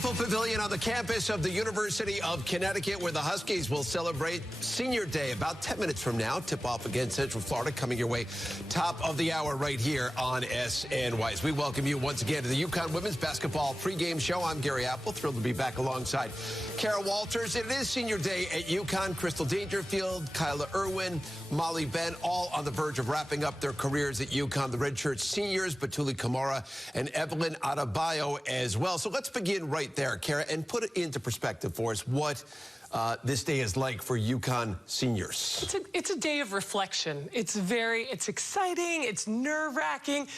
beautiful pavilion on the campus of the University of Connecticut, where the Huskies will celebrate Senior Day about 10 minutes from now. Tip-off against Central Florida coming your way top of the hour right here on SNY. We welcome you once again to the UConn Women's Basketball pregame show. I'm Gary Apple, thrilled to be back alongside Kara Walters. It is Senior Day at UConn. Crystal Dangerfield, Kyla Irwin, Molly Benn, all on the verge of wrapping up their careers at UConn. The redshirt seniors, Batuli Kamara and Evelyn Adebayo as well. So let's begin right there, Kara, and put it into perspective for us what this day is like for UConn seniors. It's a day of reflection. It's exciting. It's nerve-wracking.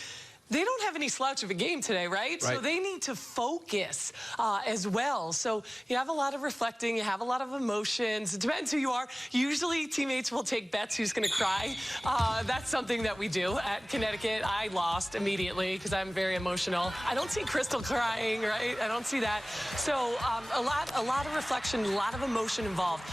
They don't have any slouch of a game today, right? So they need to focus as well. So you have a lot of reflecting. You have a lot of emotions. It depends who you are. Usually teammates will take bets who's going to cry. That's something that we do at Connecticut. I lost immediately because I'm very emotional. I don't see Crystal crying, right? I don't see that. So a lot of reflection, a lot of emotion involved.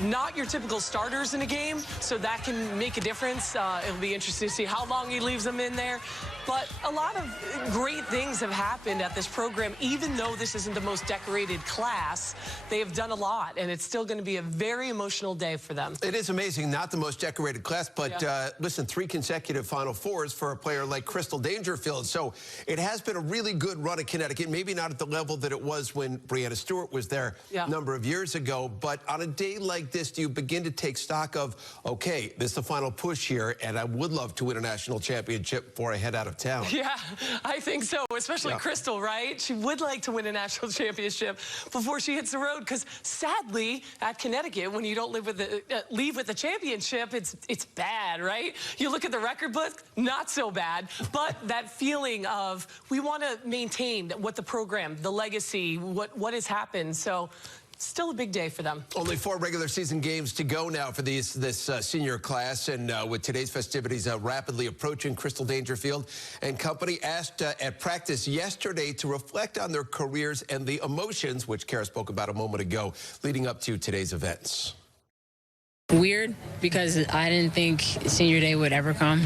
Not your typical starters in a game, so that can make a difference. It'll be interesting to see how long he leaves them in there. But a lot of great things have happened at this program. Even though this isn't the most decorated class, they have done a lot, and it's still going to be a very emotional day for them. It is amazing, not the most decorated class, but listen, 3 consecutive Final Fours for a player like Crystal Dangerfield. So it has been a really good run at Connecticut, maybe not at the level that it was when Brianna Stewart was there a number of years ago, but on a day like this, do you begin to take stock of, okay, this is the final push here, and I would love to win a national championship before I head out of town? Yeah, I think so, especially Crystal, right? She would like to win a national championship before she hits the road, because sadly, at Connecticut, when you don't leave with the championship, it's bad, right? You look at the record book, not so bad, but that feeling of we want to maintain what the program, the legacy, what has happened. So still a big day for them. Only 4 regular season games to go now for this senior class, and with today's festivities rapidly approaching, Crystal Dangerfield and company asked at practice yesterday to reflect on their careers and the emotions, which Kara spoke about a moment ago, leading up to today's events. Weird, because I didn't think Senior Day would ever come.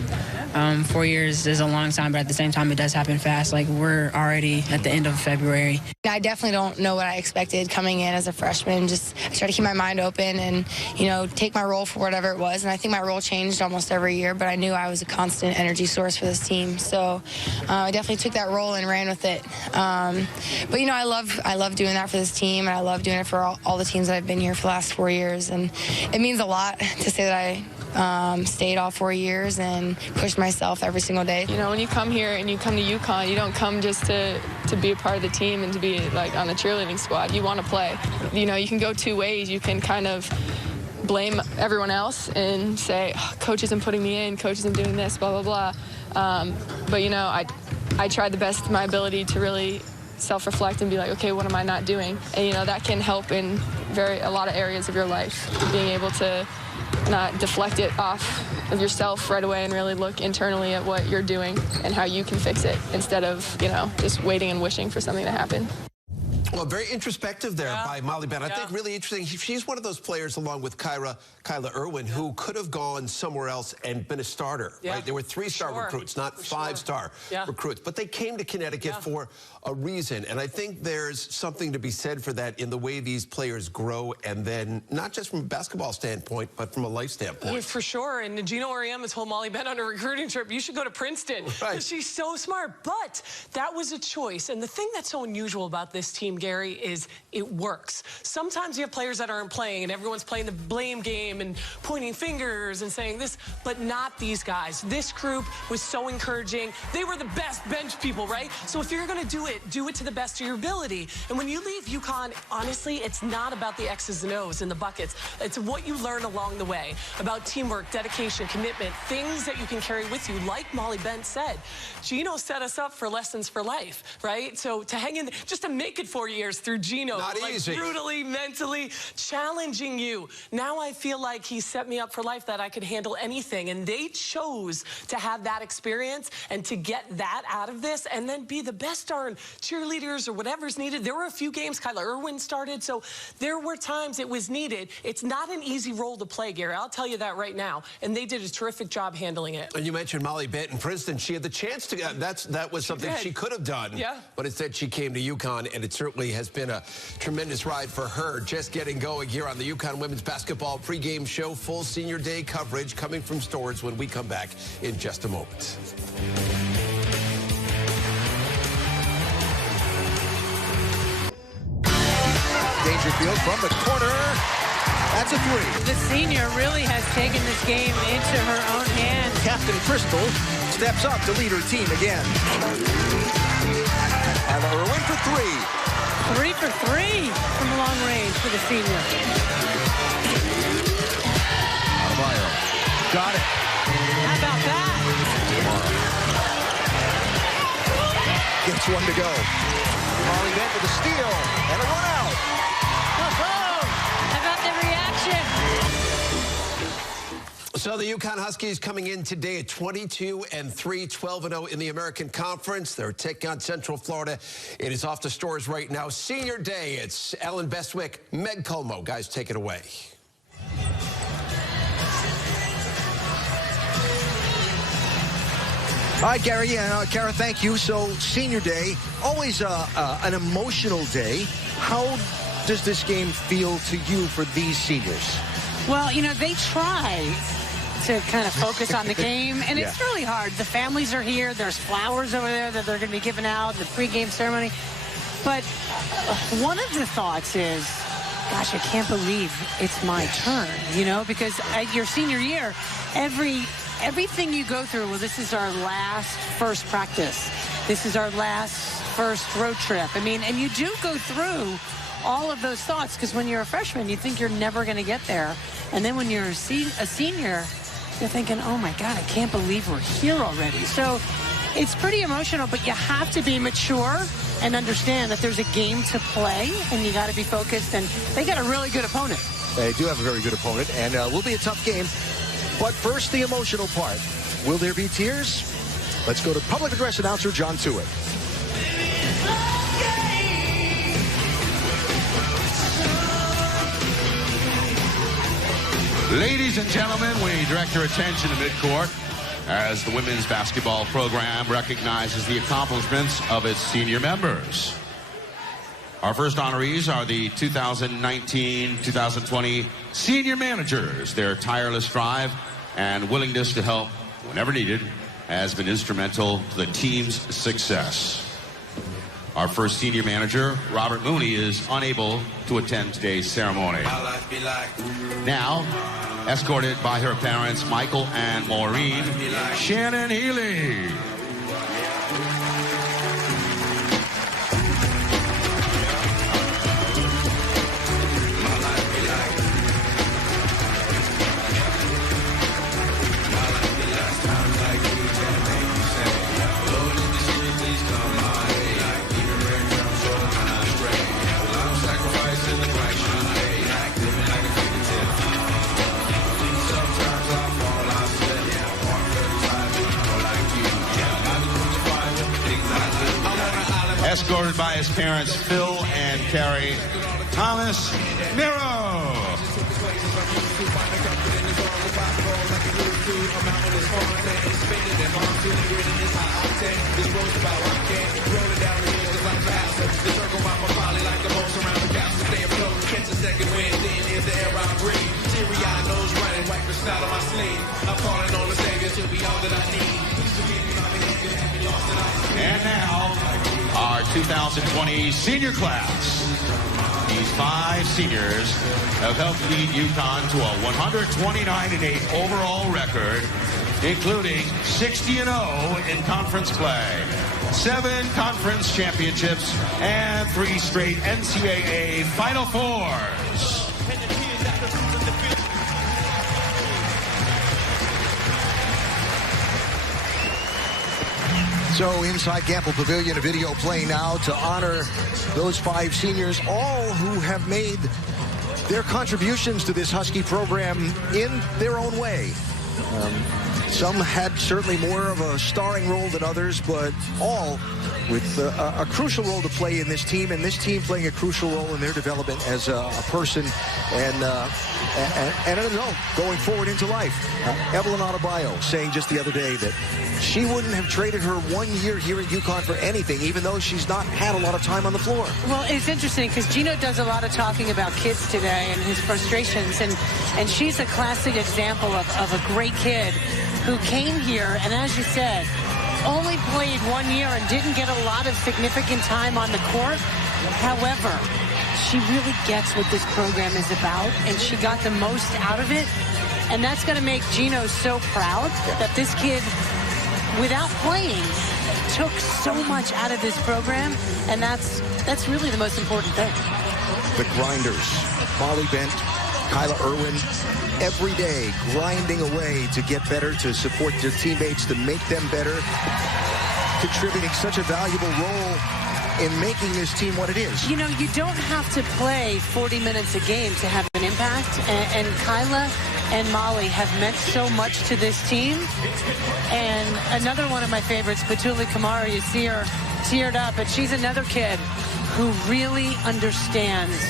4 years is a long time, but at the same time, it does happen fast. Like, we're already at the end of February. I definitely don't know what I expected coming in as a freshman. I try to keep my mind open and, you know, take my role for whatever it was. And I think my role changed almost every year, but I knew I was a constant energy source for this team. So I definitely took that role and ran with it. But, you know, I love doing that for this team, and I love doing it for all the teams that I've been here for the last 4 years. And it means a lot to say that I stayed all 4 years and pushed myself every single day. You know, when you come here and you come to UConn, you don't come just to be a part of the team and to be like on the cheerleading squad. You want to play. You know, you can go 2 ways. You can kind of blame everyone else and say, oh, coach isn't putting me in, coach isn't doing this, blah, blah, blah. But, you know, I tried the best of my ability to really self-reflect and be like, okay, what am I not doing? And, you know, that can help in a lot of areas of your life, being able to not deflect it off of yourself right away and really look internally at what you're doing and how you can fix it instead of, you know, just waiting and wishing for something to happen. Well, very introspective there by Molly Benn. I think really interesting. She's one of those players, along with Kyla Irwin, who could have gone somewhere else and been a starter. Right? There were 3-star recruits, not 5-star recruits. But they came to Connecticut for a reason. And I think there's something to be said for that in the way these players grow, and then not just from a basketball standpoint, but from a life standpoint. Yeah, for sure. And Gino Auriemma told Molly Benn on a recruiting trip, you should go to Princeton. Right. She's so smart. But that was a choice. And the thing that's so unusual about this team, Gary, is it works. Sometimes you have players that aren't playing and everyone's playing the blame game and pointing fingers and saying this, but not these guys. This group was so encouraging. They were the best bench people, right? So if you're going to do it to the best of your ability. And when you leave UConn, honestly, it's not about the X's and O's and the buckets. It's what you learn along the way about teamwork, dedication, commitment, things that you can carry with you. Like Molly Benn said, Gino set us up for lessons for life, right? So to hang in, just to make it 4 years through Gino, like brutally, mentally challenging you. Now I feel like he set me up for life, that I could handle anything. And they chose to have that experience and to get that out of this and then be the best darn cheerleaders or whatever's needed. There were a few games Kyla Irwin started, so there were times it was needed. It's not an easy role to play, Gary. I'll tell you that right now. And they did a terrific job handling it. And you mentioned Molly Benn in Princeton. She had the chance to, that was something she could have done. But instead she came to UConn, and it certainly certainly has been a tremendous ride for her. Just getting going here on the UConn women's basketball pregame show. Full senior day coverage coming from Stores when we come back in just a moment. Dangerfield from the corner. That's a three. The senior really has taken this game into her own hands. Captain Crystal steps up to lead her team again. And Irwin for three. 3 for 3 from long range for the senior. Adebayo. Got it. How about that? Gets one to go. Molly Bent with a steal and a run out. How about the reaction? So the UConn Huskies coming in today at 22-3, 12-0 in the American Conference. They're taking on Central Florida. It is off to Stores right now. Senior day. It's Ellen Bestwick, Meg Como. Guys, take it away. All right, Gary. Kara, thank you. So, senior day, always an emotional day. How does this game feel to you for these seniors? Well, you know, they try to kind of focus on the game, and it's really hard. The families are here. There's flowers over there that they're going to be giving out in the pregame ceremony. But one of the thoughts is, gosh, I can't believe it's my turn, you know, because at your senior year, everything you go through, well, this is our last first practice. This is our last first road trip. I mean, and you do go through all of those thoughts, because when you're a freshman, you think you're never going to get there. And then when you're a senior, you're thinking, oh, my God, I can't believe we're here already. So it's pretty emotional, but you have to be mature and understand that there's a game to play, and you got to be focused. And they got a really good opponent. They do have a very good opponent, and will be a tough game. But first, the emotional part. Will there be tears? Let's go to public address announcer John Tewitt. Ladies and gentlemen, we direct your attention to midcourt as the women's basketball program recognizes the accomplishments of its senior members. Our first honorees are the 2019-2020 senior managers. Their tireless drive and willingness to help whenever needed has been instrumental to the team's success. Our first senior manager, Robert Mooney, is unable to attend today's ceremony. Now, escorted by her parents, Michael and Maureen, Shannon Healy. Escorted by his parents, Phil and Carrie, Thomas Miro. And now, our 2020 senior class. These 5 seniors have helped lead UConn to a 129-8 overall record, including 60-0 in conference play, 7 conference championships, and 3 straight NCAA Final Fours. So inside Gamble Pavilion, a video playing now to honor those 5 seniors, all who have made their contributions to this Husky program in their own way. Some had certainly more of a starring role than others, but all with a crucial role to play in this team, and this team playing a crucial role in their development as a person and an adult going forward into life. Evelyn Adebayo saying just the other day that she wouldn't have traded her 1 year here at UConn for anything, even though she's not had a lot of time on the floor. Well, it's interesting because Gino does a lot of talking about kids today and his frustrations, and she's a classic example of a great kid who came here, and as you said, only played 1 year and didn't get a lot of significant time on the court. However, she really gets what this program is about, and she got the most out of it. And that's going to make Gino so proud that this kid, without playing, took so much out of this program, and that's really the most important thing. The grinders, Molly Bent, Kyla Irwin, every day grinding away to get better, to support their teammates, to make them better, contributing such a valuable role in making this team what it is. You know, you don't have to play 40 minutes a game to have an impact, and Kyla and Molly have meant so much to this team. And another one of my favorites, Batuli Kamara, you see her teared up, but she's another kid who really understands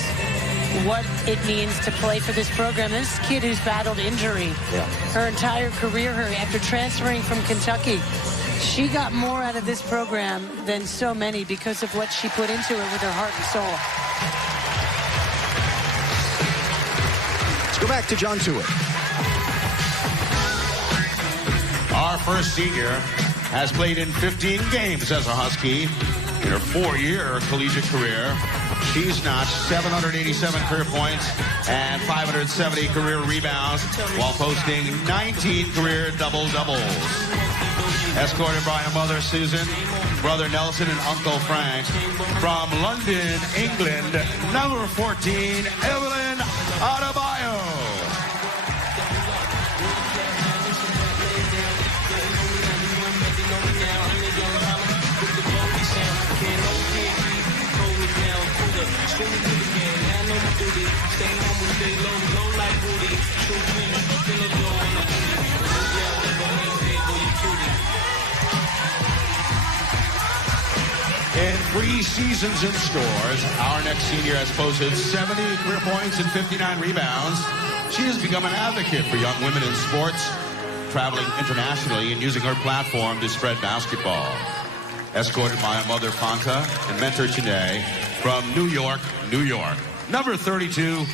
what it means to play for this program. This kid who's battled injury her entire career after transferring from Kentucky. She got more out of this program than so many because of what she put into it with her heart and soul. Let's go back to John Stewart. Our first senior has played in 15 games as a Husky in her 4-year collegiate career. She's notched 787 career points and 570 career rebounds while posting 19 career double-doubles. Escorted by her mother, Susan, brother Nelson, and Uncle Frank. From London, England, number 14, Evelyn Adebayo. In 3 seasons in stores, our next senior has posted 70 career points and 59 rebounds. She has become an advocate for young women in sports, traveling internationally and using her platform to spread basketball. Escorted by her mother, Fanta, and mentor, Chine, from New York, New York. Number 32,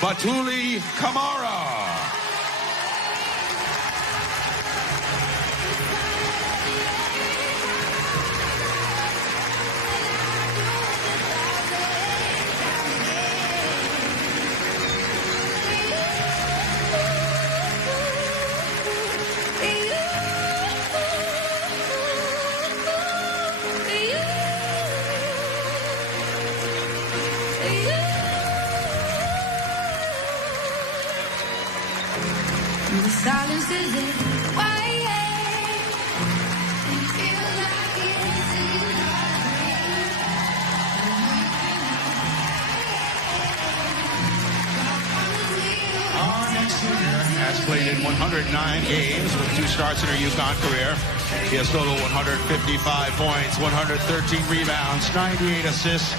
Batuli Kamara. The silence is quiet. You feel like it's Our next senior has played in 109 games with 2 starts in her UConn career. She has totaled 155 points, 113 rebounds, 98 assists,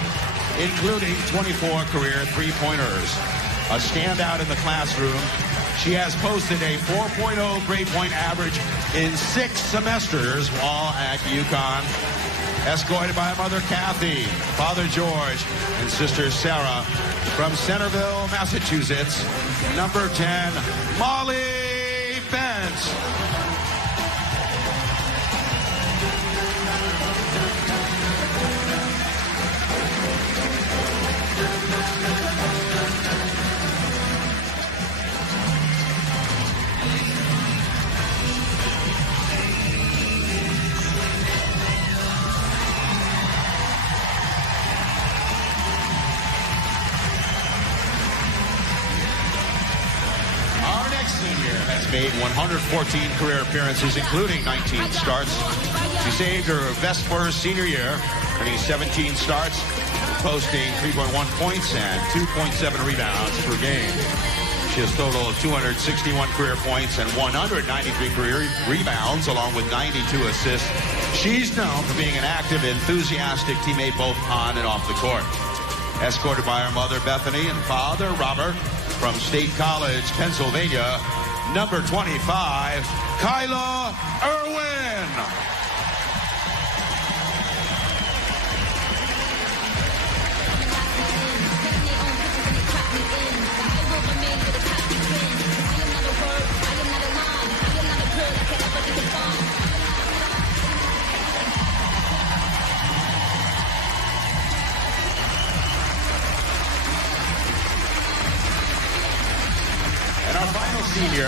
including 24 career three-pointers. A standout in the classroom. She has posted a 4.0 grade point average in 6 semesters while at UConn. Escorted by mother Kathy, father George, and sister Sarah from Centerville, Massachusetts. Number 10, Molly Bent. Made 114 career appearances, including 19 starts. She saved her best for her senior year, earning 17 starts, posting 3.1 points and 2.7 rebounds per game. She has a total of 261 career points and 193 career rebounds, along with 92 assists. She's known for being an active, enthusiastic teammate both on and off the court. Escorted by her mother, Bethany, and father, Robert, from State College, Pennsylvania, number 25, Kyla Irwin. And our final senior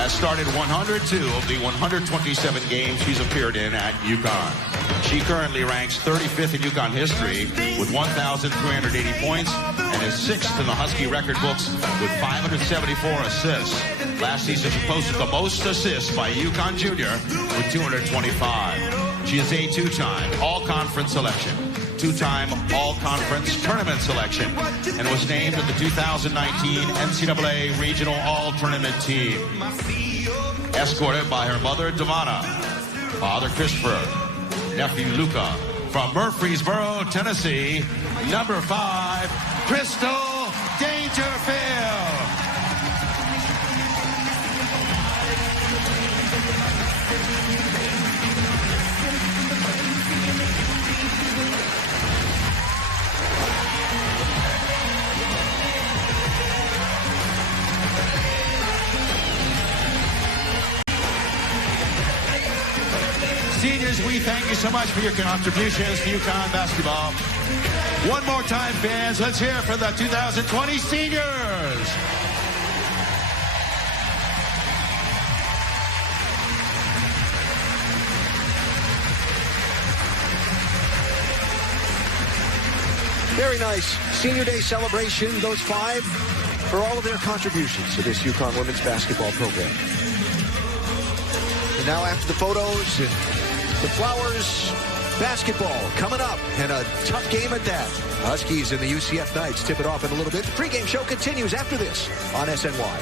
has started 102 of the 127 games she's appeared in at UConn. She currently ranks 35th in UConn history with 1,380 points and is 6th in the Husky record books with 574 assists. Last season, she posted the most assists by a UConn junior with 225. She is a two-time all-conference selection, two-time all-conference tournament selection, and was named to the 2019 NCAA Regional All-Tournament team. Escorted by her mother, Devonna, father, Christopher, nephew, Luca, from Murfreesboro, Tennessee, number 5, Crystal Dangerfield. Seniors, we thank you so much for your contributions to UConn basketball. One more time, fans, let's hear for the 2020 seniors. Very nice Senior Day celebration, those 5, for all of their contributions to this UConn women's basketball program. And now after the photos and the flowers, basketball coming up, and a tough game at that. Huskies and the UCF Knights tip it off in a little bit. The pregame show continues after this on SNY.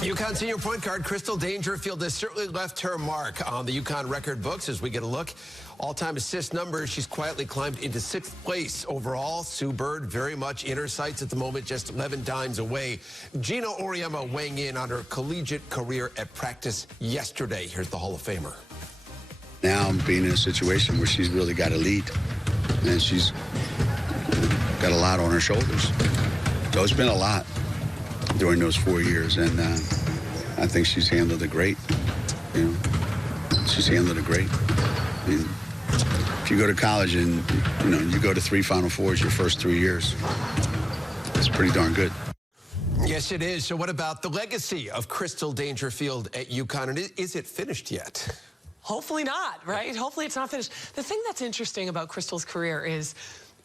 UConn senior point guard Crystal Dangerfield has certainly left her mark on the UConn record books. As we get a look, all-time assist numbers, she's quietly climbed into 6th place overall. Sue Bird very much in her sights at the moment, just 11 dimes away. Gino Auriemma weighing in on her collegiate career at practice yesterday. Here's the Hall of Famer. Now I'm being in a situation where she's really got a lead, and she's got a lot on her shoulders. So it's been a lot during those 4 years, and I think she's handled it great. You know, she's handled it great. I mean, if you go to college and you go to 3 Final Fours your first 3 years, it's pretty darn good. Yes, it is. So what about the legacy of Crystal Dangerfield at UConn? And is it finished yet? Hopefully not, right? Hopefully it's not finished. The thing that's interesting about Crystal's career is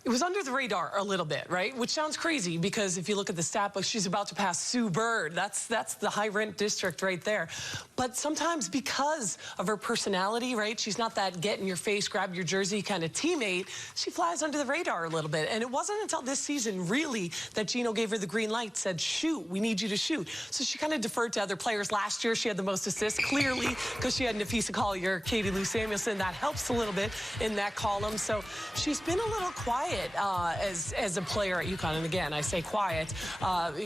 it was under the radar a little bit, right? Which sounds crazy because if you look at the stat book, she's about to pass Sue Bird. That's the high rent district right there. But sometimes because of her personality, right? She's not that get in your face, grab your jersey kind of teammate. She flies under the radar a little bit. And it wasn't until this season really that Gino gave her the green light, said, shoot, we need you to shoot. So she kind of deferred to other players. Last year, she had the most assists, clearly, because she had Nafisa Collier, Katie Lou Samuelson. That helps a little bit in that column. So she's been a little quiet as a player at UConn. And again, I say quiet.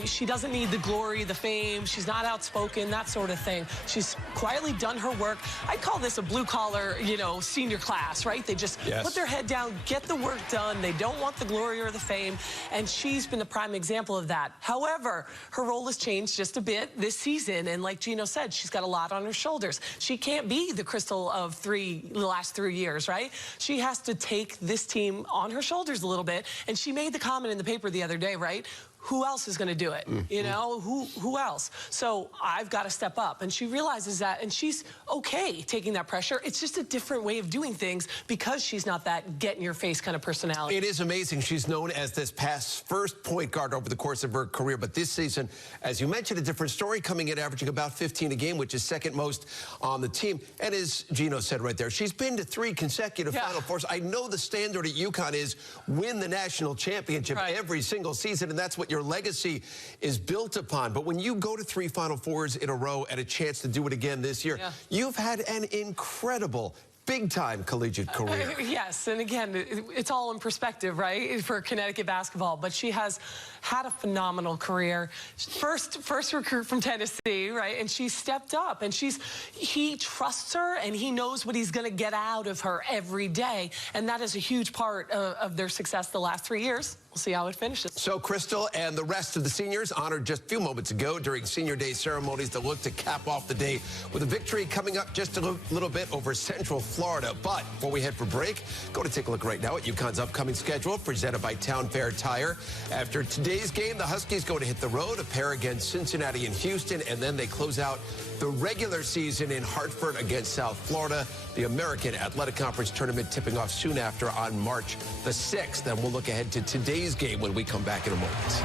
She doesn't need the glory, the fame. She's not outspoken, that sort of thing. She's quietly done her work. I call this a blue-collar, senior class, right? They just put their head down, get the work done. They don't want the glory or the fame. And she's been the prime example of that. However, her role has changed just a bit this season. And like Gino said, she's got a lot on her shoulders. She can't be the Crystal of the last 3 years, right? She has to take this team on her shoulders a little bit. And she made the comment in the paper the other day, right? who else is going to do it? You know, who else? So I've got to step up. And she realizes that, and she's okay taking that pressure. It's just a different way of doing things because she's not that get-in-your-face kind of personality. It is amazing. She's known as this past first point guard over the course of her career. But this season, as you mentioned, a different story, coming in averaging about 15 a game, which is second most on the team. And as Gino said right there, she's been to 3 consecutive Final Fours. I know the standard at UConn is win the national championship every single season, and that's what your legacy is built upon. But when you go to 3 Final Fours in a row and a chance to do it again this year, you've had an incredible big-time collegiate career. Yes, and again, it's all in perspective, right, for Connecticut basketball. But she has had a phenomenal career. First recruit from Tennessee, right, and she stepped up, and he trusts her, and he knows what he's going to get out of her every day, and that is a huge part of their success the last 3 years. We'll see how it finishes. So Crystal and the rest of the seniors honored just a few moments ago during Senior Day ceremonies that look to cap off the day with a victory coming up just a little bit over Central Florida. But before we head for break, go to take a look right now at UConn's upcoming schedule presented by Town Fair Tire. After today's game, the Huskies go to hit the road, a pair against Cincinnati and Houston, and then they close out the regular season in Hartford against South Florida. The American Athletic Conference tournament tipping off soon after on March the 6th. And we'll look ahead to today's game when we come back in a moment.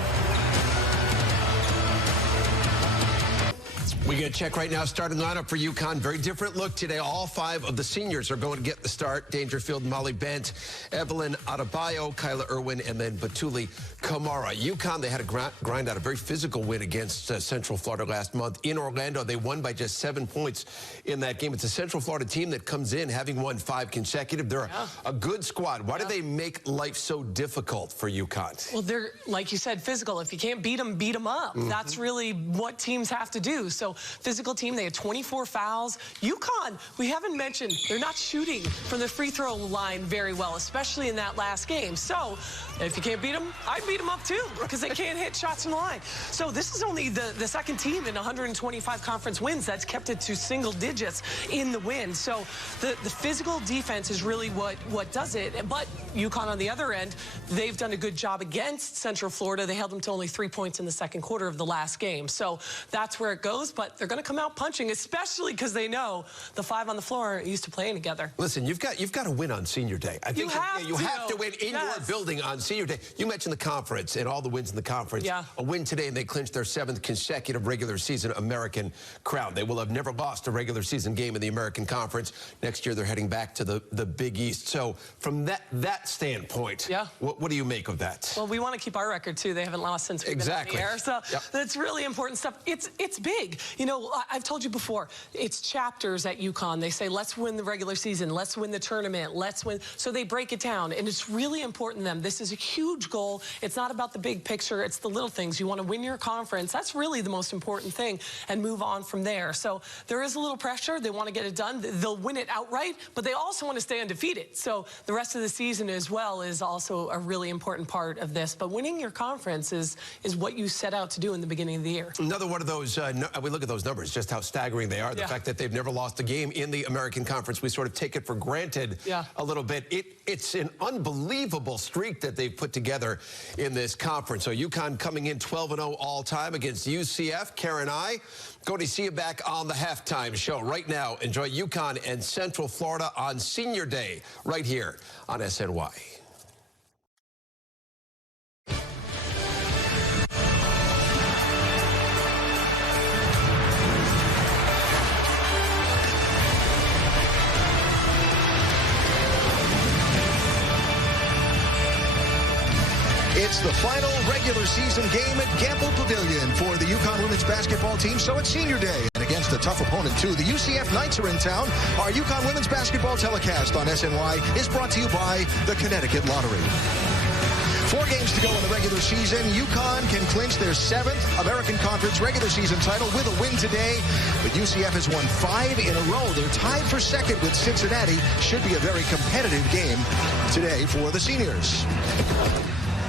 We get a check right now, starting lineup for UConn. Very different look today. All 5 of the seniors are going to get the start. Dangerfield, Molly Bent, Evelyn Adebayo, Kyla Irwin, and then Batuli Kamara. UConn, they had to grind out a very physical win against Central Florida last month. In Orlando, they won by just 7 points in that game. It's a Central Florida team that comes in having won 5 consecutive. They're a good squad. Why do they make life so difficult for UConn? Well, they're, like you said, physical. If you can't beat them up. That's really what teams have to do. So physical team, they had 24 fouls. UConn, we haven't mentioned, they're not shooting from the free throw line very well, especially in that last game. So if you can't beat them, I'd beat them up too, because they can't hit shots from the line. So this is only the second team in 125 conference wins that's kept it to single digits in the win. So the physical defense is really what does it. But UConn on the other end, they've done a good job against Central Florida. They held them to only 3 points in the second quarter of the last game. So that's where it goes. But they're going to come out punching, especially because they know the 5 on the floor are used to playing together. Listen, you've got to win on Senior Day. I think you have to win in your building on Senior Day. You mentioned the conference and all the wins in the conference. A win today, and they clinched their 7th consecutive regular season American crown. They will have never lost a regular season game in the American Conference. Next year, they're heading back to the Big East. So from that standpoint, what do you make of that? Well, we want to keep our record too. They haven't lost since we've been in the air. So that's really important stuff. It's big. You know, I've told you before, it's chapters at UConn. They say, let's win the regular season, let's win the tournament, let's win. So they break it down, and it's really important to them. This is a huge goal. It's not about the big picture. It's the little things. You want to win your conference. That's really the most important thing, and move on from there. So there is a little pressure. They want to get it done. They'll win it outright, but they also want to stay undefeated. So the rest of the season as well is also a really important part of this. But winning your conference is what you set out to do in the beginning of the year. Another one of those, we look at those numbers, just how staggering they are. The fact that they've never lost a game in the American Conference, we sort of take it for granted a little bit. It's an unbelievable streak that they've put together in this conference. So UConn coming in 12-0 all-time against UCF. Karen and I going to see you back on the halftime show right now. Enjoy UConn and Central Florida on Senior Day right here on SNY. It's the final regular season game at Gamble Pavilion for the UConn women's basketball team, so it's Senior Day. And against a tough opponent, too, the UCF Knights are in town. Our UConn women's basketball telecast on SNY is brought to you by the Connecticut Lottery. 4 games to go in the regular season. UConn can clinch their 7th American Conference regular season title with a win today. But UCF has won 5 in a row. They're tied for second with Cincinnati. Should be a very competitive game today for the seniors.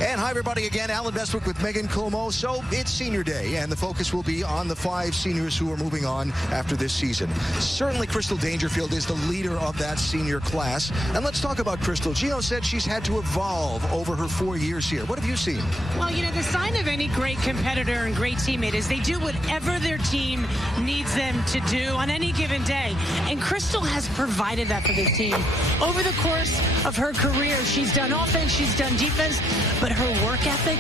And hi, everybody, again. Alan Bestwick with Megan Como. So it's senior day, and the focus will be on the 5 seniors who are moving on after this season. Certainly, Crystal Dangerfield is the leader of that senior class. And let's talk about Crystal. Gino said she's had to evolve over her 4 years here. What have you seen? Well, you know, the sign of any great competitor and great teammate is they do whatever their team needs them to do on any given day. And Crystal has provided that for this team. Over the course of her career, she's done offense, she's done defense, but her work ethic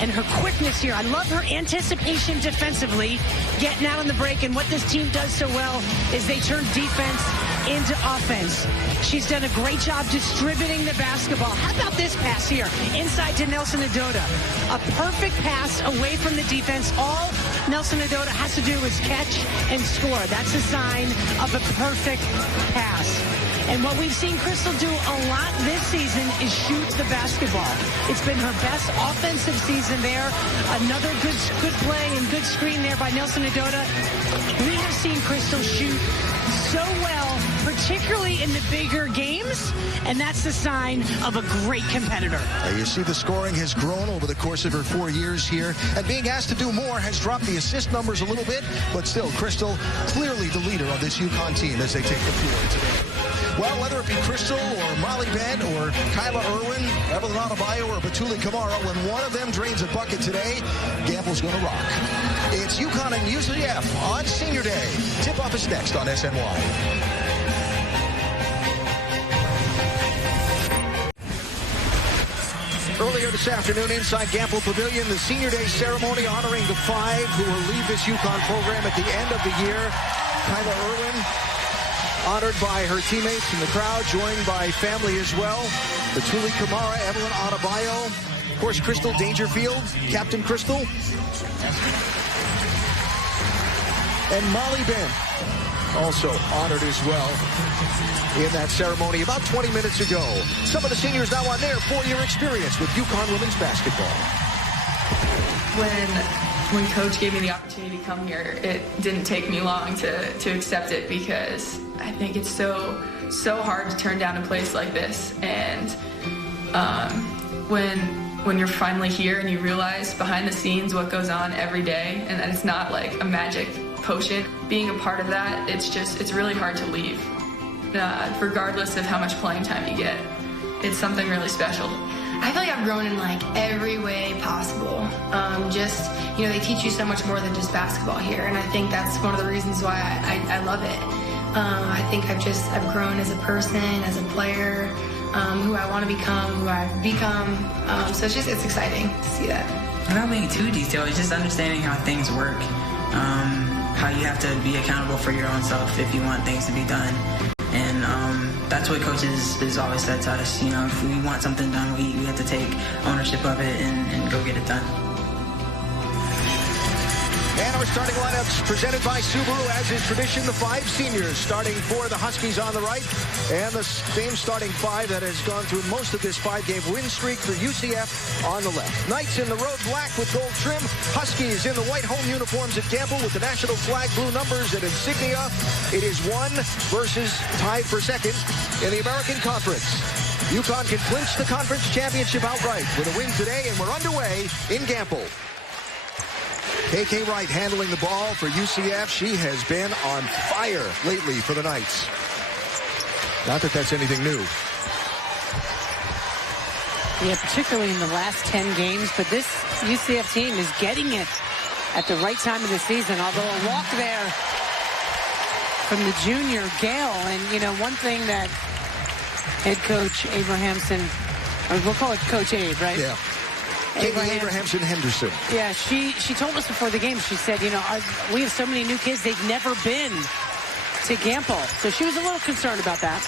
and her quickness here. I love her anticipation defensively, getting out on the break. And what this team does so well is they turn defense into offense. She's done a great job distributing the basketball. How about this pass here? Inside to Nelson Adota. A perfect pass away from the defense. All Nelson Adota has to do is catch and score. That's a sign of a perfect pass. And what we've seen Crystal do a lot this season is shoot the basketball. It's been her best offensive season there. Another good play and good screen there by Nelson Adota. We have seen Crystal shoot so well, particularly in the bigger games, and that's the sign of a great competitor. You see the scoring has grown over the course of her 4 years here, and being asked to do more has dropped the assist numbers a little bit, but still, Crystal clearly the leader of this UConn team as they take the floor today. Well, whether it be Crystal or Molly Bent or Kyla Irwin, Evelyn Adebayo or Batuli Kamara, when one of them drains a bucket today, Gamble's going to rock. It's UConn and UCF on Senior Day. Tip-off is next on SNY. Earlier this afternoon inside Gamble Pavilion, the Senior Day ceremony honoring the 5 who will leave this UConn program at the end of the year. Kyla Irwin, honored by her teammates in the crowd, joined by family as well. Batuli Kamara, Evelyn Adebayo, of course, Crystal Dangerfield, Captain Crystal, and Molly Bent, also honored as well in that ceremony about 20 minutes ago. Some of the seniors now on their 4-year experience with UConn women's basketball. When Coach gave me the opportunity to come here, it didn't take me long to accept it, because I think it's so hard to turn down a place like this. And when you're finally here and you realize behind the scenes what goes on every day, and that it's not like a magic potion, being a part of that, it's really hard to leave, regardless of how much playing time you get. It's something really special. I feel like I've grown in like every way possible. Just, you know, they teach you so much more than just basketball here, and I think that's one of the reasons why I love it. I think I've grown as a person, as a player, who I want to become, who I've become. So it's exciting to see that. Without being too detailed, it's just understanding how things work, how you have to be accountable for your own self if you want things to be done. And that's what coaches is always said to us. You know, if we want something done, we have to take ownership of it and go get it done. And our starting lineups presented by Subaru, as is tradition. The 5 seniors starting for the Huskies on the right, and the same starting 5 that has gone through most of this 5-game win streak for UCF on the left. Knights in the road black with gold trim. Huskies in the white home uniforms at Gamble with the national flag blue numbers and insignia. It is 1 versus tied for second in the American Conference. UConn can clinch the conference championship outright with a win today, and we're underway in Gamble. KK Wright handling the ball for UCF. She has been on fire lately for the Knights. Not that that's anything new. Yeah, particularly in the last 10 games. But this UCF team is getting it at the right time of the season. Although a walk there from the junior Gale. And, you know, one thing that head coach Abrahamson, or we'll call it Coach Abe, right? Yeah. Abrahamson Henderson. Yeah, she told us before the game, she said, you know, we have so many new kids, they've never been to Gamble. So she was a little concerned about that.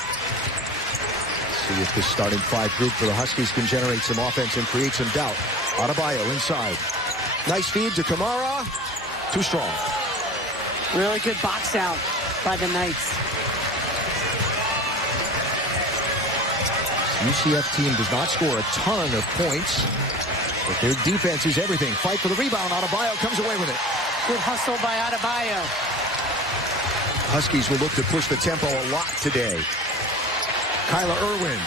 See if this starting 5 group for the Huskies can generate some offense and create some doubt. Adebayo inside. Nice feed to Kamara. Too strong. Really good box out by the Knights. UCF team does not score a ton of points, but their defense is everything. Fight for the rebound. Adebayo comes away with it. Good hustle by Adebayo. Huskies will look to push the tempo a lot today. Kyla Irwin.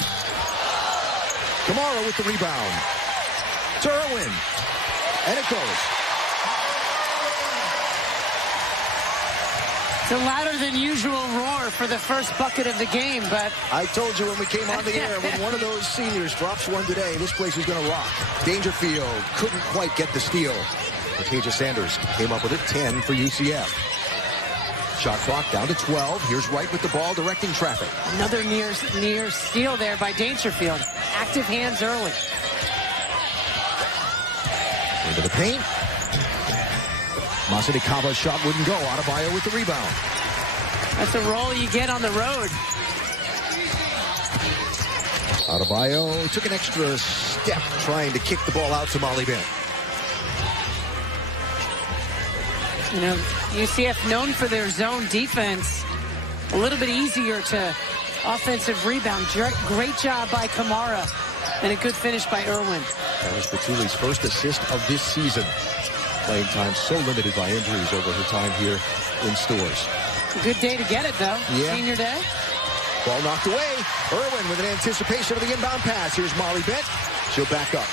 Kamara with the rebound. to Irwin. And it goes. It's a louder than usual roar for the first bucket of the game, but I told you when we came on the air, when one of those seniors drops one today, this place is going to rock. Dangerfield couldn't quite get the steal. Latasia Sanders came up with it, 10 for UCF. Shot clock down to 12. Here's Wright with the ball, directing traffic. Another near steal there by Dangerfield. Active hands early. Into the paint. Masadi Kava's shot wouldn't go. Adebayo with the rebound. That's a roll you get on the road. Adebayo took an extra step trying to kick the ball out to Molly Bent. You know, UCF known for their zone defense. A little bit easier to offensive rebound. Great job by Kamara. And a good finish by Irwin. That was Petulli's first assist of this season. Playing time so limited by injuries over her time here in Stores. A good day to get it, though. Yeah. Senior day. Ball knocked away. Irwin with an anticipation of the inbound pass. Here's Molly Bent. She'll back up.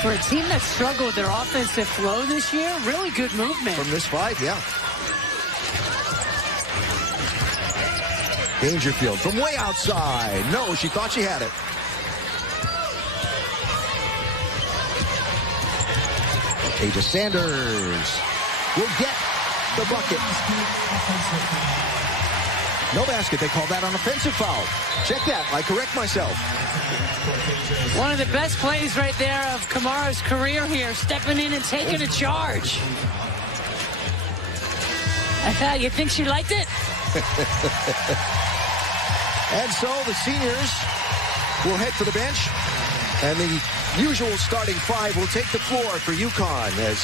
For a team that struggled with their offensive flow this year, really good movement. From this 5, yeah. Dangerfield from way outside. No, she thought she had it. Latasia Sanders will get the bucket. No basket. They call that an offensive foul. Check that. I correct myself. One of the best plays right there of Kamara's career here, stepping in and taking a charge. You think she liked it? And so the seniors will head to the bench, and the usual starting 5 will take the floor for UConn as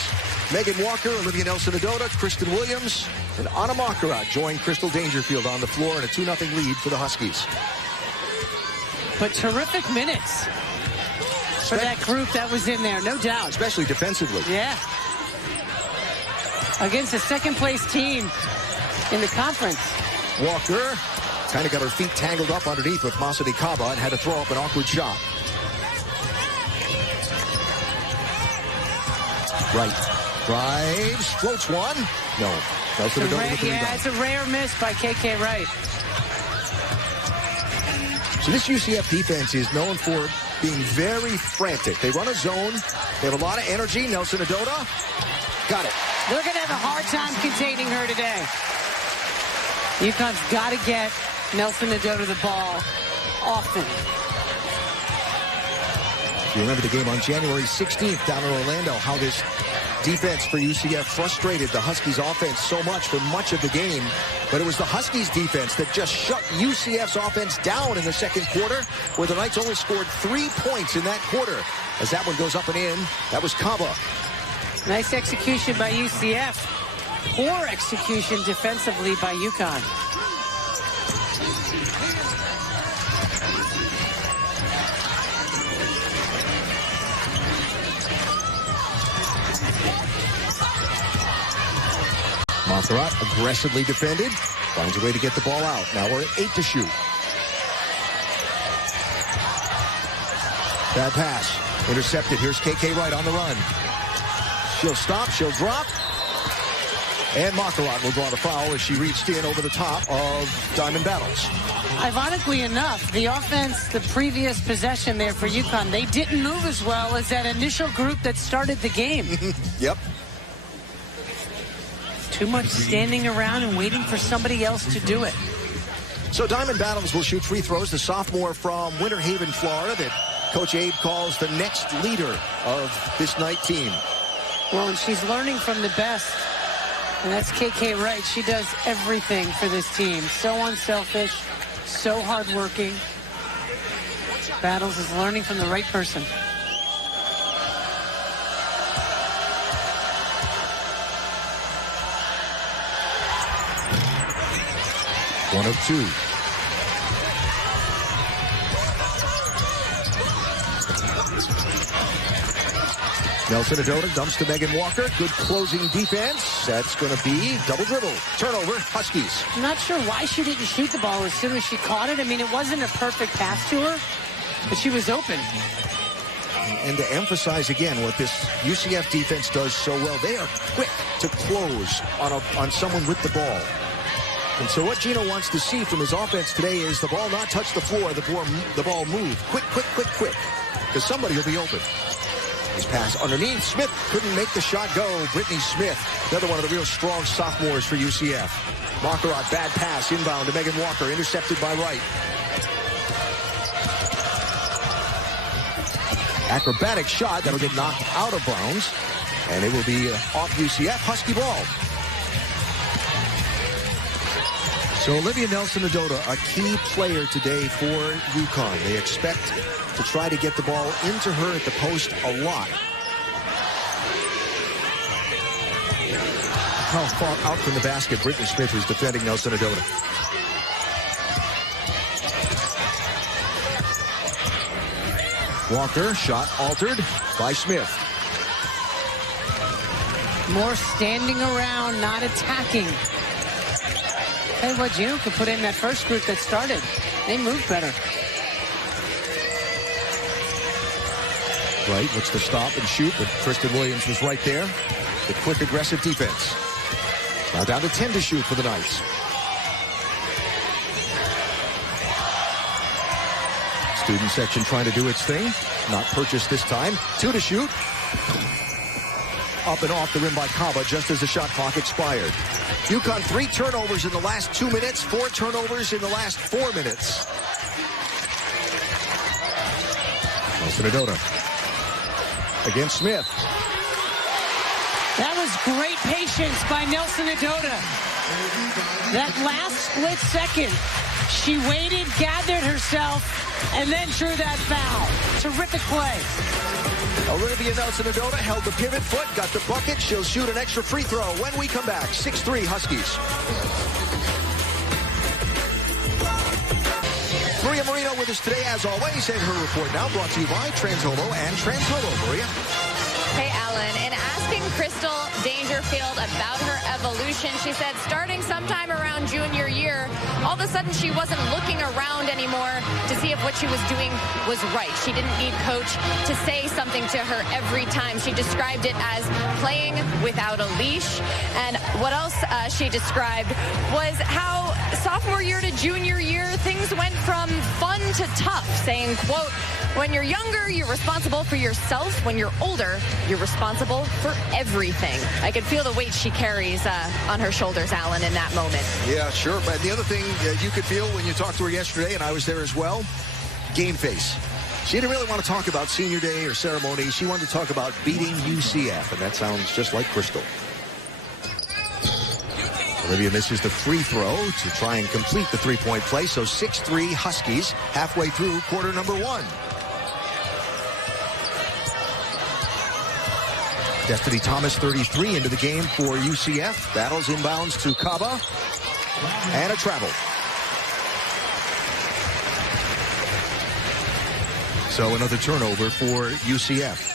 Megan Walker, Olivia Nelson-Adota, Kristen Williams, and Anna Makarat join Crystal Dangerfield on the floor in a 2-0 lead for the Huskies. But terrific minutes for that group that was in there, no doubt. Especially defensively. Yeah. Against a second-place team in the conference. Walker kind of got her feet tangled up underneath with Masadi Kaba and had to throw up an awkward shot. Right. Drives. Floats one. No. It's a rare miss by KK Wright. So this UCF defense is known for being very frantic. They run a zone. They have a lot of energy. Nelson-Adota. Got it. They're going to have a hard time containing her today. UConn's got to get Nelson-Adota the ball often. You remember the game on January 16th down in Orlando, how this defense for UCF frustrated the Huskies offense so much for much of the game. But it was the Huskies defense that just shut UCF's offense down in the second quarter, where the Knights only scored 3 points in that quarter. As that one goes up and in, that was Kaba. Nice execution by UCF. Poor execution defensively by UConn. Monserrat aggressively defended. Finds a way to get the ball out. Now we're at 8 to shoot. Bad pass. Intercepted. Here's KK Wright on the run. She'll stop. She'll drop. And Monserrat will draw the foul as she reached in over the top of Diamond Battles. Ironically enough, the offense, the previous possession there for UConn, they didn't move as well as that initial group that started the game. Yep. Too much standing around and waiting for somebody else to do it. So Diamond Battles will shoot free throws. The sophomore from Winter Haven, Florida, that Coach Abe calls the next leader of this night team. Well, and she's learning from the best. And that's KK Wright. She does everything for this team. So unselfish, so hardworking. Battles is learning from the right person. One of two. Nelson Adota dumps to Megan Walker. Good closing defense. That's going to be double dribble. Turnover, Huskies. I'm not sure why she didn't shoot the ball as soon as she caught it. I mean, it wasn't a perfect pass to her, but she was open. And to emphasize again what this UCF defense does so well, they are quick to close on someone with the ball. And so what Gino wants to see from his offense today is the ball not touch the floor, the ball move. Quick, because somebody will be open. His pass underneath. Smith couldn't make the shot go. Brittany Smith, another one of the real strong sophomores for UCF. Marquardt, bad pass, inbound to Megan Walker, intercepted by Wright. Acrobatic shot that'll get knocked out of bounds, and it will be off UCF. Husky ball. So Olivia Nelson-Adota, a key player today for UConn. They expect to try to get the ball into her at the post a lot. How far out from the basket Brittany Smith was defending Nelson-Adota. Walker, shot altered by Smith. More standing around, not attacking. Hey, what Gino could put in that first group that started. They moved better. Right, looks to stop and shoot, but Tristan Williams was right there. The quick, aggressive defense. Now down to 10 to shoot for the Knights. Student section trying to do its thing. Not purchased this time. 2 to shoot. Up and off the rim by Kaba just as the shot clock expired. UConn 3 turnovers in the last 2 minutes. 4 turnovers in the last 4 minutes. Nelson-Adota against Smith. That was great patience by Nelson-Adota. That last split second, she waited, gathered herself, and then drew that foul. Terrific play. Olivia Nelson-Adota held the pivot foot, got the bucket. She'll shoot an extra free throw when we come back. 6-3 Huskies. Maria Marino with us today, as always, and her report now brought to you by Trans-Holo and Trans-Holo. Maria? Hey, Alan. In asking Crystal Dangerfield about her evolution, she said starting sometime around junior year, all of a sudden she wasn't looking around anymore to see if what she was doing was right. She didn't need coach to say something to her every time. She described it as playing without a leash. And what else she described was how sophomore year to junior year, things went from fun to tough, saying, quote, when you're younger, you're responsible for yourself. When you're older, you're responsible for everything. I could feel the weight she carries on her shoulders, Alan, in that moment. Yeah, sure. But the other thing you could feel when you talked to her yesterday, and I was there as well, game face. She didn't really want to talk about senior day or ceremony. She wanted to talk about beating UCF, and that sounds just like Crystal. Olivia misses the free throw to try and complete the three-point play. So 6-3 Huskies halfway through quarter number 1. Destiny Thomas, 33, into the game for UCF. Battles inbounds to Kaba. And a travel. So another turnover for UCF.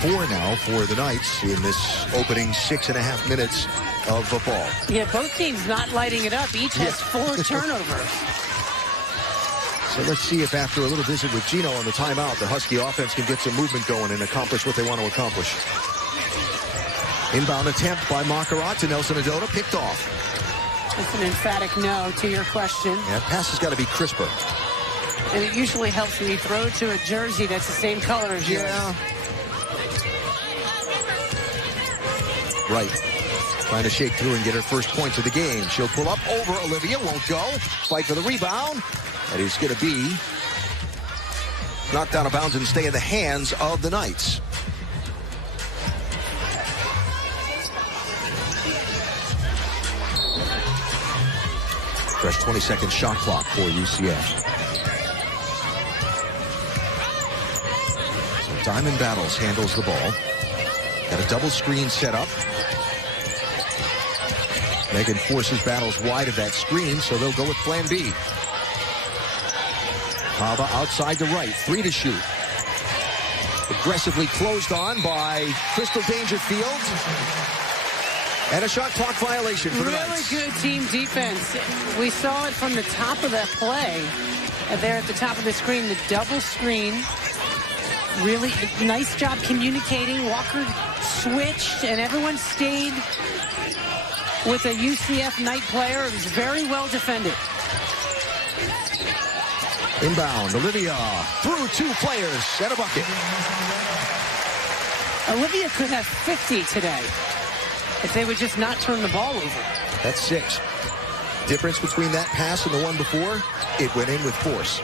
4 now for the Knights in this opening 6.5 minutes of football. Yeah, both teams not lighting it up. Each has 4 turnovers. So let's see if after a little visit with Gino on the timeout, the Husky offense can get some movement going and accomplish what they want to accomplish. Inbound attempt by Marquardt to Nelson-Adota, picked off. That's an emphatic no to your question. Yeah, pass has got to be crisper. And it usually helps when you throw it to a jersey that's the same color as yours. Yeah. Right. Trying to shake through and get her first points of the game. She'll pull up over Olivia, won't go. Fight for the rebound. That is going to be knocked out of bounds and stay in the hands of the Knights. Fresh 20-second shot clock for UCF. So Diamond Battles handles the ball. Got a double screen set up. Megan forces Battles wide of that screen, so they'll go with plan B. Hava outside to right, 3 to shoot. Aggressively closed on by Crystal Dangerfield. And a shot clock violation for the Knights. Really good team defense. We saw it from the top of that play. There at the top of the screen, the double screen. Really nice job communicating. Walker switched, and everyone stayed with a UCF Knight player. It was very well defended. Inbound, Olivia through 2 players and a bucket. Olivia could have 50 today if they would just not turn the ball over. That's 6. Difference between that pass and the one before, it went in with force.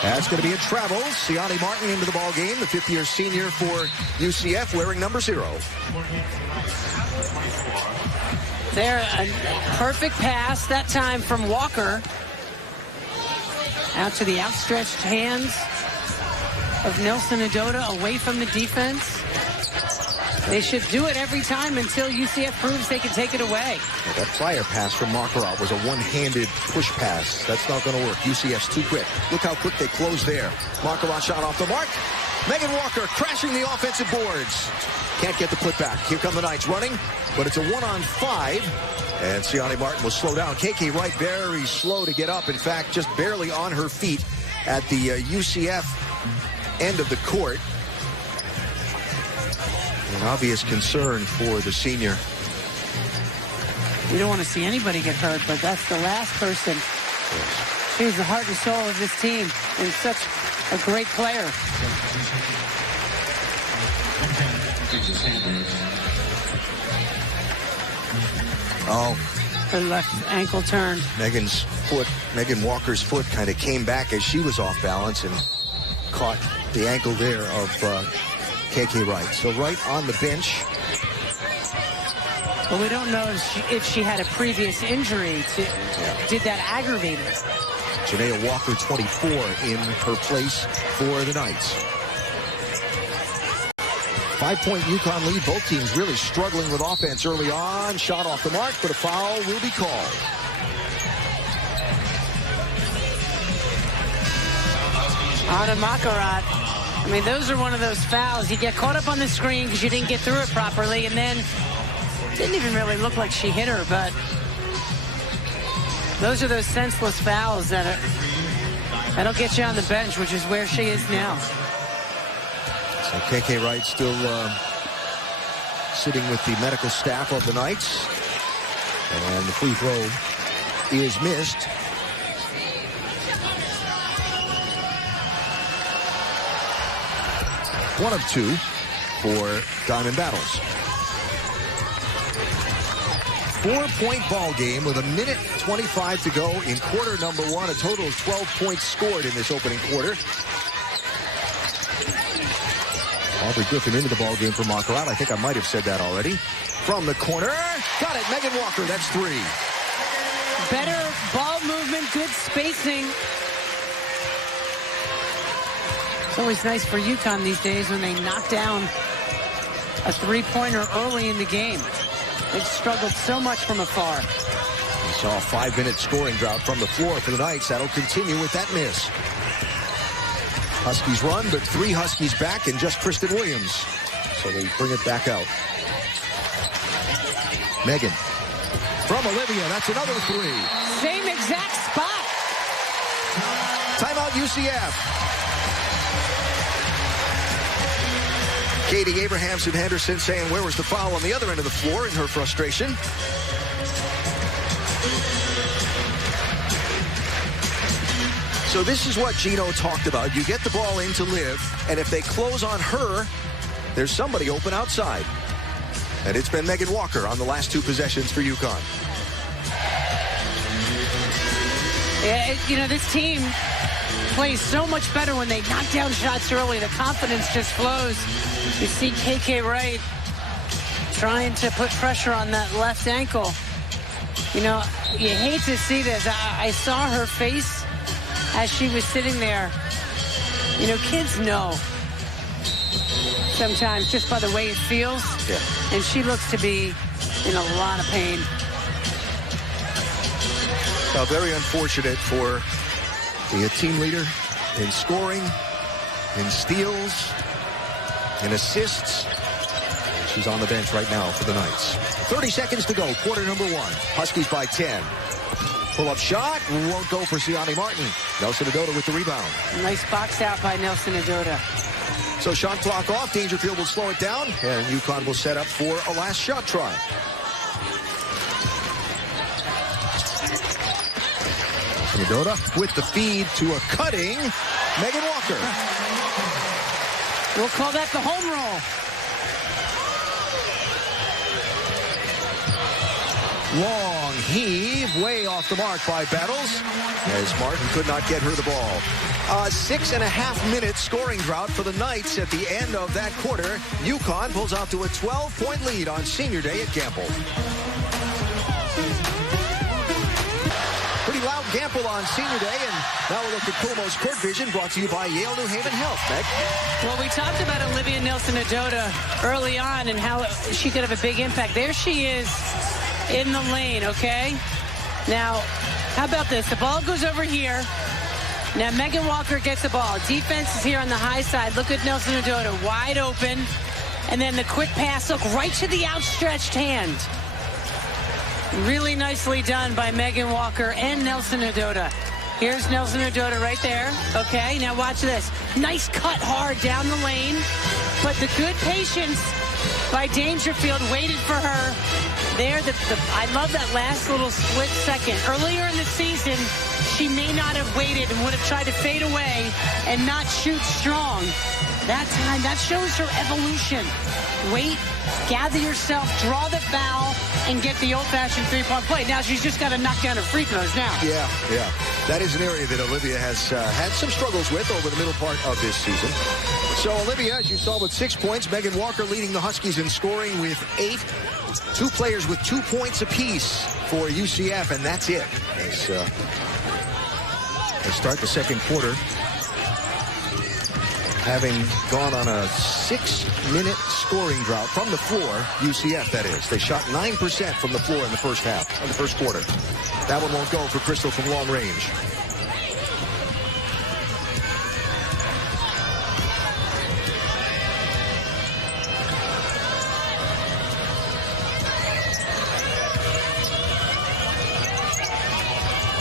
That's going to be a travel. Siani Martin into the ball game, the 5th-year senior for UCF, wearing number 0. There, a perfect pass, that time from Walker. Out to the outstretched hands of Nelson Adota, away from the defense. They should do it every time until UCF proves they can take it away. Well, that prior pass from Markarov was a one-handed push pass. That's not going to work. UCF's too quick. Look how quick they closed there. Markarov shot off the mark. Megan Walker crashing the offensive boards. Can't get the put back. Here come the Knights running, but it's a 1-on-5. And Siani Martin will slow down. KK Wright very slow to get up. In fact, just barely on her feet at the UCF end of the court. An obvious concern for the senior. You don't want to see anybody get hurt, but that's the last person. She's the heart and soul of this team and such a great player. Oh. Her left ankle turned. Megan Walker's foot kind of came back as she was off balance and caught the ankle there of KK Wright. So Wright on the bench. But we don't know if she had a previous injury. Did that aggravate it? Janaea Walker, 24, in her place for the Knights. 5-point UConn lead. Both teams really struggling with offense early on. Shot off the mark, but a foul will be called. Anna Makarat. I mean, those are one of those fouls. You get caught up on the screen because you didn't get through it properly, and then didn't even really look like she hit her, but those are those senseless fouls that'll get you on the bench, which is where she is now. So KK Wright still sitting with the medical staff of the Knights. And the free throw is missed. One of 2 for Diamond Battles. 4-point ball game with 1:25 to go in quarter number 1. A total of 12 points scored in this opening quarter. Aubrey Griffin into the ball game for Makarat. I think I might have said that already. From the corner. Got it. Megan Walker. That's 3. Better ball movement, good spacing. It's always nice for UConn these days when they knock down a 3-pointer early in the game. They've struggled so much from afar. We saw a 5-minute scoring drought from the floor for the Knights. That'll continue with that miss. Huskies run, but 3 Huskies back and just Kristen Williams. So they bring it back out. Megan. From Olivia, that's another 3. Same exact spot. Timeout UCF. Katie Abrahamson Henderson saying where was the foul on the other end of the floor in her frustration. So this is what Gino talked about. You get the ball in to Liv, and if they close on her, there's somebody open outside. And it's been Megan Walker on the last 2 possessions for UConn. Yeah, you know, this team plays so much better when they knock down shots early. The confidence just flows. You see KK Wright trying to put pressure on that left ankle. You know, you hate to see this. I saw her face as she was sitting there. You know, kids know sometimes just by the way it feels. Yeah. And she looks to be in a lot of pain. Very unfortunate for Be a team leader in scoring, in steals, in assists. She's on the bench right now for the Knights. 30 seconds to go, quarter number 1. Huskies by 10. Pull-up shot, won't go for Siani Martin. Nelson Adota with the rebound. Nice box out by Nelson Adota. So shot clock off, Dangerfield will slow it down, and UConn will set up for a last shot try. Adota with the feed to a cutting Megan Walker. We'll call that the home roll. Long heave, way off the mark by Battles, as Martin could not get her the ball. 6.5-minute scoring drought for the Knights at the end of that quarter. UConn pulls out to a 12-point lead on Senior Day at Gamble. Pretty loud Gamble on Senior Day, and now we look at Cuomo's Court Vision, brought to you by Yale New Haven Health. Meg? Well, we talked about Olivia Nelson Adota early on and how she could have a big impact. There she is in the lane, okay? Now, how about this? The ball goes over here. Now, Megan Walker gets the ball. Defense is here on the high side. Look at Nelson Adota, wide open. And then the quick pass, look, right to the outstretched hand. Really nicely done by Megan Walker and Nelson Adota. Here's Nelson Adota right there. Okay, now watch this. Nice cut hard down the lane. But the good patience by Dangerfield waited for her. There, I love that last little split second. Earlier in the season, she may not have waited and would have tried to fade away and not shoot strong. That time, that shows her evolution. Wait, gather yourself, draw the foul, and get the old-fashioned three-point play. Now she's just got to knock down her free throws now. Yeah. That is an area that Olivia has had some struggles with over the middle part of this season. So Olivia, as you saw, with 6 points. Megan Walker leading the Huskies in scoring with 8. 2 players with 2 points apiece for UCF, and that's it. As they start the second quarter, having gone on a 6-minute scoring drought from the floor, UCF that is. They shot 9% from the floor in the first half, in the first quarter. That one won't go for Crystal from long range.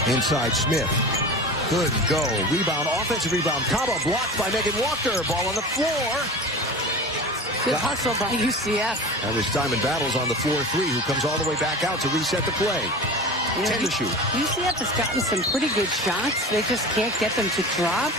Inside Smith. Good go. Rebound, offensive rebound. Kaba blocked by Megan Walker. Ball on the floor. Good hustle by UCF. That was Diamond Battles on the floor 3, who comes all the way back out to reset the play. 10 to shoot. UCF has gotten some pretty good shots. They just can't get them to drop.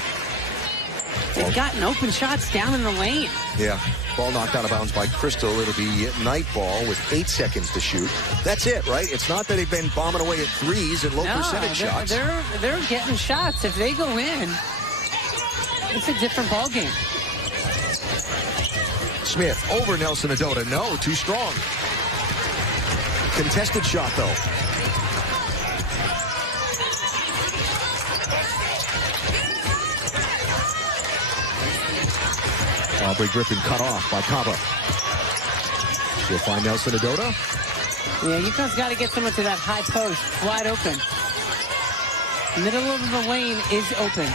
They've gotten open shots down in the lane. Yeah. Ball knocked out of bounds by Crystal. It'll be Knight ball with 8 seconds to shoot. That's it, right? It's not that they've been bombing away at threes and low percentage shots. They're getting shots. If they go in, it's a different ball game. Smith over Nelson Adota. No, too strong. Contested shot, though. Aubrey Griffin cut off by Kaba. She'll find Nelson Adota. Yeah, UConn's got to get someone to that high post, wide open. Middle of the lane is open.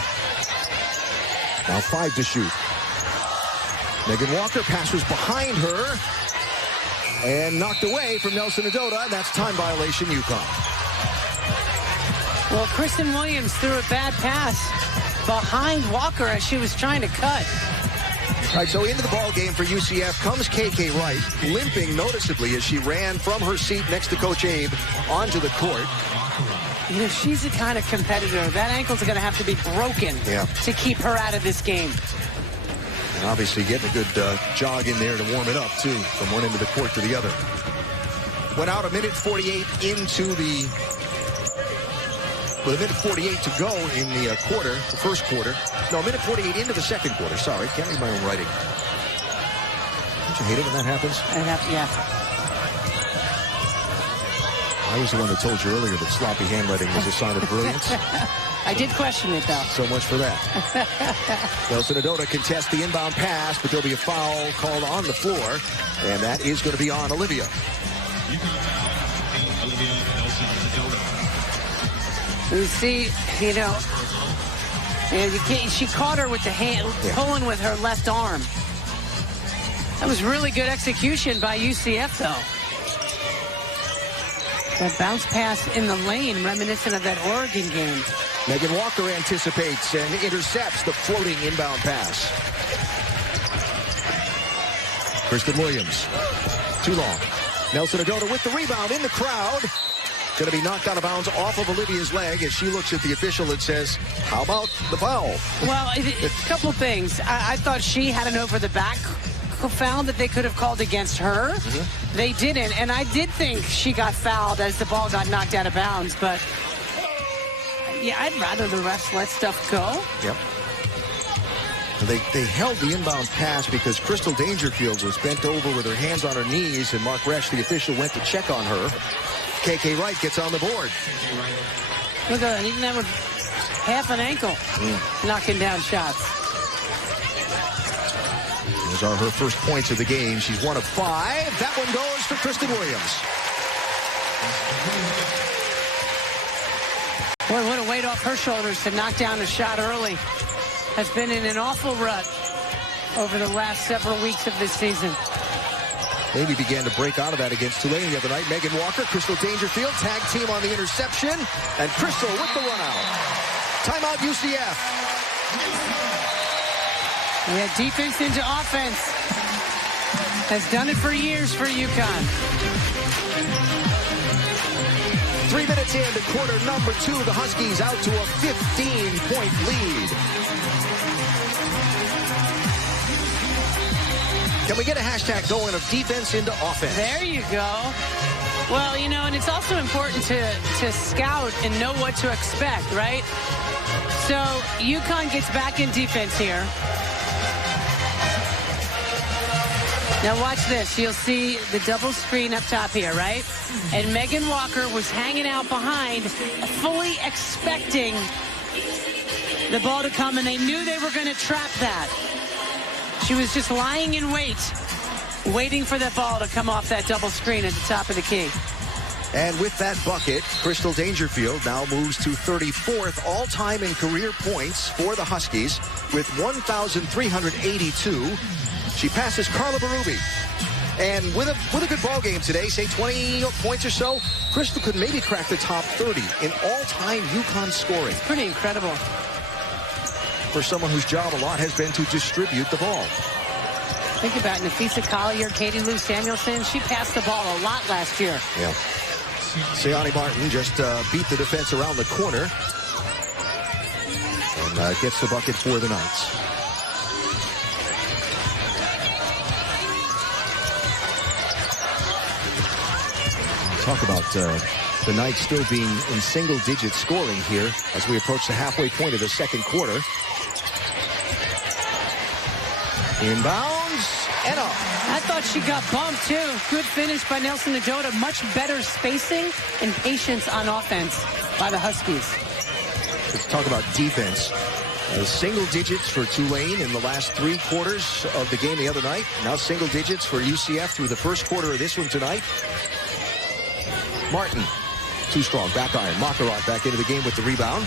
Now 5 to shoot. Megan Walker, pass was behind her. And knocked away from Nelson Adota. That's time violation, UConn. Well, Kristen Williams threw a bad pass behind Walker as she was trying to cut. All right, so into the ball game for UCF comes KK Wright, limping noticeably as she ran from her seat next to Coach Abe onto the court. You know, she's the kind of competitor. That ankle's going to have to be broken to keep her out of this game. And obviously getting a good jog in there to warm it up, too, from one end of the court to the other. Went out a minute 48 into the... With a minute 48 to go in the quarter, the first quarter. No, a minute 48 into the second quarter. Sorry, can't read my own writing. Don't you hate it when that happens? Yeah. I was the one that told you earlier that sloppy handwriting was a sign of brilliance. I did question it, though. So much for that. Nelson Adota contests the inbound pass, but there'll be a foul called on the floor, and that is going to be on Olivia. You see, you know, Yeah, she caught her with the hand, pulling with her left arm. That was really good execution by UCF, though. That bounce pass in the lane, reminiscent of that Oregon game. Megan Walker anticipates and intercepts the floating inbound pass. Kristen Williams, too long. Nelson Adota with the rebound in the crowd. Going to be knocked out of bounds off of Olivia's leg as she looks at the official and says, how about the foul? Well, a couple things. I thought she had an over-the-back foul that they could have called against her. They didn't, and I did think she got fouled as the ball got knocked out of bounds, but yeah, I'd rather the refs let stuff go. Yep. They held the inbound pass because Crystal Dangerfield was bent over with her hands on her knees, and Mark Resch, the official, went to check on her. KK Wright gets on the board. Look at that, even that with half an ankle, knocking down shots. Those are her first points of the game. She's 1 of 5. That one goes for Kristen Williams. Boy, what a weight off her shoulders to knock down a shot early. Has been in an awful rut over the last several weeks of this season. Navy began to break out of that against Tulane the other night. Megan Walker, Crystal Dangerfield, tag team on the interception, and Crystal with the run out. Timeout UCF. Yeah, defense into offense. Has done it for years for UConn. 3 minutes into quarter number 2. The Huskies out to a 15-point lead. Can we get a hashtag going of defense into offense? There you go. Well, you know, and it's also important to scout and know what to expect, right? So UConn gets back in defense here. Now watch this. You'll see the double screen up top here, right? And Megan Walker was hanging out behind, fully expecting the ball to come, and they knew they were going to trap that. She was just lying in wait, waiting for that ball to come off that double screen at the top of the key. And with that bucket, Crystal Dangerfield now moves to 34th all-time in career points for the Huskies with 1,382. She passes Carla Berube. And with a good ball game today, say 20 points or so, Crystal could maybe crack the top 30 in all-time UConn scoring. Pretty incredible. For someone whose job a lot has been to distribute the ball. Think about Nafisa Collier, Katie Lou Samuelson. She passed the ball a lot last year. Yeah. Siani Martin just beat the defense around the corner. And gets the bucket for the Knights. Talk about the Knights still being in single-digit scoring here as we approach the halfway point of the second quarter. Inbounds and up. I thought she got bumped, too. Good finish by Nelson Adota. Much better spacing and patience on offense by the Huskies. Let's talk about defense. Single digits for Tulane in the last 3 quarters of the game the other night. Now single digits for UCF through the first quarter of this one tonight. Martin, too strong. Back iron. Makarov back into the game with the rebound.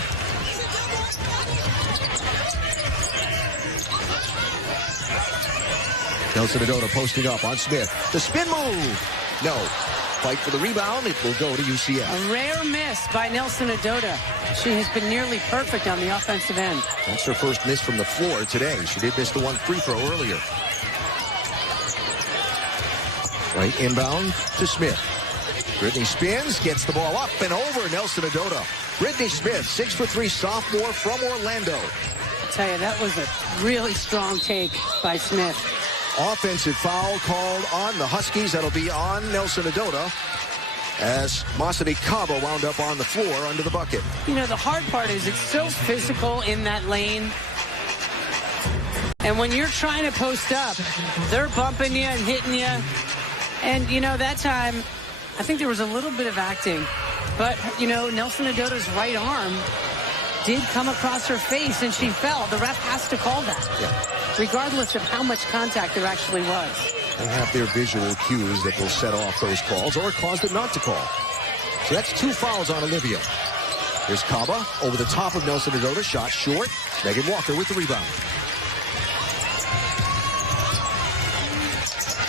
Nelson Adota posting up on Smith. The spin move. No. Fight for the rebound. It will go to UCF. A rare miss by Nelson Adota. She has been nearly perfect on the offensive end. That's her first miss from the floor today. She did miss the one free throw earlier. Right inbound to Smith. Brittany spins, gets the ball up and over Nelson Adota. Brittany Smith, 6'3" sophomore from Orlando. I'll tell you, that was a really strong take by Smith. Offensive foul called on the Huskies. That'll be on Nelson Adota as Masani Cabo wound up on the floor under the bucket. You know, the hard part is it's so physical in that lane. And when you're trying to post up, they're bumping you and hitting you. And, you know, that time, I think there was a little bit of acting. But, you know, Nelson Adota's right arm did come across her face and she fell. The ref has to call that. Yeah. Regardless of how much contact there actually was. They have their visual cues that will set off those calls or cause them not to call. So that's 2 fouls on Olivia. Here's Kaba over the top of Nelson Adota. Shot short. Megan Walker with the rebound.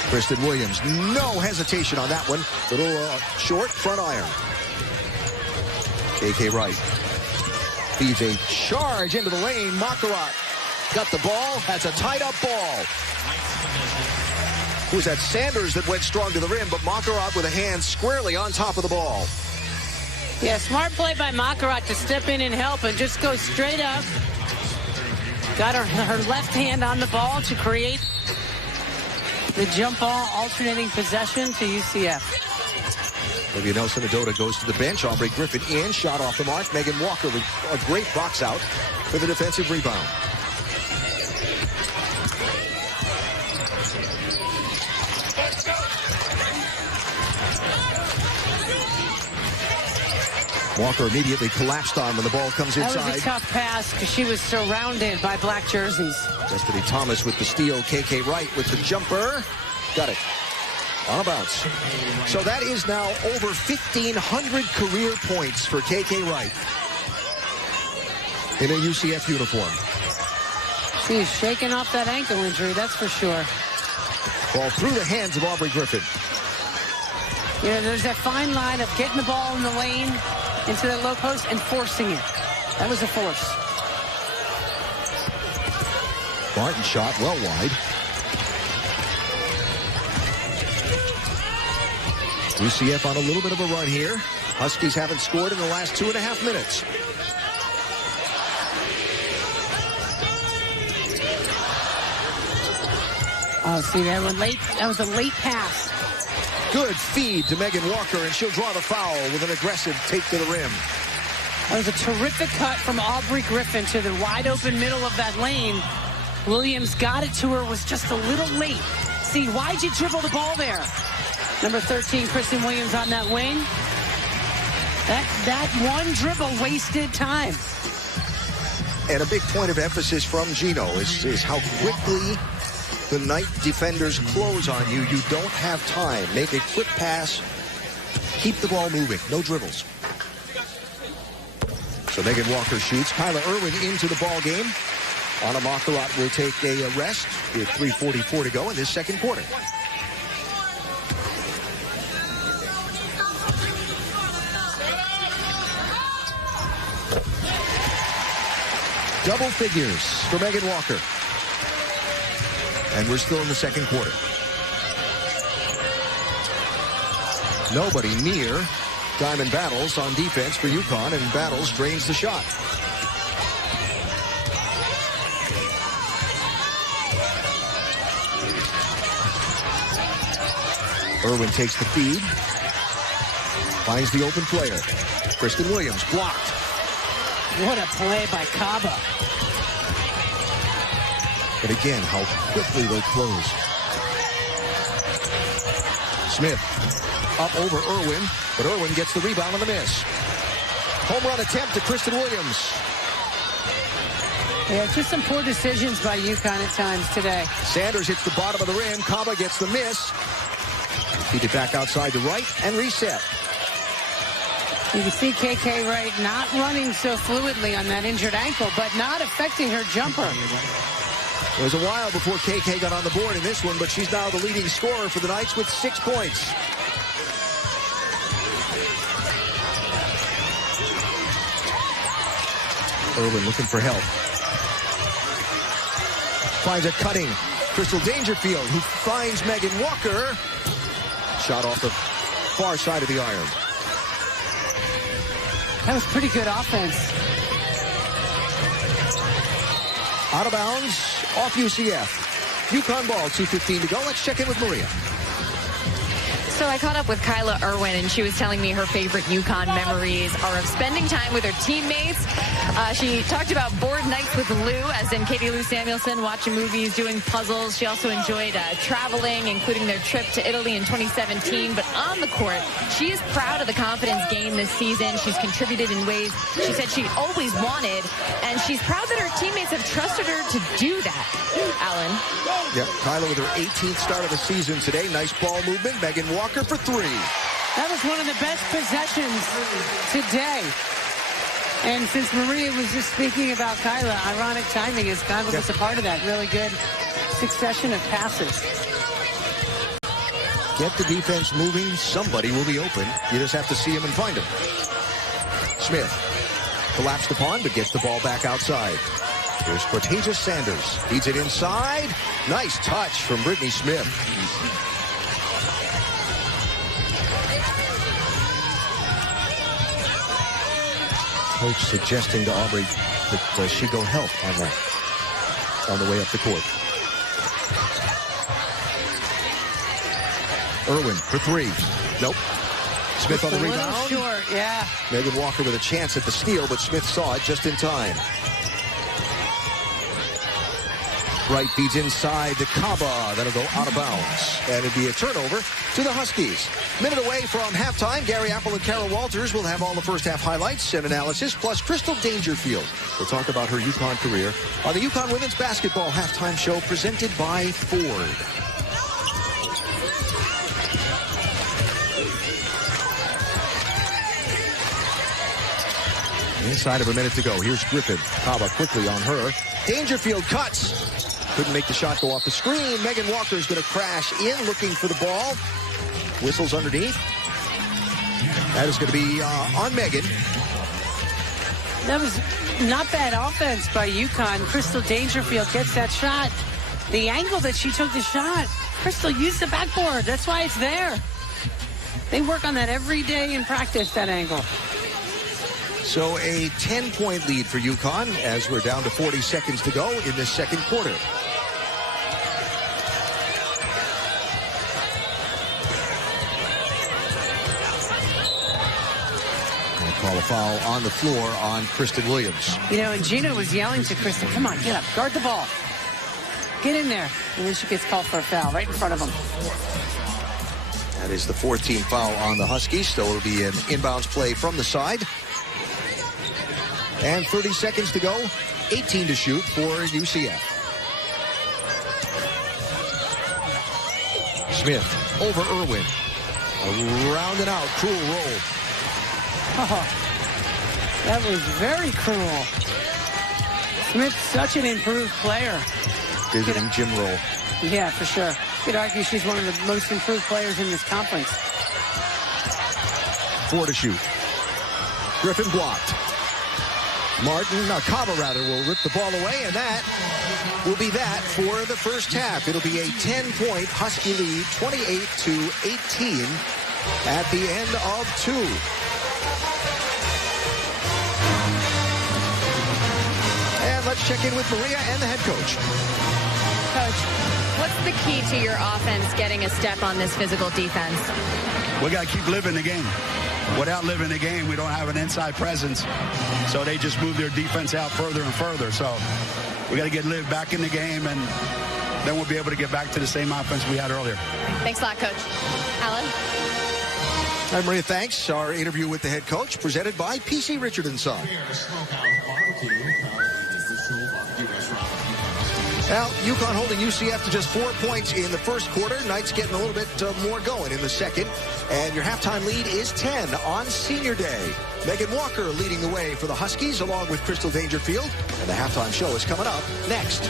Kristen Williams, no hesitation on that one. Little short front iron. KK Wright feeds a charge into the lane. Makarat got the ball. That's a tied-up ball. Who was that? Sanders that went strong to the rim, but Makarat with a hand squarely on top of the ball. Yeah, smart play by Makarat to step in and help and just go straight up. Got her left hand on the ball to create the jump ball alternating possession to UCF. Olivia Nelson Adota goes to the bench. Aubrey Griffin in, shot off the mark. Megan Walker with a great box out for the defensive rebound. Walker immediately collapsed on when the ball comes inside. That was a tough pass because she was surrounded by black jerseys. Destiny Thomas with the steal. KK Wright with the jumper. Got it. On a bounce. So that is now over 1,500 career points for KK Wright in a UCF uniform. She's shaking off that ankle injury, that's for sure. Ball through the hands of Aubrey Griffin. You know, there's that fine line of getting the ball in the lane into the low post and forcing it. That was a force. Martin shot well wide. UCF on a little bit of a run here. Huskies haven't scored in the last 2.5 minutes. Oh, see, that was a late pass. Good feed to Megan Walker, and she'll draw the foul with an aggressive take to the rim. That was a terrific cut from Aubrey Griffin to the wide open middle of that lane. Williams got it to her, was just a little late. See, why'd you dribble the ball there? Number 13, Kristen Williams on that wing. That one dribble wasted time. And a big point of emphasis from Gino is how quickly the Knight defenders close on you. You don't have time. Make a quick pass. Keep the ball moving. No dribbles. So Megan Walker shoots. Kyla Irwin into the ball game. Anna Makarat will take a rest with 3:44 to go in this second quarter. Double figures for Megan Walker. And we're still in the second quarter. Nobody near Diamond Battles on defense for UConn, and Battles drains the shot. Irwin takes the feed. Finds the open player. Kristen Williams blocked. What a play by Kaba. But again, how quickly they close. Smith up over Irwin, but Irwin gets the rebound on the miss. Home run attempt to Kristen Williams. Yeah, just some poor decisions by UConn at times today. Sanders hits the bottom of the rim. Kaba gets the miss. Feed it back outside to Wright and reset. You can see KK Wright not running so fluidly on that injured ankle, but not affecting her jumper. It was a while before KK got on the board in this one, but she's now the leading scorer for the Knights with 6 points. Irwin looking for help. Finds a cutting Crystal Dangerfield, who finds Megan Walker. Shot off the far side of the iron. That was pretty good offense. Out of bounds, off UCF. UConn ball, 2:15 to go. Let's check in with Maria. So I caught up with Kyla Irwin, and she was telling me her favorite UConn memories are of spending time with her teammates. She talked about board nights with Lou, as in Katie Lou Samuelson, watching movies, doing puzzles. She also enjoyed traveling, including their trip to Italy in 2017. But on the court, she is proud of the confidence gained this season. She's contributed in ways she said she always wanted, and she's proud that her teammates have trusted her to do that. Alan. Yep, Kyla with her 18th start of the season today. Nice ball movement. Megan Walker for 3. That was one of the best possessions today. And since Maria was just speaking about Kyla, ironic timing as Kyla was a part of that really good succession of passes. Get the defense moving. Somebody will be open. You just have to see him and find him. Smith collapsed upon, but gets the ball back outside. Here's Cortejus Sanders. Feeds it inside. Nice touch from Brittany Smith. Coach suggesting to Aubrey that she go help on that on the way up the court. Irwin for three. Nope. Smith on the rebound. Short, yeah. Megan Walker with a chance at the steal, but Smith saw it just in time. Wright feeds inside to Kaba. That'll go out of bounds. And it'll be a turnover to the Huskies. Minute away from halftime. Gary Apple and Carol Walters will have all the first half highlights and analysis, plus Crystal Dangerfield. We'll talk about her UConn career on the UConn Women's Basketball Halftime Show presented by Ford. Inside of a minute to go. Here's Griffin. Kaba quickly on her. Dangerfield cuts. Couldn't make the shot go off the screen. Megan Walker's going to crash in looking for the ball. Whistles underneath. That is going to be on Megan. That was not bad offense by UConn. Crystal Dangerfield gets that shot. The angle that she took the shot, Crystal used the backboard. That's why it's there. They work on that every day in practice, that angle. So a 10-point lead for UConn as we're down to 40 seconds to go in this second quarter. Call a foul on the floor on Kristen Williams. You know, and Gina was yelling to Kristen, come on, get up, guard the ball. Get in there. And then she gets called for a foul right in front of them. That is the 14th foul on the Huskies, so it'll be an inbounds play from the side. And 30 seconds to go, 18 to shoot for UCF. Smith over Irwin. Around and out, cruel roll. Oh, that was very cruel. Smith's such an improved player. Visiting Jim Roll. Yeah, for sure. You could argue she's one of the most improved players in this conference. 4 to shoot. Griffin blocked. Kaba will rip the ball away, and that will be that for the first half. It'll be a 10-point Husky lead, 28-18 at the end of 2. And let's check in with Maria and the head coach. Coach, what's the key to your offense getting a step on this physical defense? We got to keep living the game. Without living the game, we don't have an inside presence. So they just move their defense out further and further. So we got to get Liv back in the game, and then we'll be able to get back to the same offense we had earlier. Thanks a lot, Coach. Alan? All right, Maria, thanks. Our interview with the head coach presented by PC Richard & Son. Now, UConn holding UCF to just 4 points in the first quarter. Knights getting a little bit more going in the second. And your halftime lead is 10 on Senior Day. Megan Walker leading the way for the Huskies along with Crystal Dangerfield. And the halftime show is coming up next.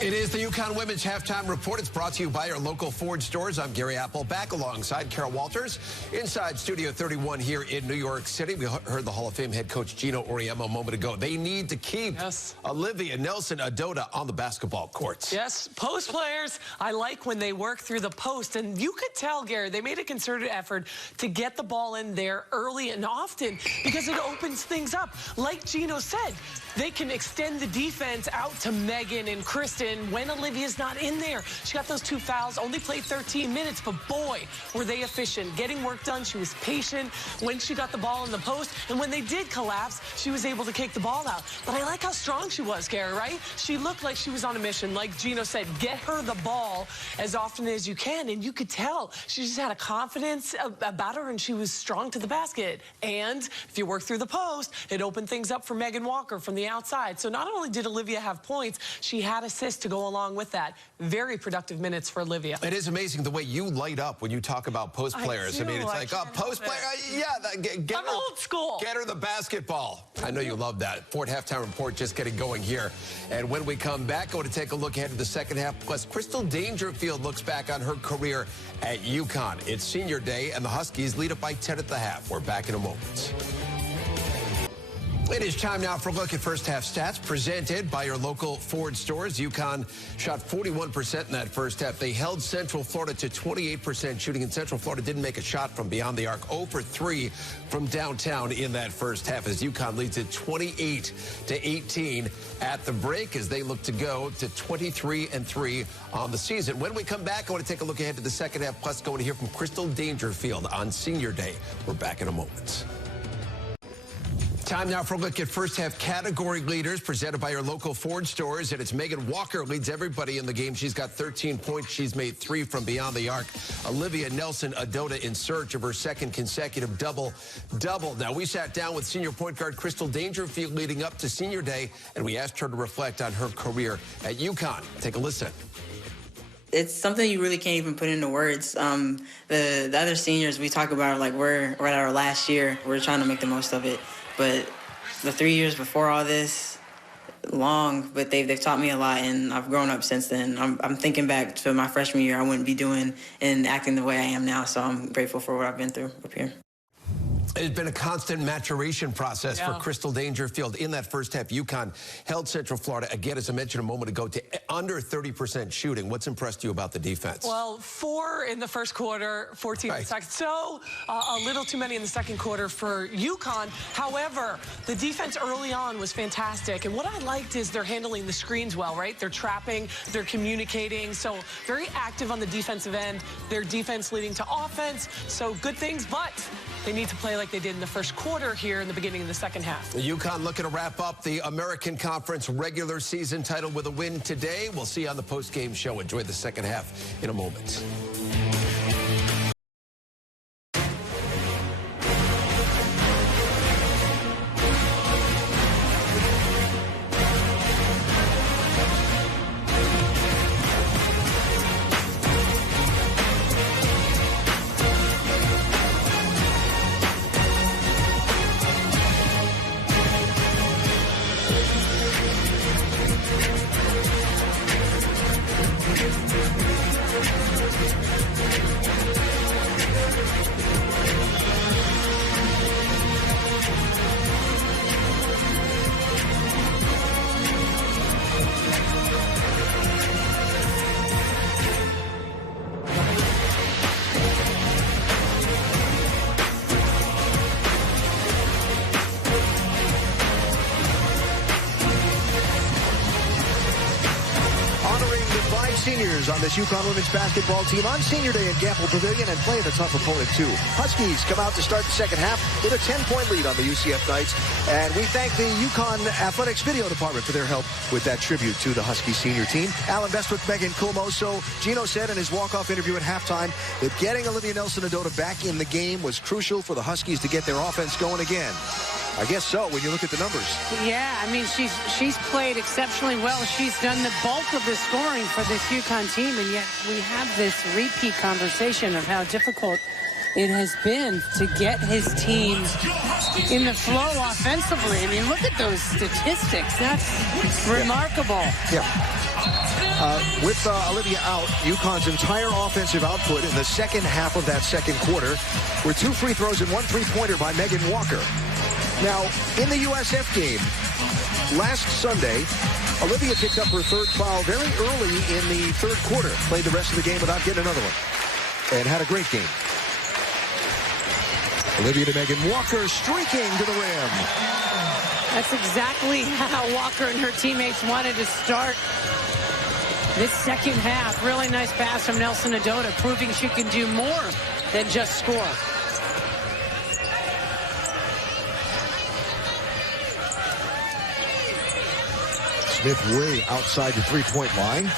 It is the UConn Women's Halftime Report. It's brought to you by our local Ford stores. I'm Gary Apple, back alongside Carol Walters inside Studio 31 here in New York City. We heard the Hall of Fame head coach Gino Auriemma a moment ago. They need to keep Olivia Nelson Adota on the basketball courts. Yes, post players, I like when they work through the post. And you could tell, Gary, they made a concerted effort to get the ball in there early and often because it opens things up. Like Gino said, they can extend the defense out to Megan and Kristen when Olivia Olivia's not in there. She got those 2 fouls, only played 13 minutes, but boy, were they efficient. Getting work done, she was patient when she got the ball in the post, and when they did collapse, she was able to kick the ball out. But I like how strong she was, Gary, right? She looked like she was on a mission. Like Gino said, get her the ball as often as you can, and you could tell she just had a confidence about her, and she was strong to the basket. And if you work through the post, it opened things up for Megan Walker from the outside. So not only did Olivia have points, she had assists to go along with that. Very productive minutes for Olivia. It is amazing the way you light up when you talk about post players. I mean, it's like, oh, post player, yeah. I'm old school. Get her the basketball. I know you love that. Fort Halftime Report just getting going here. And when we come back, going to take a look ahead to the second half. Plus, Crystal Dangerfield looks back on her career at UConn. It's senior day, and the Huskies lead up by 10 at the half. We're back in a moment. It is time now for a look at first half stats presented by your local Ford stores. UConn shot 41% in that first half. They held Central Florida to 28% shooting, and Central Florida didn't make a shot from beyond the arc. 0 for 3 from downtown in that first half as UConn leads it 28-18 at the break as they look to go to 23-3 on the season. When we come back, I want to take a look ahead to the second half, plus going to hear from Crystal Dangerfield on senior day. We're back in a moment. Time now for a look at first half category leaders presented by your local Ford stores. And it's Megan Walker leads everybody in the game. She's got 13 points. She's made 3 from beyond the arc. Olivia Nelson-Adota in search of her second consecutive double-double. Now, we sat down with senior point guard Crystal Dangerfield leading up to senior day, and we asked her to reflect on her career at UConn. Take a listen. It's something you really can't even put into words. The other seniors, we talk about, like, we're at our last year. We're trying to make the most of it. But the 3 years before all this, long, but they've taught me a lot, and I've grown up since then. I'm thinking back to my freshman year, I wouldn't be doing and acting the way I am now, so I'm grateful for what I've been through up here. It's been a constant maturation process for Crystal Dangerfield. In that first half, UConn held Central Florida, again, as I mentioned a moment ago, to under 30% shooting. What's impressed you about the defense? Well, 4 in the first quarter, 14 in the second. So a little too many in the second quarter for UConn. However, the defense early on was fantastic. And what I liked is they're handling the screens well, right? They're trapping, they're communicating. So very active on the defensive end. Their defense leading to offense. So good things, but they need to play like they did in the first quarter here in the beginning of the second half. UConn looking to wrap up the American Conference regular season title with a win today. We'll see you on the post-game show. Enjoy the second half in a moment. Seniors on this UConn women's basketball team on senior day in Gamble Pavilion and playing a tough opponent too. Huskies come out to start the second half with a 10-point lead on the UCF Knights, and we thank the UConn Athletics video department for their help with that tribute to the Husky senior team. Alan Bestwick, Megan Kulmo. So Gino said in his walk-off interview at halftime that getting Olivia Nelson-Adota back in the game was crucial for the Huskies to get their offense going again. I guess so, when you look at the numbers. Yeah, I mean, she's played exceptionally well. She's done the bulk of the scoring for this UConn team, and yet we have this repeat conversation of how difficult it has been to get his team in the flow offensively. I mean, look at those statistics. That's remarkable. Yeah. With Olivia out, UConn's entire offensive output in the second half of that second quarter were 2 free throws and 1 3-pointer by Megan Walker. Now, in the USF game last Sunday, Olivia picked up her 3rd foul very early in the 3rd quarter. Played the rest of the game without getting another one. And had a great game. Olivia to Megan Walker, streaking to the rim. That's exactly how Walker and her teammates wanted to start This second half, really nice pass from Nelson Adota, proving she can do more than just score. Smith way outside the three-point line.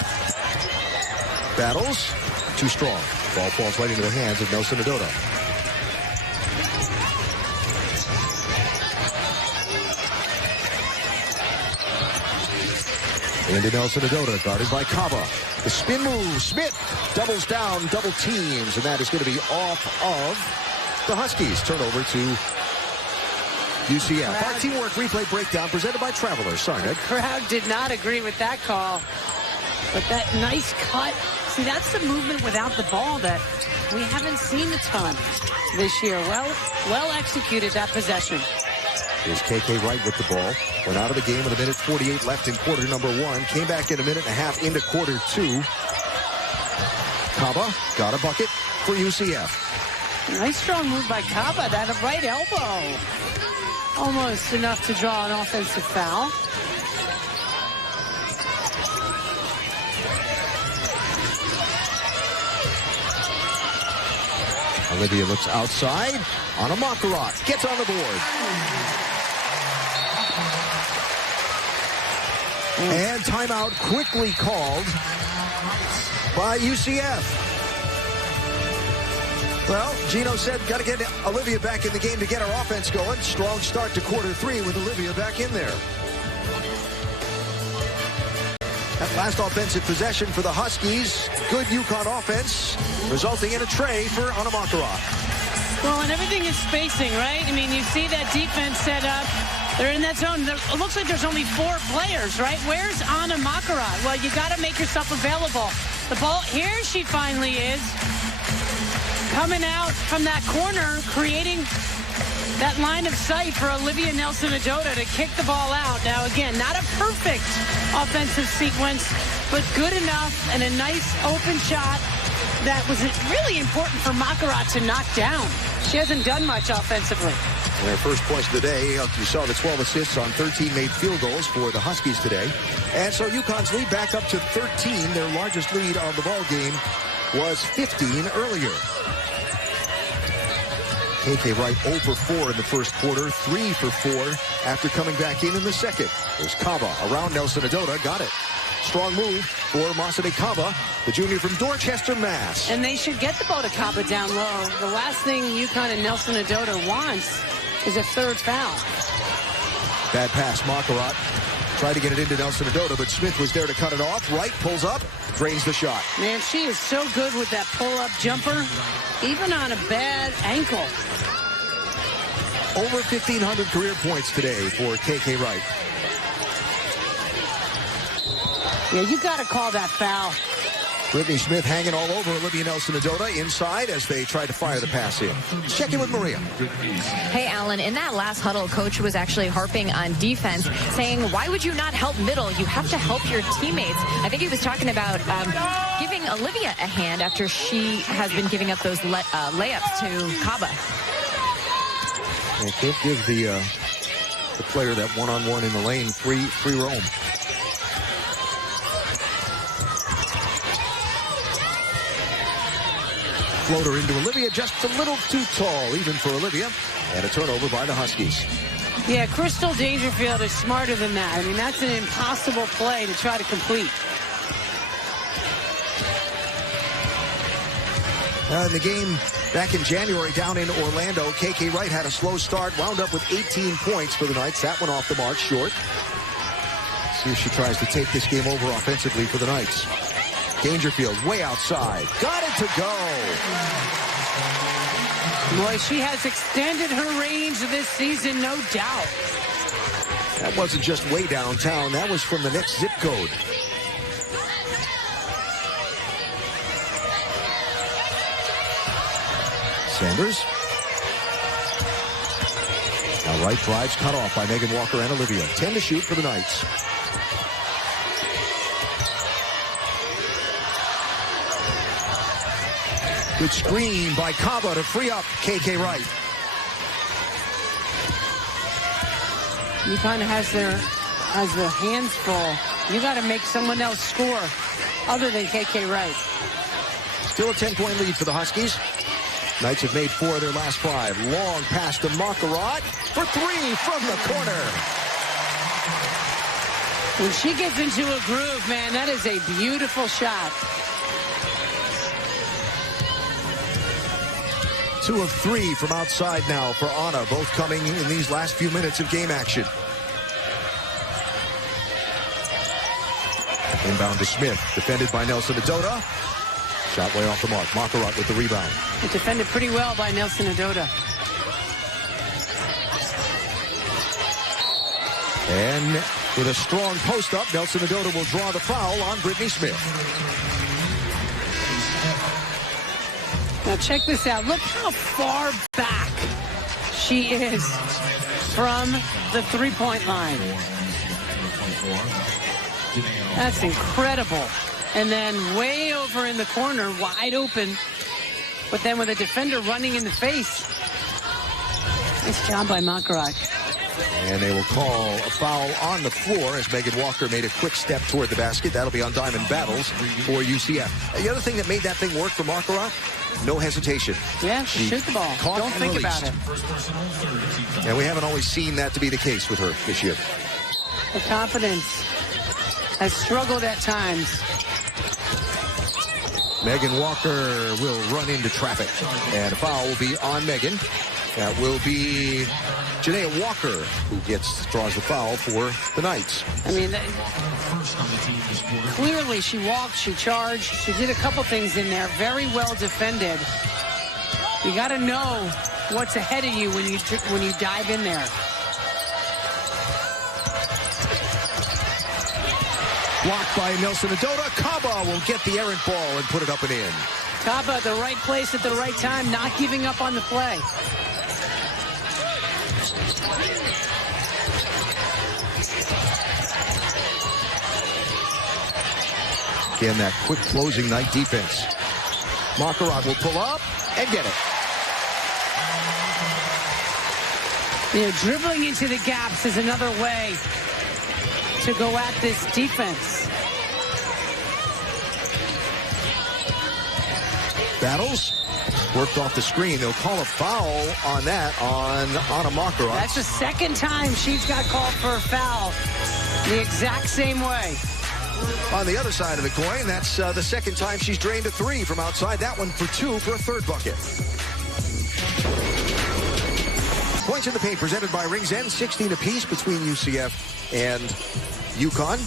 Battles. Too strong. Ball falls right into the hands of Nelson Adota. Into Nelson Adota, guarded by Kaba. The spin move. Smith doubles down, double teams, and that is going to be off of the Huskies. Turnover to UCF. Our teamwork replay breakdown presented by Travelers. Sorry, Nick. The crowd did not agree with that call. But that nice cut. See, that's the movement without the ball that we haven't seen a ton this year. Well executed, that possession. Here's KK Wright with the ball. Went out of the game with 1:48 left in quarter number 1. Came back in 1.5 minutes into quarter 2. Kaba got a bucket for UCF. Nice strong move by Kaba. That right elbow. Almost enough to draw an offensive foul. Olivia looks outside. On a Makarat. Gets on the board. And timeout quickly called by UCF. Well, Gino said, got to get Olivia back in the game to get our offense going. Strong start to quarter 3 with Olivia back in there. That last offensive possession for the Huskies. Good UConn offense, resulting in a tray for Anna Makarat. Well, and everything is spacing, right? I mean, you see that defense set up. They're in that zone. It looks like there's only 4 players, right? Where's Anna Makarat? Well, you got to make yourself available. The ball, here she finally is. Coming out from that corner, creating that line of sight for Olivia Nelson Adota to kick the ball out. Now, again, not a perfect offensive sequence, but good enough and a nice open shot that was really important for Makarat to knock down. She hasn't done much offensively. And their first points of the day, you saw the 12 assists on 13 made field goals for the Huskies today. And so UConn's lead back up to 13. Their largest lead of the ball game was 15 earlier. KK Wright 0 for 4 in the first quarter, 3 for 4 after coming back in the second. There's Kaba around Nelson Adota, got it. Strong move for Masade Kaba, the junior from Dorchester, Mass. And they should get the ball to Kaba down low. The last thing UConn and Nelson Adota wants is a third foul. Bad pass, Makarat. Tried to get it into Nelson Adota, but Smith was there to cut it off. Wright pulls up, drains the shot. Man, she is so good with that pull-up jumper, even on a bad ankle. Over 1,500 career points today for KK Wright. Yeah, you got to call that foul. Brittany Smith hanging all over Olivia Nelson Adota inside as they try to fire the pass in. Check in with Maria. Hey, Alan, in that last huddle, Coach was actually harping on defense, saying, why would you not help middle? You have to help your teammates. I think he was talking about giving Olivia a hand after she has been giving up those layups to Kaba. They can't give the player that one-on-one in the lane free roam. Floater into Olivia, just a little too tall, even for Olivia. And a turnover by the Huskies. Yeah, Crystal Dangerfield is smarter than that. I mean, that's an impossible play to try to complete. In the game back in January down in Orlando, KK Wright had a slow start, wound up with 18 points for the Knights. That one off the mark, short. See if she tries to take this game over offensively for the Knights. Dangerfield way outside. Got it to go. Boy, she has extended her range this season, no doubt. That wasn't just way downtown. That was from the next zip code. Sanders. Now Wright drives, cut off by Megan Walker and Olivia. 10 to shoot for the Knights. Good screen by Kaba to free up KK Wright. UConn has their hands full You got to make someone else score other than KK Wright. Still a 10-point lead for the Huskies. Knights have made 4 of their last 5. Long pass to Makarot for 3 from the corner. When she gets into a groove, man, that is a beautiful shot. 2 of 3 from outside now for Anna, both coming in these last few minutes of game action. Inbound to Smith, defended by Nelson Adota. Shot way off the mark. Makarot with the rebound. It defended pretty well by Nelson Adota. And with a strong post-up, Nelson Adota will draw the foul on Brittany Smith. Now check this out. Look how far back she is from the three-point line. That's incredible. And then way over in the corner, wide open. But then with a defender running in the face. Nice job by Makarot. And they will call a foul on the floor as Megan Walker made a quick step toward the basket. That'll be on Diamond Battles for UCF. The other thing that made that thing work for Makarot, no hesitation. Yeah, shoot the ball. Don't think about it. And we haven't always seen that to be the case with her this year. The confidence has struggled at times. Megan Walker will run into traffic. And a foul will be on Megan. That will be Janaea Walker who draws the foul for the Knights. I mean, clearly she walked, she charged, she did a couple things in there. Very well defended. You got to know what's ahead of you when you dive in there. Blocked by Nelson Adota. Kaba will get the errant ball and put it up and in. Kaba at the right place at the right time, not giving up on the play. Again, that quick closing Knight defense. Makarot will pull up and get it. You know, dribbling into the gaps is another way to go at this defense. Battles worked off the screen. They'll call a foul on that on Anna Makarot. That's the second time she's got called for a foul the exact same way. On the other side of the coin, that's the second time she's drained a 3 from outside. That one for 2 for a third bucket. Points in the paint presented by Rings End, 16 apiece between UCF and UConn.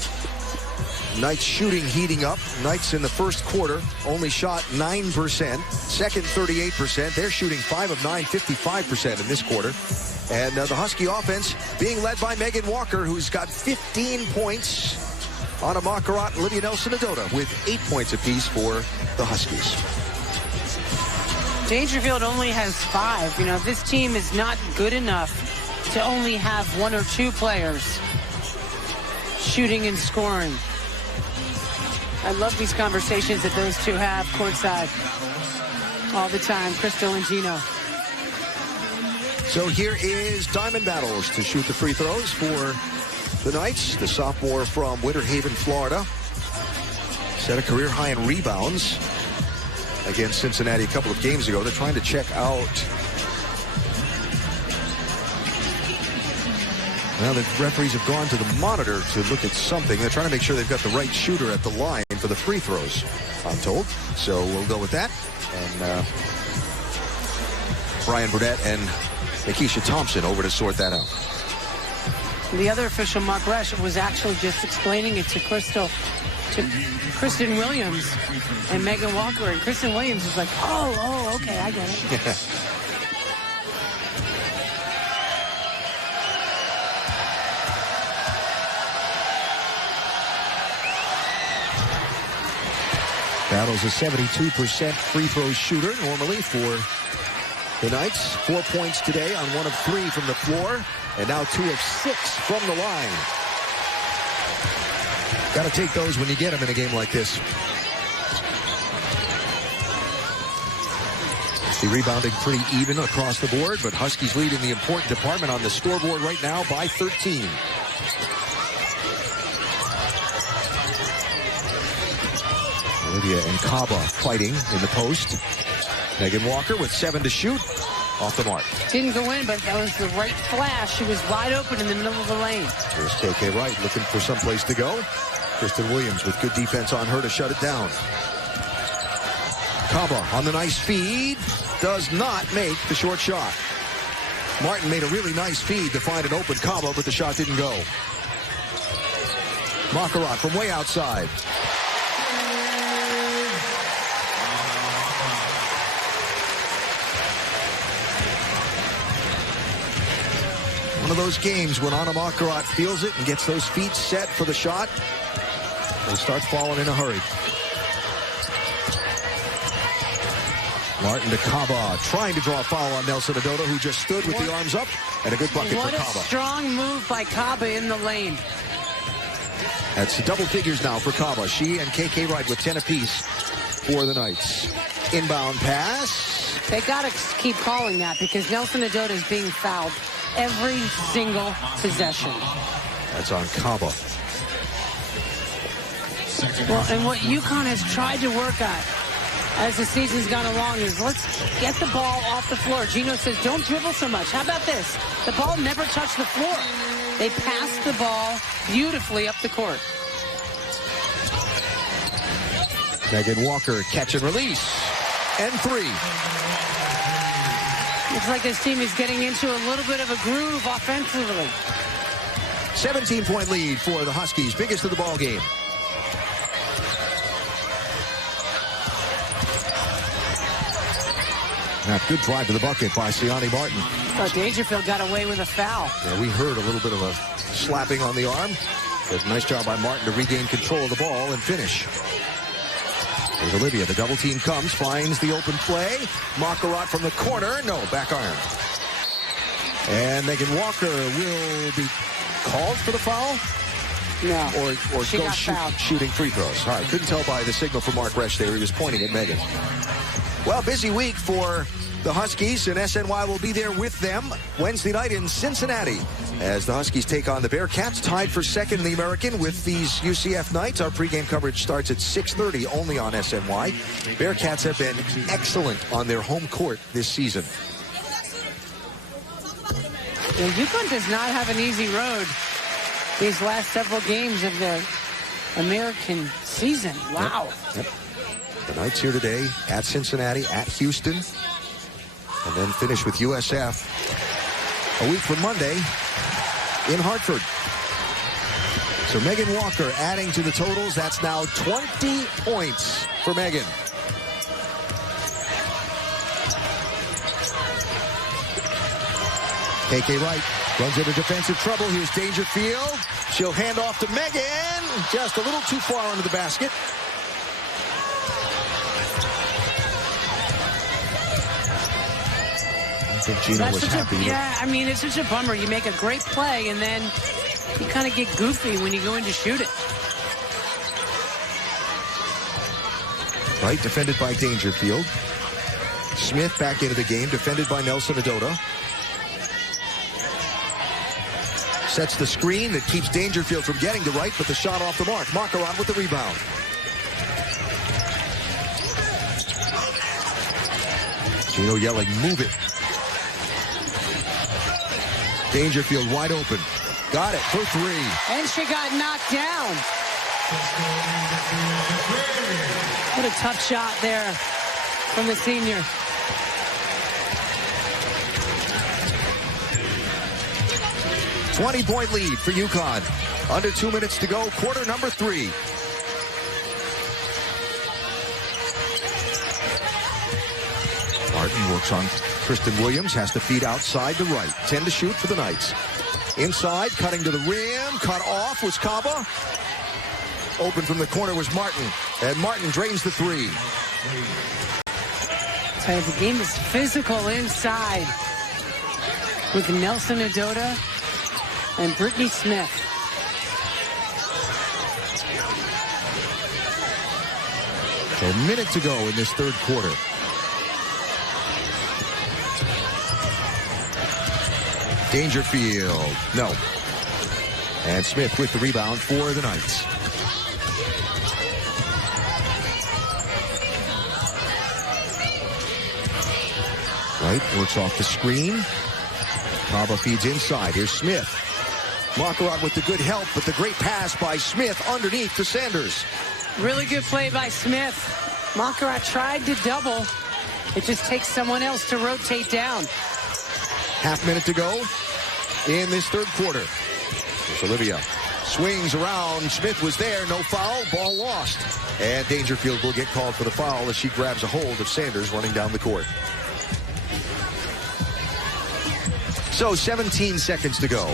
Knights shooting heating up. Knights in the first quarter only shot 9%. Second, 38%. They're shooting 5 of 9, 55% in this quarter. And the Husky offense being led by Megan Walker, who's got 15 points. Anna Makarot and Olivia Nelson-Adota with 8 points apiece for the Huskies. Dangerfield only has 5. You know, this team is not good enough to only have 1 or 2 players shooting and scoring. I love these conversations that those two have courtside all the time, Crystal and Gino. So here is Diamond Battles to shoot the free throws for the Knights. The sophomore from Winter Haven, Florida. Set a career high in rebounds against Cincinnati a couple of games ago. They're trying to check out. Now the referees have gone to the monitor to look at something. They're trying to make sure they've got the right shooter at the line for the free throws, I'm told. So we'll go with that. And Brian Burdett and Nikisha Thompson over to sort that out. The other official, Mark Resch, was actually just explaining it to Kristen Williams and Megan Walker. And Kristen Williams is like, oh, okay, I get it. Battles a 72% free throw shooter normally for the Knights. 4 points today on 1 of 3 from the floor. And now 2 of 6 from the line. Got to take those when you get them in a game like this. The rebounding pretty even across the board, but Huskies lead in the important department on the scoreboard right now by 13. Olivia and Kaba fighting in the post. Megan Walker with 7 to shoot. Off the mark. Didn't go in, but that was the right flash. She was wide open in the middle of the lane. Here's KK Wright looking for someplace to go. Kristen Williams with good defense on her to shut it down. Kaba on the nice feed. Does not make the short shot. Martin made a really nice feed to find an open Kaba, but the shot didn't go. Makarat from way outside. One of those games when Anna Makarat feels it and gets those feet set for the shot, they start falling in a hurry. Martin to Kaba, trying to draw a foul on Nelson Adota, who just stood with the arms up, and a good bucket for Kaba. What a strong move by Kaba in the lane. That's double figures now for Kaba. She and KK Wright with 10 apiece for the Knights. Inbound pass. They got to keep calling that because Nelson Adota is being fouled every single possession. That's on Kaba. Well, and what UConn has tried to work at as the season's gone along is let's get the ball off the floor. Gino says, don't dribble so much. How about this? The ball never touched the floor. They passed the ball beautifully up the court. Megan Walker, catch and release. And 3. Looks like this team is getting into a little bit of a groove offensively. 17-point lead for the Huskies, biggest of the ball game. That good drive to the bucket by Siani Martin. Oh, Dangerfield got away with a foul. Yeah, we heard a little bit of a slapping on the arm. But nice job by Martin to regain control of the ball and finish. There's Olivia. The double team comes, finds the open play. Makarat from the corner. No, back iron. And Megan Walker will be called for the foul. No. Or go shooting free throws. All right, couldn't tell by the signal from Mark Resch there. He was pointing at Megan. Well, busy week for the Huskies, and SNY will be there with them Wednesday night in Cincinnati as the Huskies take on the Bearcats, tied for second in the American with these UCF Knights. Our pregame coverage starts at 6:30 only on SNY. Bearcats have been excellent on their home court this season. Yeah, UConn does not have an easy road these last several games of the American season. Wow. Yep. The Knights here today at Cincinnati, at Houston, and then finish with USF a week from Monday in Hartford. So Megan Walker adding to the totals. That's now 20 points for Megan. KK Wright runs into defensive trouble. Here's Dangerfield. She'll hand off to Megan. Just a little too far under the basket. I think Gino was happy. Yeah, I mean, it's such a bummer. You make a great play, and then you kind of get goofy when you go in to shoot it. Right, defended by Dangerfield. Smith back into the game, defended by Nelson Adota. Sets the screen that keeps Dangerfield from getting to Wright, but the shot off the mark. Makarat with the rebound. Gino yelling, move it. Dangerfield wide open. Got it for 3. And she got knocked down. What a tough shot there from the senior. $20-point lead for UConn. Under 2 minutes to go, quarter number 3. Martin works on Kristen Williams, has to feed outside to right. 10 to shoot for the Knights. Inside, cutting to the rim, cut off was Kaba. Open from the corner was Martin, and Martin drains the 3. So the game is physical inside with Nelson Adota and Brittany Smith. A minute to go in this third quarter. Dangerfield, no. And Smith with the rebound for the Knights. White works off the screen. Kaba feeds inside. Here's Smith. Marquardt with the good help, but the great pass by Smith underneath to Sanders. Really good play by Smith. Marquardt tried to double. It just takes someone else to rotate down. Half minute to go in this third quarter. Here's Olivia. Swings around. Smith was there. No foul. Ball lost. And Dangerfield will get called for the foul as she grabs a hold of Sanders running down the court. So 17 seconds to go.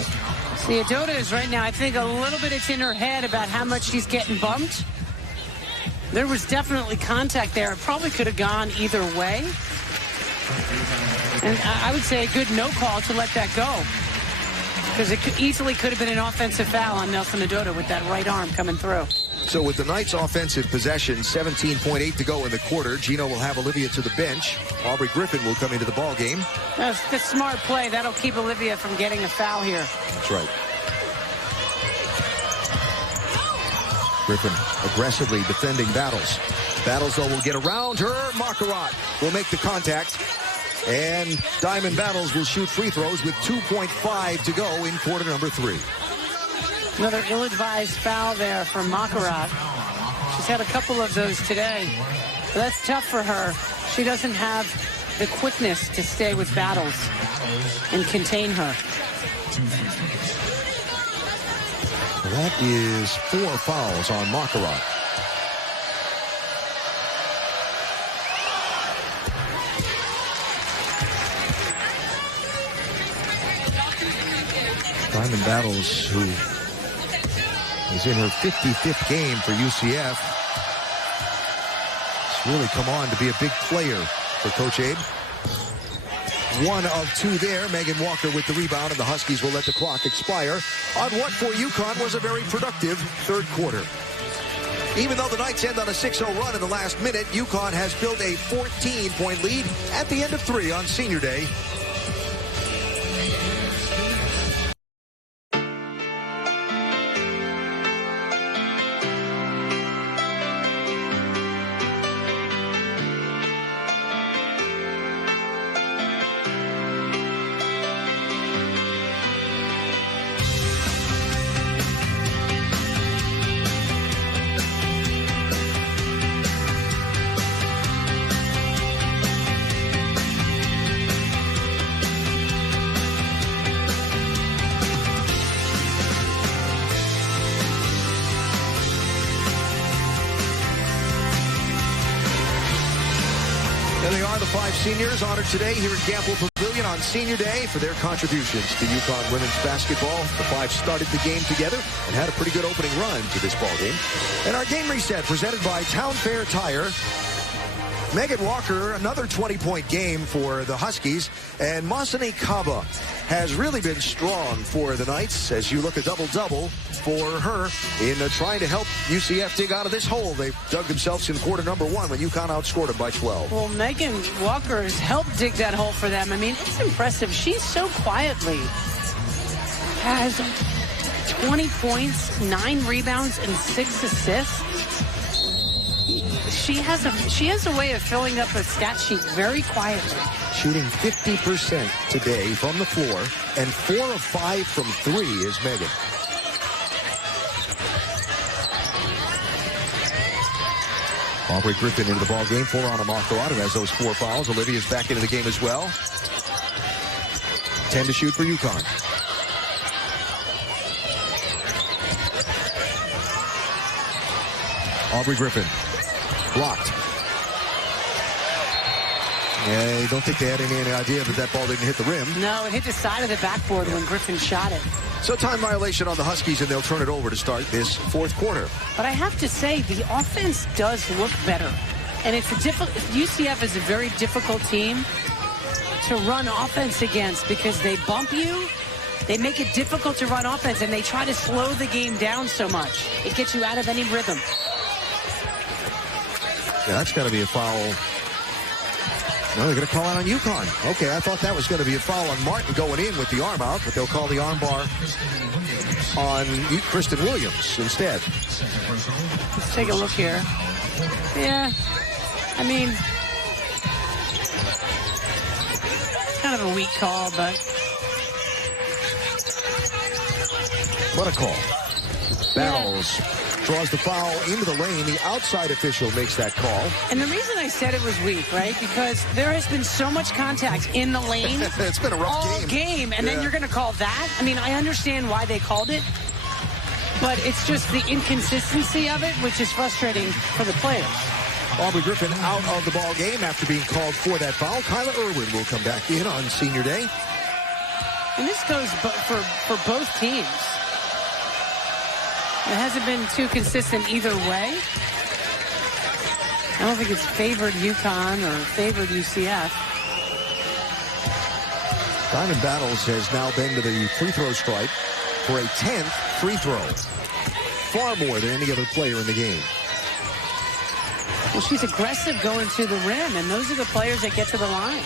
See, Adota is right now, I think a little bit it's in her head about how much she's getting bumped. There was definitely contact there. It probably could have gone either way. And I would say a good no call to let that go. Because it easily could have been an offensive foul on Nelson Adota with that right arm coming through. So with the Knights' offensive possession, 17.8 to go in the quarter, Gino will have Olivia to the bench. Aubrey Griffin will come into the ball game. That's a smart play. That'll keep Olivia from getting a foul here. That's right. Griffin aggressively defending Battles. Battles, though, will get around her. Marquardt will make the contact. And Diamond Battles will shoot free throws with 2.5 to go in quarter number 3. Another ill-advised foul there from Marquardt. She's had a couple of those today. But that's tough for her. She doesn't have the quickness to stay with Battles and contain her. That is 4 fouls on Marquardt. Diamond Battles, who is in her 55th game for UCF, has really come on to be a big player for Coach Abe. 1 of 2 there. Megan Walker with the rebound, and the Huskies will let the clock expire on what for UConn was a very productive third quarter. Even though the Knights end on a 6-0 run in the last minute, UConn has built a 14-point lead at the end of 3 on Senior Day. There they are, the 5 seniors honored today here at Gamble Pavilion on Senior Day for their contributions to UConn women's basketball. The 5 started the game together and had a pretty good opening run to this ball game. And our game reset presented by Town Fair Tire. Megan Walker, another 20-point game for the Huskies. And Masane Kaba has really been strong for the Knights as you look a double-double for her in trying to help UCF dig out of this hole. They dug themselves in quarter number 1 when UConn outscored them by 12. Well, Megan Walker has helped dig that hole for them. I mean, it's impressive. She so quietly has 20 points, 9 rebounds, and 6 assists. She has a way of filling up a stat sheet very quietly. Shooting 50% today from the floor, and 4 of 5 from 3 is Megan. Aubrey Griffin into the ball game for Anna Marquardt, who has those 4 fouls. Olivia's back into the game as well. 10 to shoot for UConn. Aubrey Griffin. Blocked. Yeah, I don't think they had any idea that that ball didn't hit the rim. No, it hit the side of the backboard when Griffin shot it. So time violation on the Huskies, and they'll turn it over to start this fourth quarter. But I have to say, the offense does look better. And it's UCF is a very difficult team to run offense against because they bump you. They make it difficult to run offense, and they try to slow the game down so much. It gets you out of any rhythm. Yeah, that's got to be a foul. No, they're going to call out on UConn. Okay, I thought that was going to be a foul on Martin going in with the arm out, but they'll call the arm bar on Kristen Williams instead. Let's take a look here. Yeah, I mean, kind of a weak call, but... What a call. Battles draws the foul into the lane. The outside official makes that call. And the reason I said it was weak, right? Because there has been so much contact in the lane. It's been a rough all game. And then you're going to call that? I mean, I understand why they called it, but it's just the inconsistency of it, which is frustrating for the players. Aubrey Griffin out of the ball game after being called for that foul. Kyla Irwin will come back in on senior day. And this goes for both teams. It hasn't been too consistent either way. I don't think it's favored UConn or favored UCF. Diamond Battles has now been to the free throw stripe for a 10th free throw. Far more than any other player in the game. Well, she's aggressive going to the rim, and those are the players that get to the line.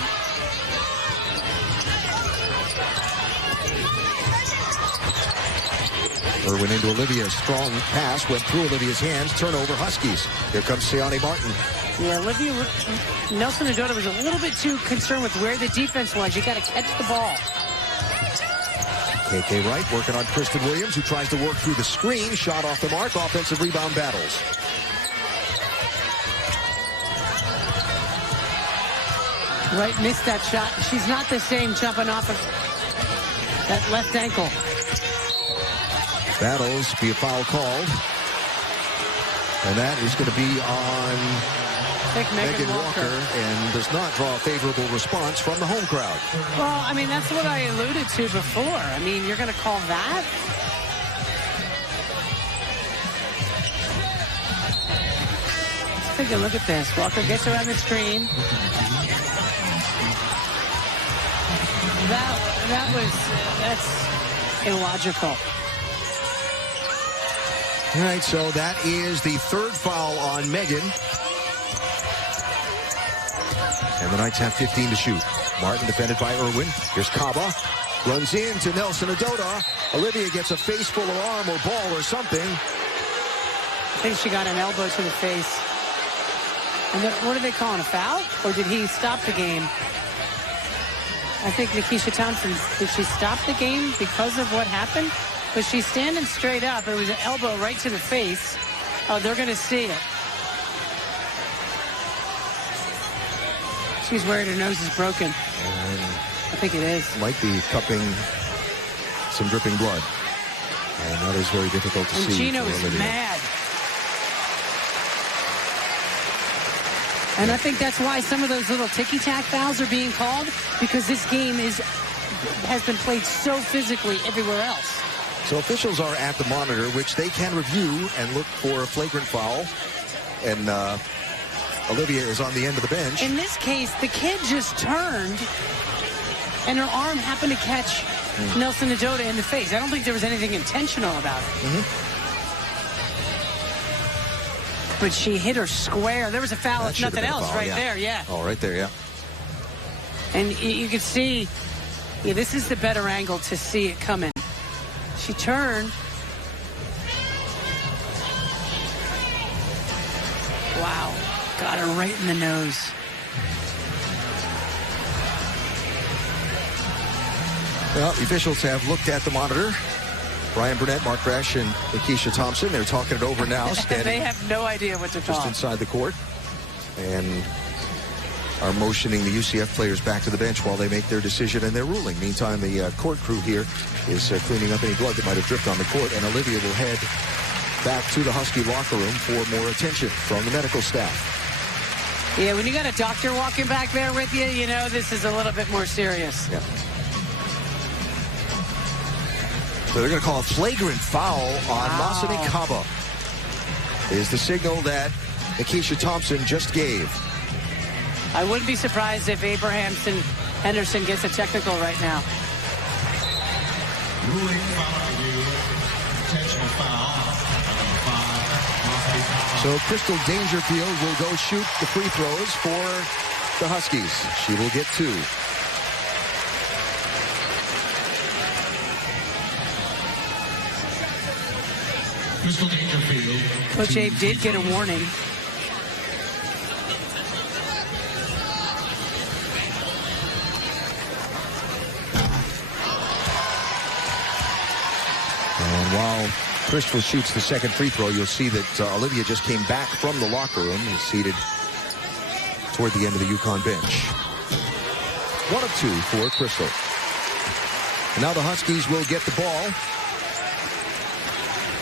Irwin into Olivia. Strong pass went through Olivia's hands. Turnover Huskies. Here comes Siani Martin. Yeah, Olivia Nelson Adota was a little bit too concerned with where the defense was. You got to catch the ball. KK Wright working on Kristen Williams, who tries to work through the screen. Shot off the mark. Offensive rebound Battles. Wright missed that shot. She's not the same jumping off of that left ankle. Battles, be a foul called. And that is going to be on Megan Walker, and does not draw a favorable response from the home crowd. Well, I mean, that's what I alluded to before. I mean, you're going to call that? Let's take a look at this. Walker gets around the screen. That's illogical. All right, so that is the third foul on Megan. And the Knights have 15 to shoot. Martin defended by Irwin. Here's Kaba. Runs into Nelson Adota. Olivia gets a face full of arm or ball or something. I think she got an elbow to the face. And what are they calling, a foul? Or did he stop the game? I think Nikisha Thompson, did she stop the game because of what happened? But she's standing straight up. It was an elbow right to the face. Oh, they're going to see it. She's worried her nose is broken. I think it is. Might be cupping some dripping blood. And that is very difficult to see. And Gino is mad. And I think that's why some of those little ticky-tack fouls are being called, because this game has been played so physically everywhere else. So officials are at the monitor, which they can review and look for a flagrant foul. And Olivia is on the end of the bench. In this case, the kid just turned, and her arm happened to catch Nelson Adota in the face. I don't think there was anything intentional about it. But she hit her square. There was a foul, if nothing else, right there, yeah. Oh, right there, yeah. And you can see, this is the better angle to see it coming. She turned. Wow. Got her right in the nose. Well, the officials have looked at the monitor. Brian Burnett, Mark Resch, and Nikisha Thompson. They're talking it over now. They have no idea what to talk. Just inside the court. And are motioning the UCF players back to the bench while they make their decision and their ruling. Meantime, the court crew here is cleaning up any blood that might have dripped on the court, and Olivia will head back to the Husky locker room for more attention from the medical staff. Yeah, when you got a doctor walking back there with you, you know this is a little bit more serious. Yeah. So they're going to call a flagrant foul on Masani Kaba. Is the signal that Nikisha Thompson just gave. I wouldn't be surprised if Abrahamson Henderson gets a technical right now. So Crystal Dangerfield will go shoot the free throws for the Huskies. She will get 2. Crystal Dangerfield. Coach Abe did get a warning. while Crystal shoots the second free throw, you'll see that Olivia just came back from the locker room and is seated toward the end of the UConn bench. 1 of 2 for Crystal. And now the Huskies will get the ball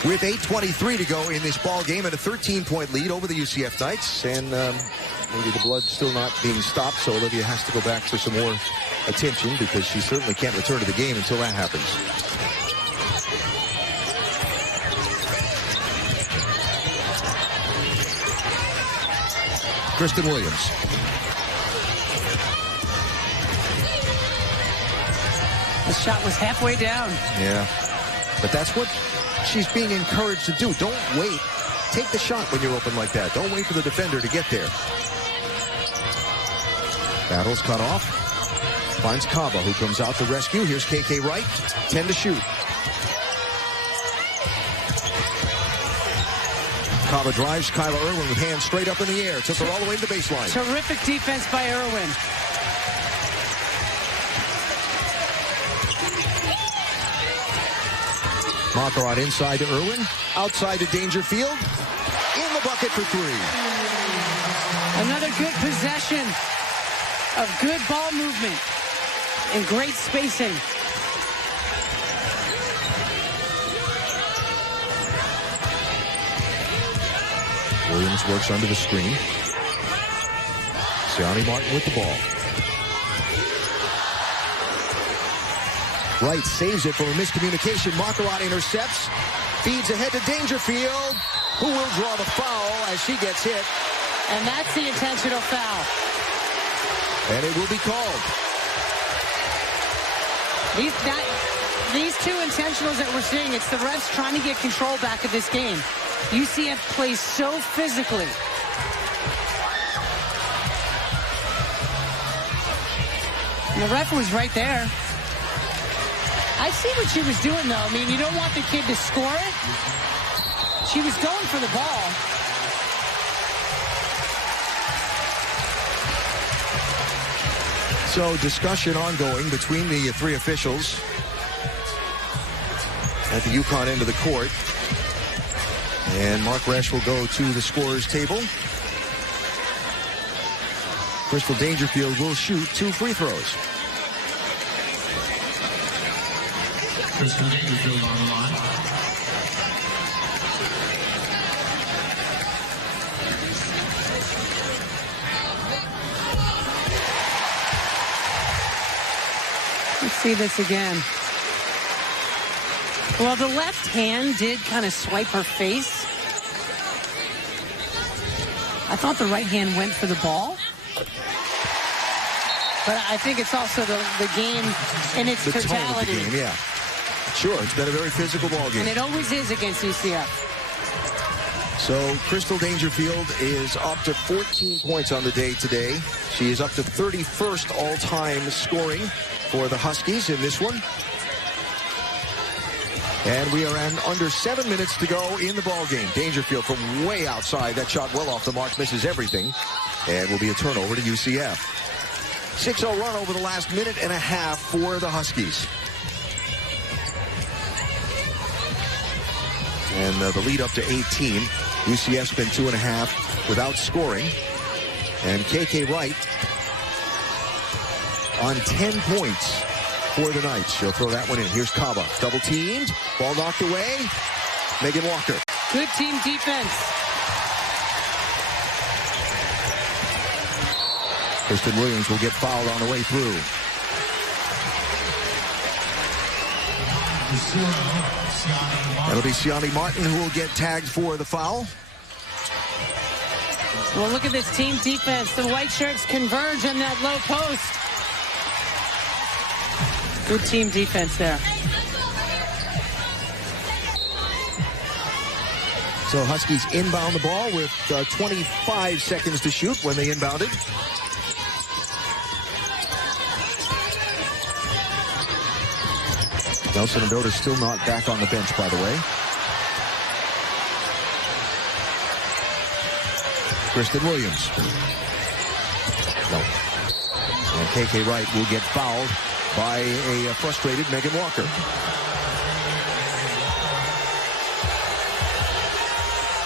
with 8:23 to go in this ball game and a 13-point lead over the UCF Knights. And maybe the blood still not being stopped, so Olivia has to go back for some more attention because she certainly can't return to the game until that happens. Kristen Williams. The shot was halfway down. Yeah, but that's what she's being encouraged to do. Don't wait. Take the shot when you're open like that. Don't wait for the defender to get there. Battles cut off. Finds Kaba, who comes out to rescue. Here's KK Wright. 10 to shoot. Kaba drives. Kyla Irwin with hands straight up in the air. Took her all the way to the baseline. Terrific defense by Irwin. Makarot inside to Irwin. Outside to Dangerfield. In the bucket for 3. Another good possession of good ball movement and great spacing. Williams works under the screen. Siani Martin with the ball. Wright saves it from a miscommunication. Makarot intercepts. Feeds ahead to Dangerfield, who will draw the foul as she gets hit. And that's the intentional foul. And it will be called. These two intentionals that we're seeing, it's the refs trying to get control back of this game. UCF plays so physically. And the ref was right there. I see what she was doing, though. I mean, you don't want the kid to score it. She was going for the ball. So discussion ongoing between the 3 officials at the UConn end of the court. And Mark Resch will go to the scorer's table. Crystal Dangerfield will shoot 2 free throws. Crystal Dangerfield on the line. Let's see this again. Well, the left hand did kind of swipe her face. I thought the right hand went for the ball. But I think it's also the game in its totality. Tone of the game, yeah. Sure, it's been a very physical ball game. And it always is against UCF. So Crystal Dangerfield is up to 14 points on the day today. She is up to 31st all-time scoring for the Huskies in this one. And we are in under 7 minutes to go in the ball game. Dangerfield from way outside. That shot well off the mark, misses everything. And will be a turnover to UCF. 6-0 run over the last minute and a half for the Huskies. And the lead up to 18. UCF's been 2.5 without scoring. And KK Wright on 10 points for the Knights. She'll throw that one in. Here's Kaba. Double teamed. Ball knocked away. Megan Walker. Good team defense. Kristen Williams will get fouled on the way through. That'll be Siani Martin who will get tagged for the foul. Well, look at this team defense. The white shirts converge on that low post. Good team defense there. So Huskies inbound the ball with 25 seconds to shoot when they inbounded. Nelson Indota still not back on the bench, by the way. Kristen Williams. No. And KK Wright will get fouled by a frustrated Megan Walker.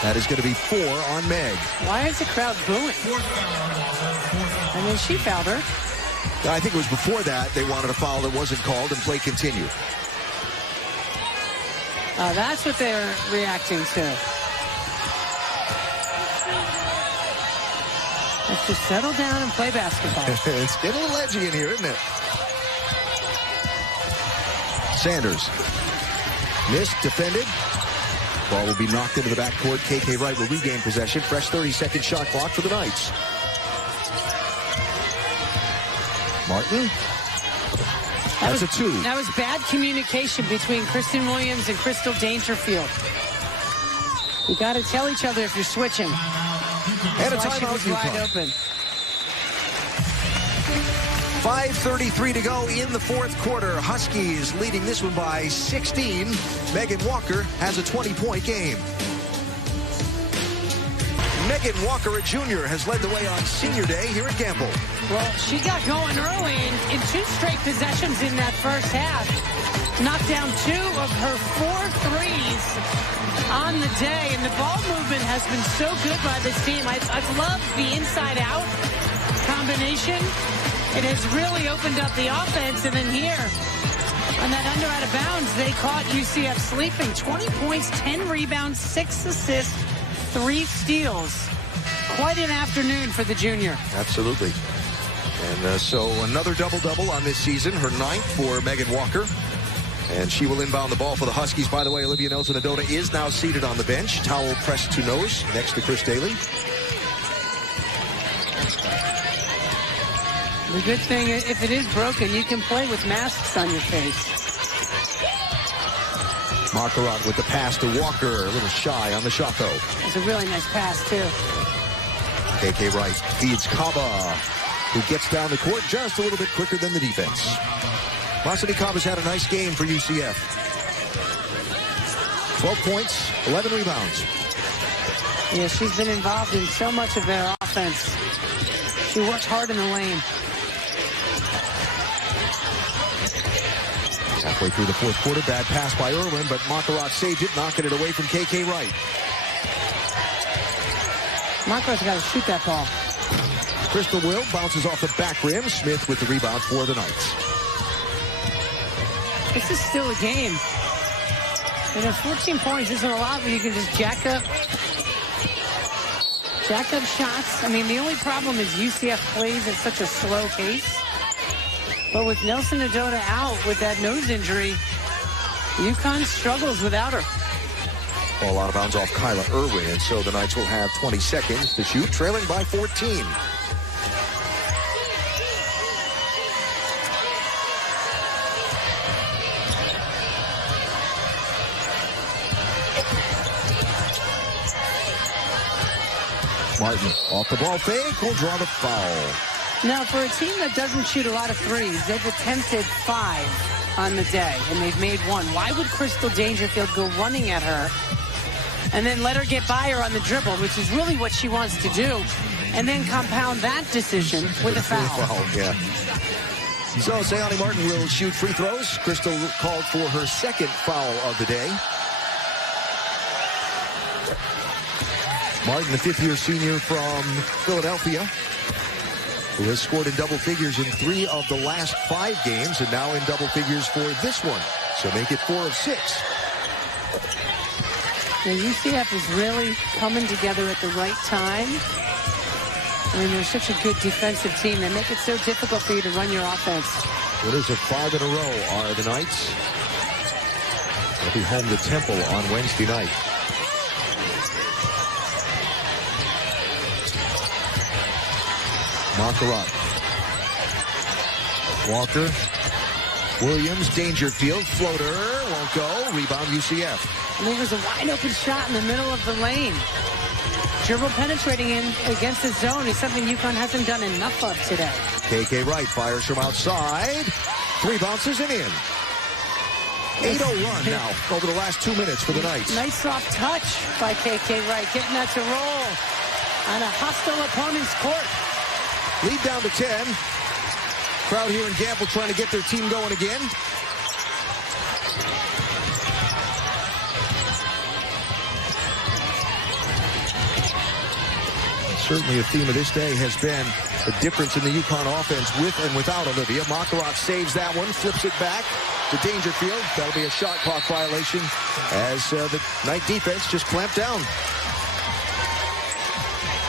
That is going to be 4 on Meg. Why is the crowd booing? And then she fouled her. I think it was before that they wanted a foul that wasn't called and play continued. That's what they're reacting to. Let's just settle down and play basketball. It's getting a little edgy in here, isn't it? Sanders. Missed, defended. Ball will be knocked into the backcourt. KK Wright will regain possession. Fresh 30-second shot clock for the Knights. Martin. That's a 2. That was bad communication between Kristen Williams and Crystal Dangerfield. You got to tell each other if you're switching. And a timeout. She was wide open. 5:33 to go in the fourth quarter. Huskies leading this one by 16. Megan Walker has a 20-point game. Megan Walker, a junior, has led the way on senior day here at Gamble. Well, she got going early in 2 straight possessions in that first half. Knocked down 2 of her 4 threes on the day. And the ball movement has been so good by this team. I've loved the inside-out combination. It has really opened up the offense. And then here, on that under out of bounds, they caught UCF sleeping. 20 points, 10 rebounds, 6 assists, 3 steals. Quite an afternoon for the junior. Absolutely. And so another double-double on this season, her 9th for Megan Walker. And she will inbound the ball for the Huskies. By the way, Olivia Nelson-Adota is now seated on the bench. Towel pressed to nose next to Chris Daly. The good thing, if it is broken, you can play with masks on your face. Marquardt with the pass to Walker. A little shy on the shot, though. It's a really nice pass, too. KK Wright feeds Kaba, who gets down the court just a little bit quicker than the defense. Varsity Kaba's had a nice game for UCF. 12 points, 11 rebounds. Yeah, she's been involved in so much of their offense. She works hard in the lane. Halfway through the fourth quarter, bad pass by Irwin, but Marquardt saved it, knocking it away from KK Wright. Marquardt's got to shoot that ball. Crystal Will bounces off the back rim. Smith with the rebound for the Knights. This is still a game. You know, 14 points isn't a lot, but you can just jack up shots. I mean, the only problem is UCF plays at such a slow pace. But with Nelson-Adota out with that nose injury, UConn struggles without her. Ball out of bounds off Kyla Irwin, and so the Knights will have 20 seconds to shoot, trailing by 14. Martin off the ball fake will draw the foul. Now, for a team that doesn't shoot a lot of threes, they've attempted 5 on the day, and they've made 1. Why would Crystal Dangerfield go running at her and then let her get by her on the dribble, which is really what she wants to do, and then compound that decision with a foul? Yeah. So Sayani Martin will shoot free throws. Crystal called for her 2nd foul of the day. Martin, the 5th-year senior from Philadelphia, who has scored in double figures in 3 of the last 5 games and now in double figures for this one. So make it 4 of 6. The UCF is really coming together at the right time. I mean, they're such a good defensive team. They make it so difficult for you to run your offense. Winners of 5 in a row are the Knights. They'll be home to Temple on Wednesday night. Marquardt. Walker. Williams. Dangerfield. Floater. Won't go. Rebound UCF. And there was a wide open shot in the middle of the lane. Dribble penetrating in against the zone is something UConn hasn't done enough of today. KK Wright fires from outside. 3 bounces and in. 8-0 run now over the last 2 minutes for the Knights. Nice soft touch by KK Wright, getting that to roll on a hostile opponent's court. Lead down to 10. Crowd here in Gamble trying to get their team going again. Certainly a theme of this day has been the difference in the UConn offense with and without Olivia. Makarat saves that one, flips it back to Dangerfield. That'll be a shot clock violation as the Knight defense just clamped down.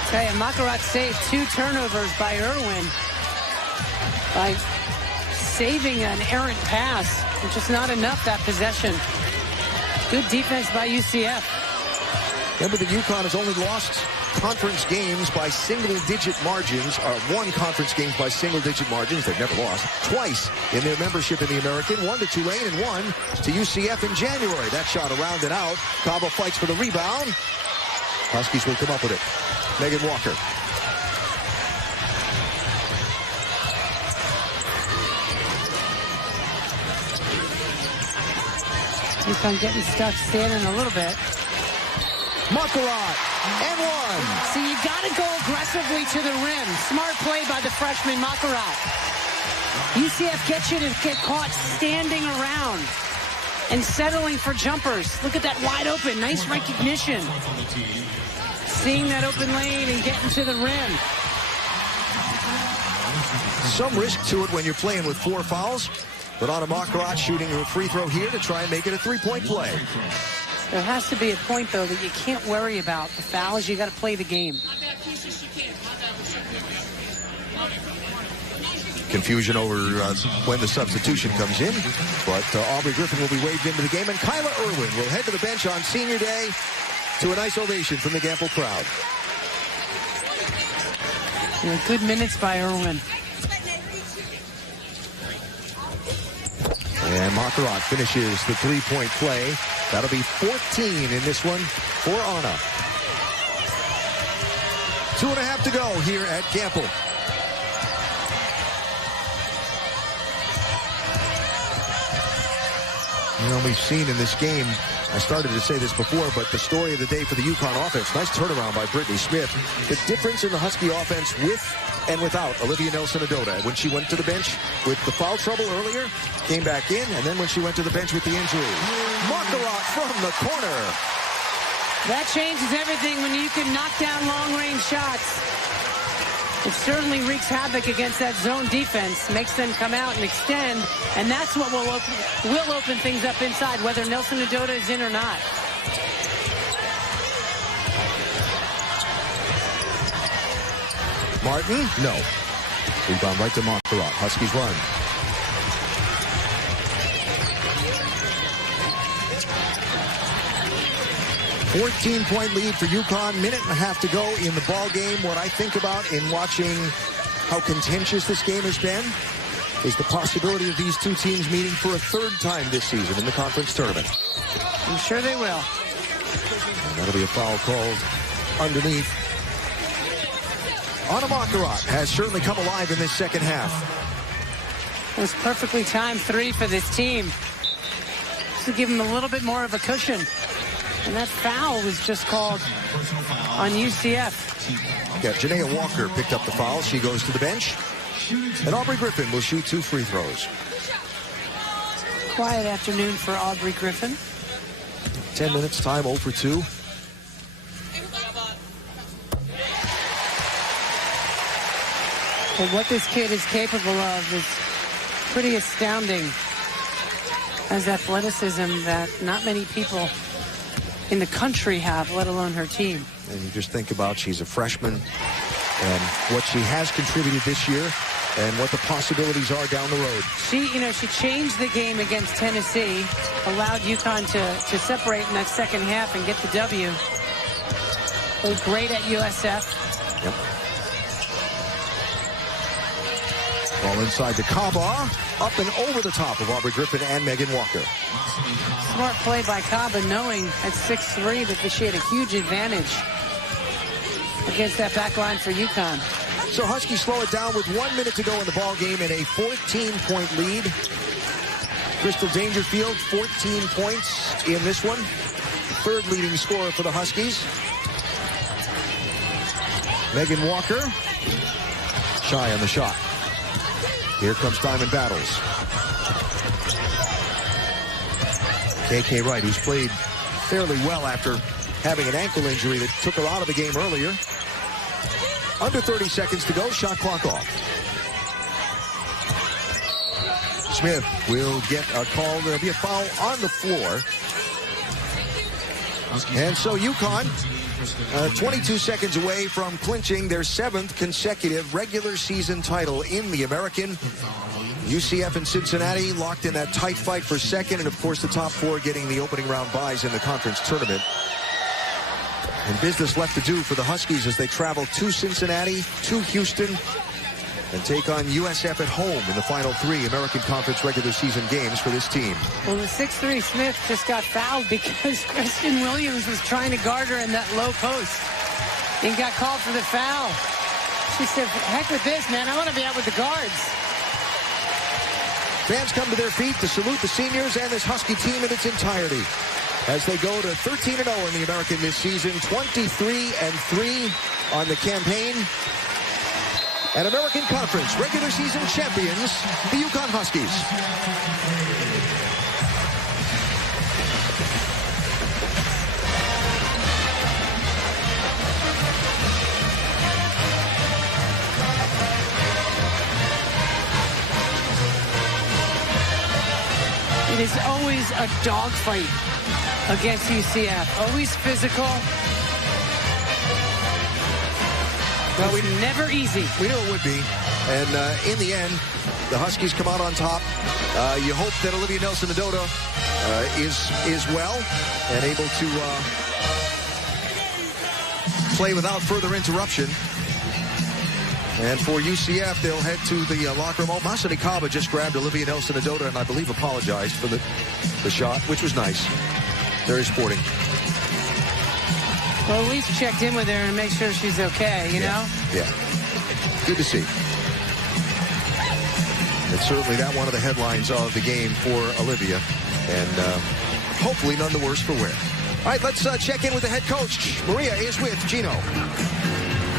Okay, and Makarat saved 2 turnovers by Irwin by saving an errant pass, which is not enough that possession. Good defense by UCF. Remember that UConn has only lost conference games by single-digit margins, or won conference games by single-digit margins. They've never lost. Twice in their membership in the American. 1 to Tulane and 1 to UCF in January. That shot around and out. Cabo fights for the rebound. Huskies will come up with it. Megan Walker. UConn getting stuck standing a little bit. Makarat, and 1. See, you got to go aggressively to the rim. Smart play by the freshman Makarat. UCF gets you to get caught standing around and settling for jumpers. Look at that wide open. Nice recognition. Seeing that open lane and getting to the rim. Some risk to it when you're playing with 4 fouls. But Anna Makarat shooting a free throw here to try and make it a 3-point play. There has to be a point, though, that you can't worry about. The fouls, you got to play the game. Confusion over when the substitution comes in. But Aubrey Griffin will be waved into the game. And Kyla Irwin will head to the bench on senior day to a nice ovation from the Gamble crowd. Yeah, good minutes by Irwin. And Makarat finishes the 3-point play. That'll be 14 in this one for Anna. 2.5 to go here at Gamble. You know, we've seen in this game, I started to say this before, but the story of the day for the UConn offense, nice turnaround by Brittany Smith. The difference in the Husky offense with and without Olivia Nelson-Adota. When she went to the bench with the foul trouble earlier, came back in, and then when she went to the bench with the injury. Makarat from the corner. That changes everything when you can knock down long-range shots. It certainly wreaks havoc against that zone defense, makes them come out and extend, and that's what will open things up inside, whether Nelson-Adota is in or not. Martin, no. Rebound right to Makarat. Huskies run. $14-point lead for UConn. 1.5 to go in the ball game. What I think about in watching how contentious this game has been is the possibility of these two teams meeting for a 3rd time this season in the conference tournament. I'm sure they will. And that'll be a foul called underneath. Anna Makarat has certainly come alive in this second half. It was perfectly timed 3 for this team to give them a little bit more of a cushion. And that foul was just called on UCF. Yeah, Janaea Walker picked up the foul. She goes to the bench. And Aubrey Griffin will shoot 2 free throws. Quiet afternoon for Aubrey Griffin. 10 minutes, time 0 for 2. But what this kid is capable of is pretty astounding. Has athleticism that not many people in the country have, let alone her team. And you just think about she's a freshman and what she has contributed this year and what the possibilities are down the road. She changed the game against Tennessee, allowed UConn to separate in that second half and get the W. Played great at USF. Yep. Ball inside to Kaba, up and over the top of Aubrey Griffin and Megan Walker. Smart play by Kaba, knowing at 6'3" that she had a huge advantage against that back line for UConn. So Huskies slow it down with 1 minute to go in the ball game and a 14-point lead. Crystal Dangerfield, 14 points in this one. 3rd leading scorer for the Huskies. Megan Walker, shy on the shot. Here comes Diamond Battles. KK Wright, who's played fairly well after having an ankle injury that took her out of the game earlier. under 30 seconds to go. Shot clock off. Smith will get a call. There'll be a foul on the floor. And so UConn, 22 seconds away from clinching their 7th consecutive regular season title in the American. UCF and Cincinnati locked in that tight fight for second, and of course the top 4 getting the opening round byes in the conference tournament. And business left to do for the Huskies as they travel to Cincinnati, to Houston, and take on USF at home in the final 3 American Conference regular season games for this team. Well, the 6'3" Smith just got fouled because Kristen Williams was trying to guard her in that low post and got called for the foul. She said, heck with this, man. I want to be out with the guards. Fans come to their feet to salute the seniors and this Husky team in its entirety as they go to 13-0 in the American this season, 23-3 on the campaign. And American Conference regular season champions, the UConn Huskies. It is always a dogfight against UCF. Always physical. Well, never easy. We knew it would be. And in the end, the Huskies come out on top. You hope that Olivia Nelson-Ododa is well and able to play without further interruption. And for UCF, they'll head to the locker room. Oh, Masani Kaba just grabbed Olivia Nelson-Ododa and I believe apologized for the shot, which was nice. Very sporting. Well, at least checked in with her and make sure she's okay, you know? Yeah. Good to see. And certainly that one of the headlines of the game for Olivia. And hopefully none the worse for wear. All right, let's check in with the head coach. Maria is with Gino.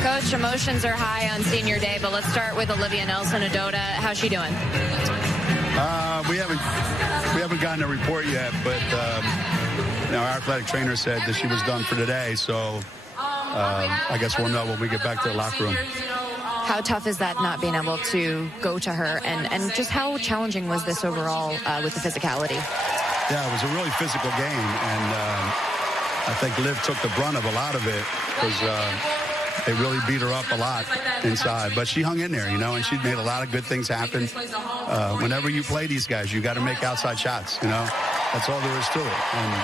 Coach, emotions are high on senior day, but let's start with Olivia Nelson-Ododa. How's she doing? We haven't gotten a report yet, but our athletic trainer said that she was done for today, so I guess we'll know when we get back to the locker room. How tough is that not being able to go to her, and just how challenging was this overall with the physicality? Yeah, it was a really physical game, and I think Liv took the brunt of a lot of it because they really beat her up a lot inside. But she hung in there, and she made a lot of good things happen. Whenever you play these guys, you got to make outside shots, That's all there is to it. And,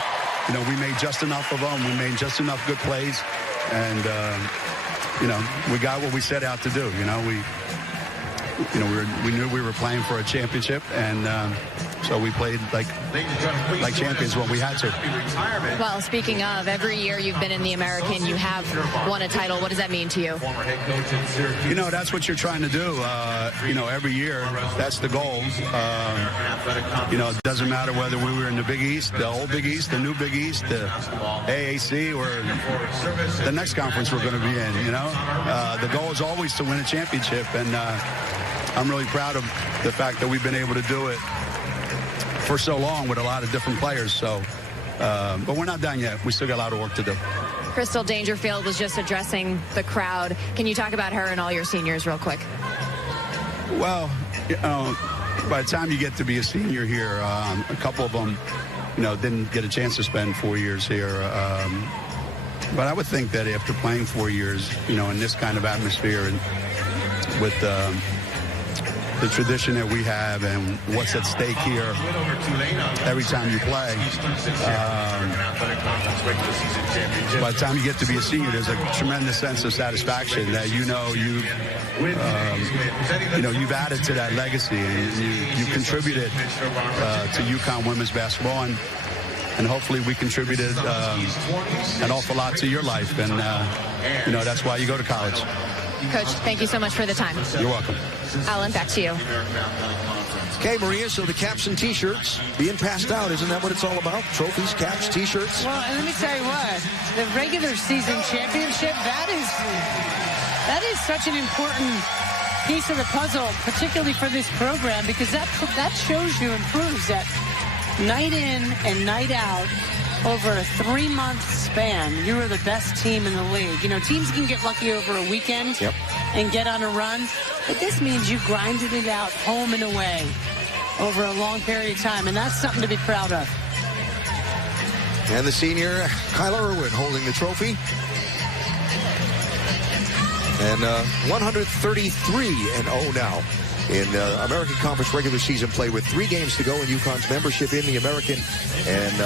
we made just enough of them. We made just enough good plays. And, we got what we set out to do. We knew we were playing for a championship, and so we played like champions when we had to. Well, speaking of, every year you've been in the American, you have won a title. What does that mean to you? That's what you're trying to do. Every year, that's the goal. It doesn't matter whether we were in the Big East, the old Big East, the new Big East, the AAC, or the next conference we're going to be in. The goal is always to win a championship, and I'm really proud of the fact that we've been able to do it for so long with a lot of different players. So, but we're not done yet. We still got a lot of work to do. Crystal Dangerfield was just addressing the crowd. Can you talk about her and all your seniors real quick? Well, by the time you get to be a senior here, a couple of them, didn't get a chance to spend 4 years here. But I would think that after playing 4 years, in this kind of atmosphere and with the tradition that we have and what's at stake here every time you play, by the time you get to be a senior, there's a tremendous sense of satisfaction that you've added to that legacy, and you contributed to UConn women's basketball, and hopefully we contributed an awful lot to your life, and that's why you go to college. Coach, thank you so much for the time. You're welcome. Alan, back to you. Okay, Maria, so the caps and T-shirts being passed out, isn't that what it's all about? Trophies, caps, T-shirts? Well, and let me tell you what, the regular season championship, that is such an important piece of the puzzle, particularly for this program, because that shows you and proves that night in and night out, over a 3-month span, you were the best team in the league. You know, teams can get lucky over a weekend and get on a run, but this means you grinded it out home and away over a long period of time, and that's something to be proud of. And the senior, Kyla Irwin, holding the trophy. And 133-0 now in American Conference regular season play with 3 games to go in UConn's membership in the American. And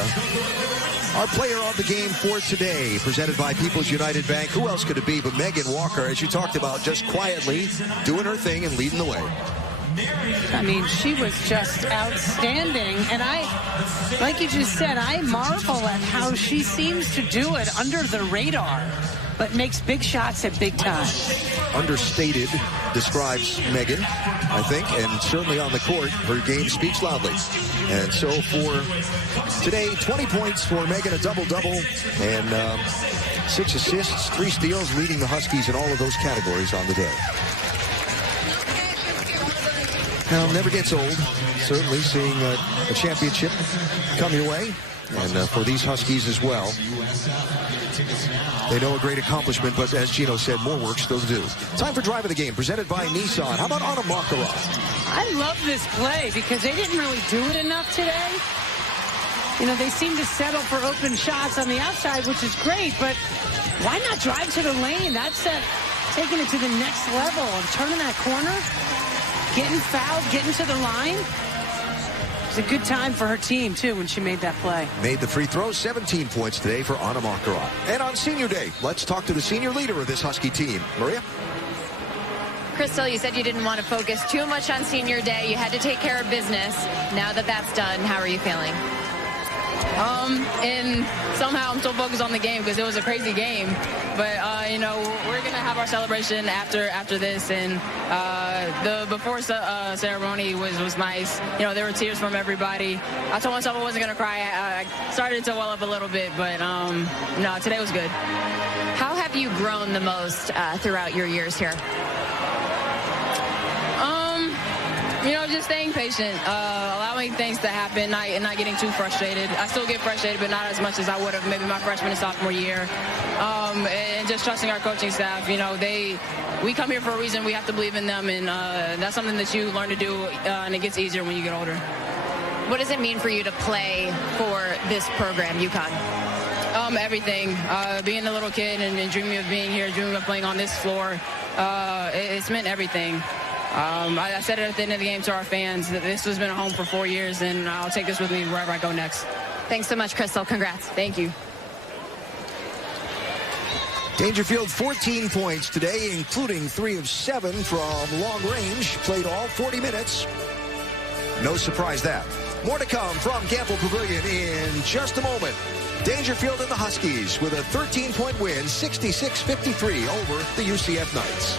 our player of the game for today, presented by People's United Bank. Who else could it be but Megan Walker, as you talked about, just quietly doing her thing and leading the way. I mean, she was just outstanding. And like you just said, I marvel at how she seems to do it under the radar, but makes big shots at big time. Understated describes Megan, I think, and certainly on the court, her game speaks loudly. And so for today, 20 points for Megan, a double-double, and 6 assists, 3 steals, leading the Huskies in all of those categories on the day. Now, never gets old, certainly seeing a championship come your way, and for these Huskies as well. They know a great accomplishment, but as Gino said, more work still to do. Time for Drive of the Game, presented by Nissan. How about Anna Makarov? I love this play because they didn't really do it enough today. You know, they seem to settle for open shots on the outside, which is great, but why not drive to the lane? That's taking it to the next level and turning that corner, getting fouled, getting to the line. It was a good time for her team, too, when she made that play. Made the free throw, 17 points today for Anna Makarov. And on Senior Day, let's talk to the senior leader of this Husky team. Maria? Crystal, you said you didn't want to focus too much on Senior Day. You had to take care of business. Now that that's done, how are you feeling? And somehow I'm still focused on the game because it was a crazy game. But, you know, we're going to have our celebration after this. And the before ceremony was nice. You know, there were tears from everybody. I told myself I wasn't going to cry. I started to well up a little bit, but no, today was good. How have you grown the most throughout your years here? You know, just staying patient, allowing things to happen, and not getting too frustrated. I still get frustrated, but not as much as I would have maybe my freshman and sophomore year. And just trusting our coaching staff. You know, we come here for a reason. We have to believe in them, and that's something that you learn to do, and it gets easier when you get older. What does it mean for you to play for this program, UConn? Everything. Being a little kid and dreaming of being here, dreaming of playing on this floor, it's meant everything. I said it at the end of the game to our fans that this has been a home for 4 years, and I'll take this with me wherever I go next. Thanks so much, Crystal. Congrats. Thank you. Dangerfield, 14 points today, including 3 of 7 from long range. Played all 40 minutes. No surprise that. More to come from Gamble Pavilion in just a moment. Dangerfield and the Huskies with a 13-point win, 66-53 over the UCF Knights.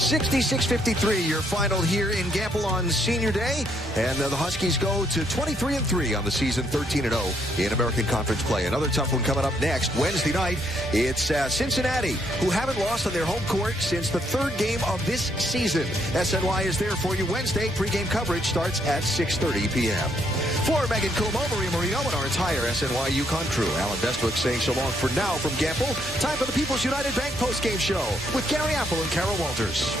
66-53, your final here in Gamble on Senior Day. And the Huskies go to 23-3 on the season, 13-0 in American Conference play. Another tough one coming up next. Wednesday night, it's Cincinnati, who haven't lost on their home court since the 3rd game of this season. SNY is there for you Wednesday. Pre-game coverage starts at 6:30 p.m. For Megan Como, Maria Marino, and our entire SNY UConn crew, Alan Bestwick saying so long for now from Gamble. Time for the People's United Bank postgame show with Gary Apple and Carol Walters.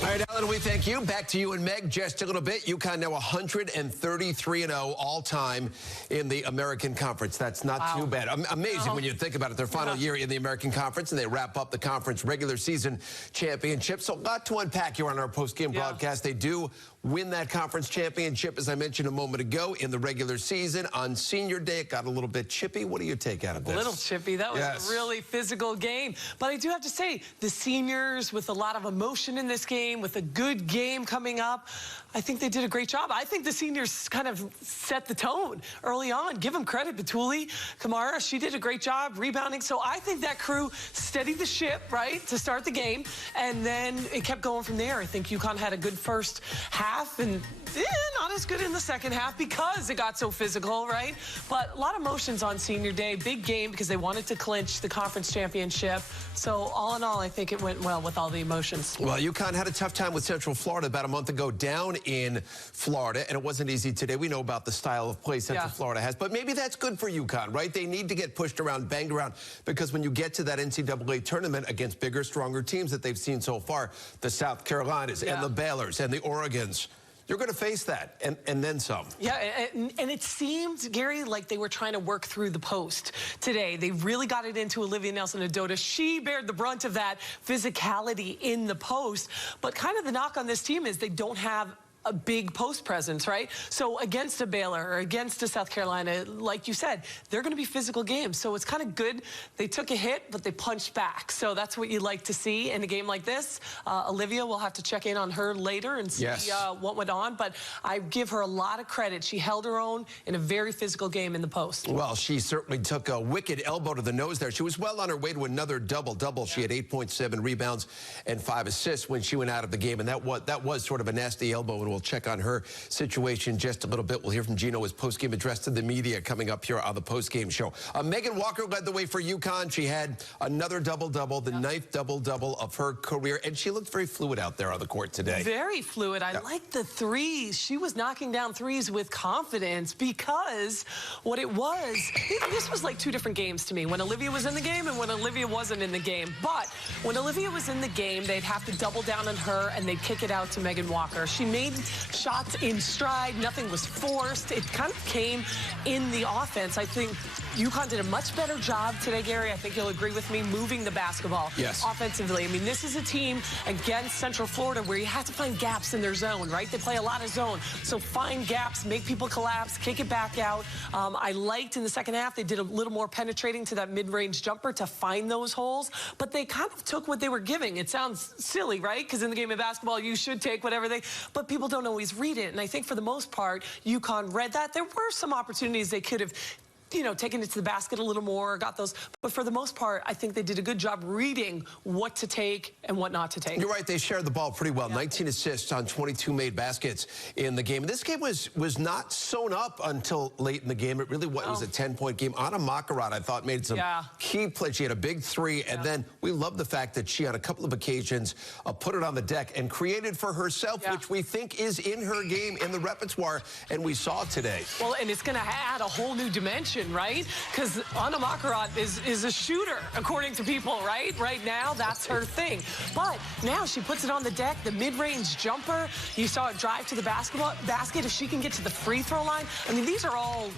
All right, Alan, we thank you. Back to you and Meg just a little bit. UConn now 133-0 all-time in the American Conference. That's not too bad. Amazing when you think about it. Their final year in the American Conference, and they wrap up the conference regular season championship. So a lot to unpack here on our post-game broadcast. They do win that conference championship, as I mentioned a moment ago, in the regular season. On Senior Day, it got a little bit chippy. What do you take out of this? A little chippy. That was a really physical game. But I do have to say, the seniors, with a lot of emotion in this game, with a good game coming up, I think they did a great job. I think the seniors kind of set the tone early on. Give them credit. Batuli, Kamara, she did a great job rebounding. So I think that crew steadied the ship, right, to start the game. And then it kept going from there. I think UConn had a good first half and not as good in the second half because it got so physical, right? But a lot of emotions on Senior Day. Big game because they wanted to clinch the conference championship. So all in all, I think it went well with all the emotions. Well, UConn had a tough time with Central Florida about a month ago, down in Florida, and it wasn't easy today. We know about the style of play Central Florida has, but maybe that's good for UConn, right? They need to get pushed around, banged around, because when you get to that NCAA tournament against bigger, stronger teams that they've seen so far, the South Carolinas and the Baylors and the Oregons, you're going to face that, and then some. Yeah, and it seemed, Gary, like they were trying to work through the post today. They really got it into Olivia Nelson-Ododa. She bared the brunt of that physicality in the post. But kind of the knock on this team is they don't have a big post presence, right? So against a Baylor or against a South Carolina, like you said, they're going to be physical games. So it's kind of good. They took a hit, but they punched back. So that's what you like to see in a game like this. Olivia, we'll have to check in on her later and see what went on. But I give her a lot of credit. She held her own in a very physical game in the post. Well, she certainly took a wicked elbow to the nose there. She was well on her way to another double-double. She had 8.7 rebounds and 5 assists when she went out of the game. And that was sort of a nasty elbow, and we'll check on her situation just a little bit. We'll hear from Gino, his post-game address to the media coming up here on the post-game show. Megan Walker led the way for UConn. She had another double-double, the 9th double-double of her career, and she looked very fluid out there on the court today. Very fluid. I like the threes. She was knocking down threes with confidence, because what it was, this was like 2 different games to me, when Olivia was in the game and when Olivia wasn't in the game. But when Olivia was in the game, they'd have to double down on her and they'd kick it out to Megan Walker. She made shots in stride. Nothing was forced. It kind of came in the offense. I think UConn did a much better job today, Gary. I think you'll agree with me, moving the basketball offensively. I mean, this is a team against Central Florida where you have to find gaps in their zone, right? They play a lot of zone. So find gaps, make people collapse, kick it back out. I liked in the second half, they did a little more penetrating to that mid-range jumper to find those holes, but they kind of took what they were giving. It sounds silly, right? Because in the game of basketball, you should take whatever but people don't always read it. And I think for the most part, UConn read that. There were some opportunities they could have, taken it to the basket a little more, got those. But for the most part, I think they did a good job reading what to take and what not to take. You're right. They shared the ball pretty well. 19 assists on 22 made baskets in the game. And this game was not sewn up until late in the game. It really was a 10-point game. Anna Makarat, I thought, made some key plays. She had a big 3. And then we love the fact that she, on a couple of occasions, put it on the deck and created for herself, which we think is in her game, in the repertoire. And we saw today. Well, and it's going to add a whole new dimension, right? Because Anna Makarat is a shooter, according to people, right? Right now, that's her thing. But now she puts it on the deck, the mid-range jumper. You saw it drive to the basket. If she can get to the free throw line. I mean, these are all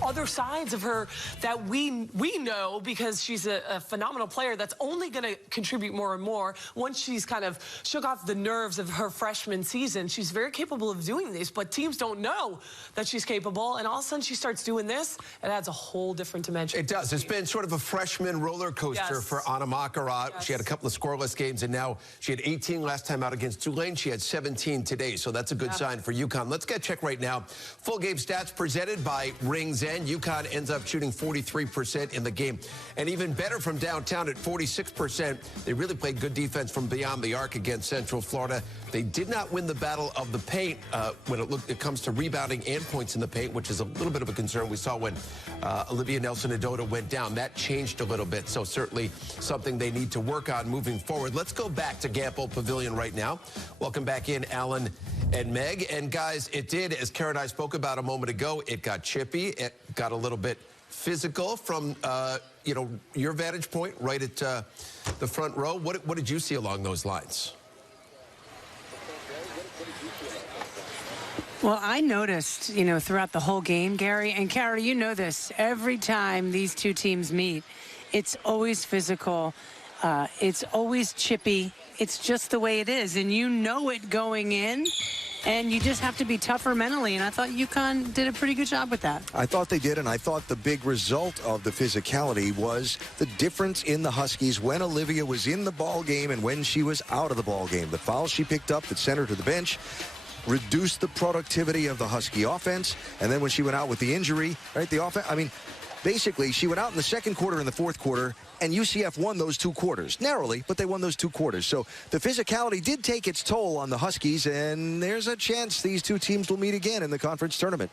other sides of her that we know, because she's a phenomenal player that's only going to contribute more and more once she's kind of shook off the nerves of her freshman season. She's very capable of doing this, but teams don't know that she's capable, and all of a sudden she starts doing this. It adds a whole different dimension. It does. It's been sort of a freshman roller coaster for Anna Makarat. She had a couple of scoreless games, and now she had 18 last time out against Tulane. She had 17 today, so that's a good sign for UConn. Let's get a check right now. Full game stats presented by Rings End. UConn ends up shooting 43% in the game, and even better from downtown at 46%. They really played good defense from beyond the arc against Central Florida. They did not win the battle of the paint when it comes to rebounding and points in the paint, which is a little bit of a concern. We saw when Olivia Nelson-Ododa went down. That changed a little bit, so certainly something they need to work on moving forward. Let's go back to Gamble Pavilion right now. Welcome back in, Alan and Meg. And guys, it did, as Kara and I spoke about a moment ago, it got chippy. It got a little bit physical from, your vantage point right at the front row. What did you see along those lines? Well, I noticed, throughout the whole game, Gary, and Kara, you know this, every time these two teams meet, it's always physical. It's always chippy. It's just the way it is. And you know it going in, and you just have to be tougher mentally. And I thought UConn did a pretty good job with that. I thought they did, and I thought the big result of the physicality was the difference in the Huskies when Olivia was in the ball game and when she was out of the ball game. The foul she picked up that sent her to the bench reduced the productivity of the Husky offense. And then when she went out with the injury, right, the offense, I mean, basically, she went out in the second quarter and the fourth quarter, and UCF won those 2 quarters. Narrowly, but they won those 2 quarters. So the physicality did take its toll on the Huskies, and there's a chance these two teams will meet again in the conference tournament.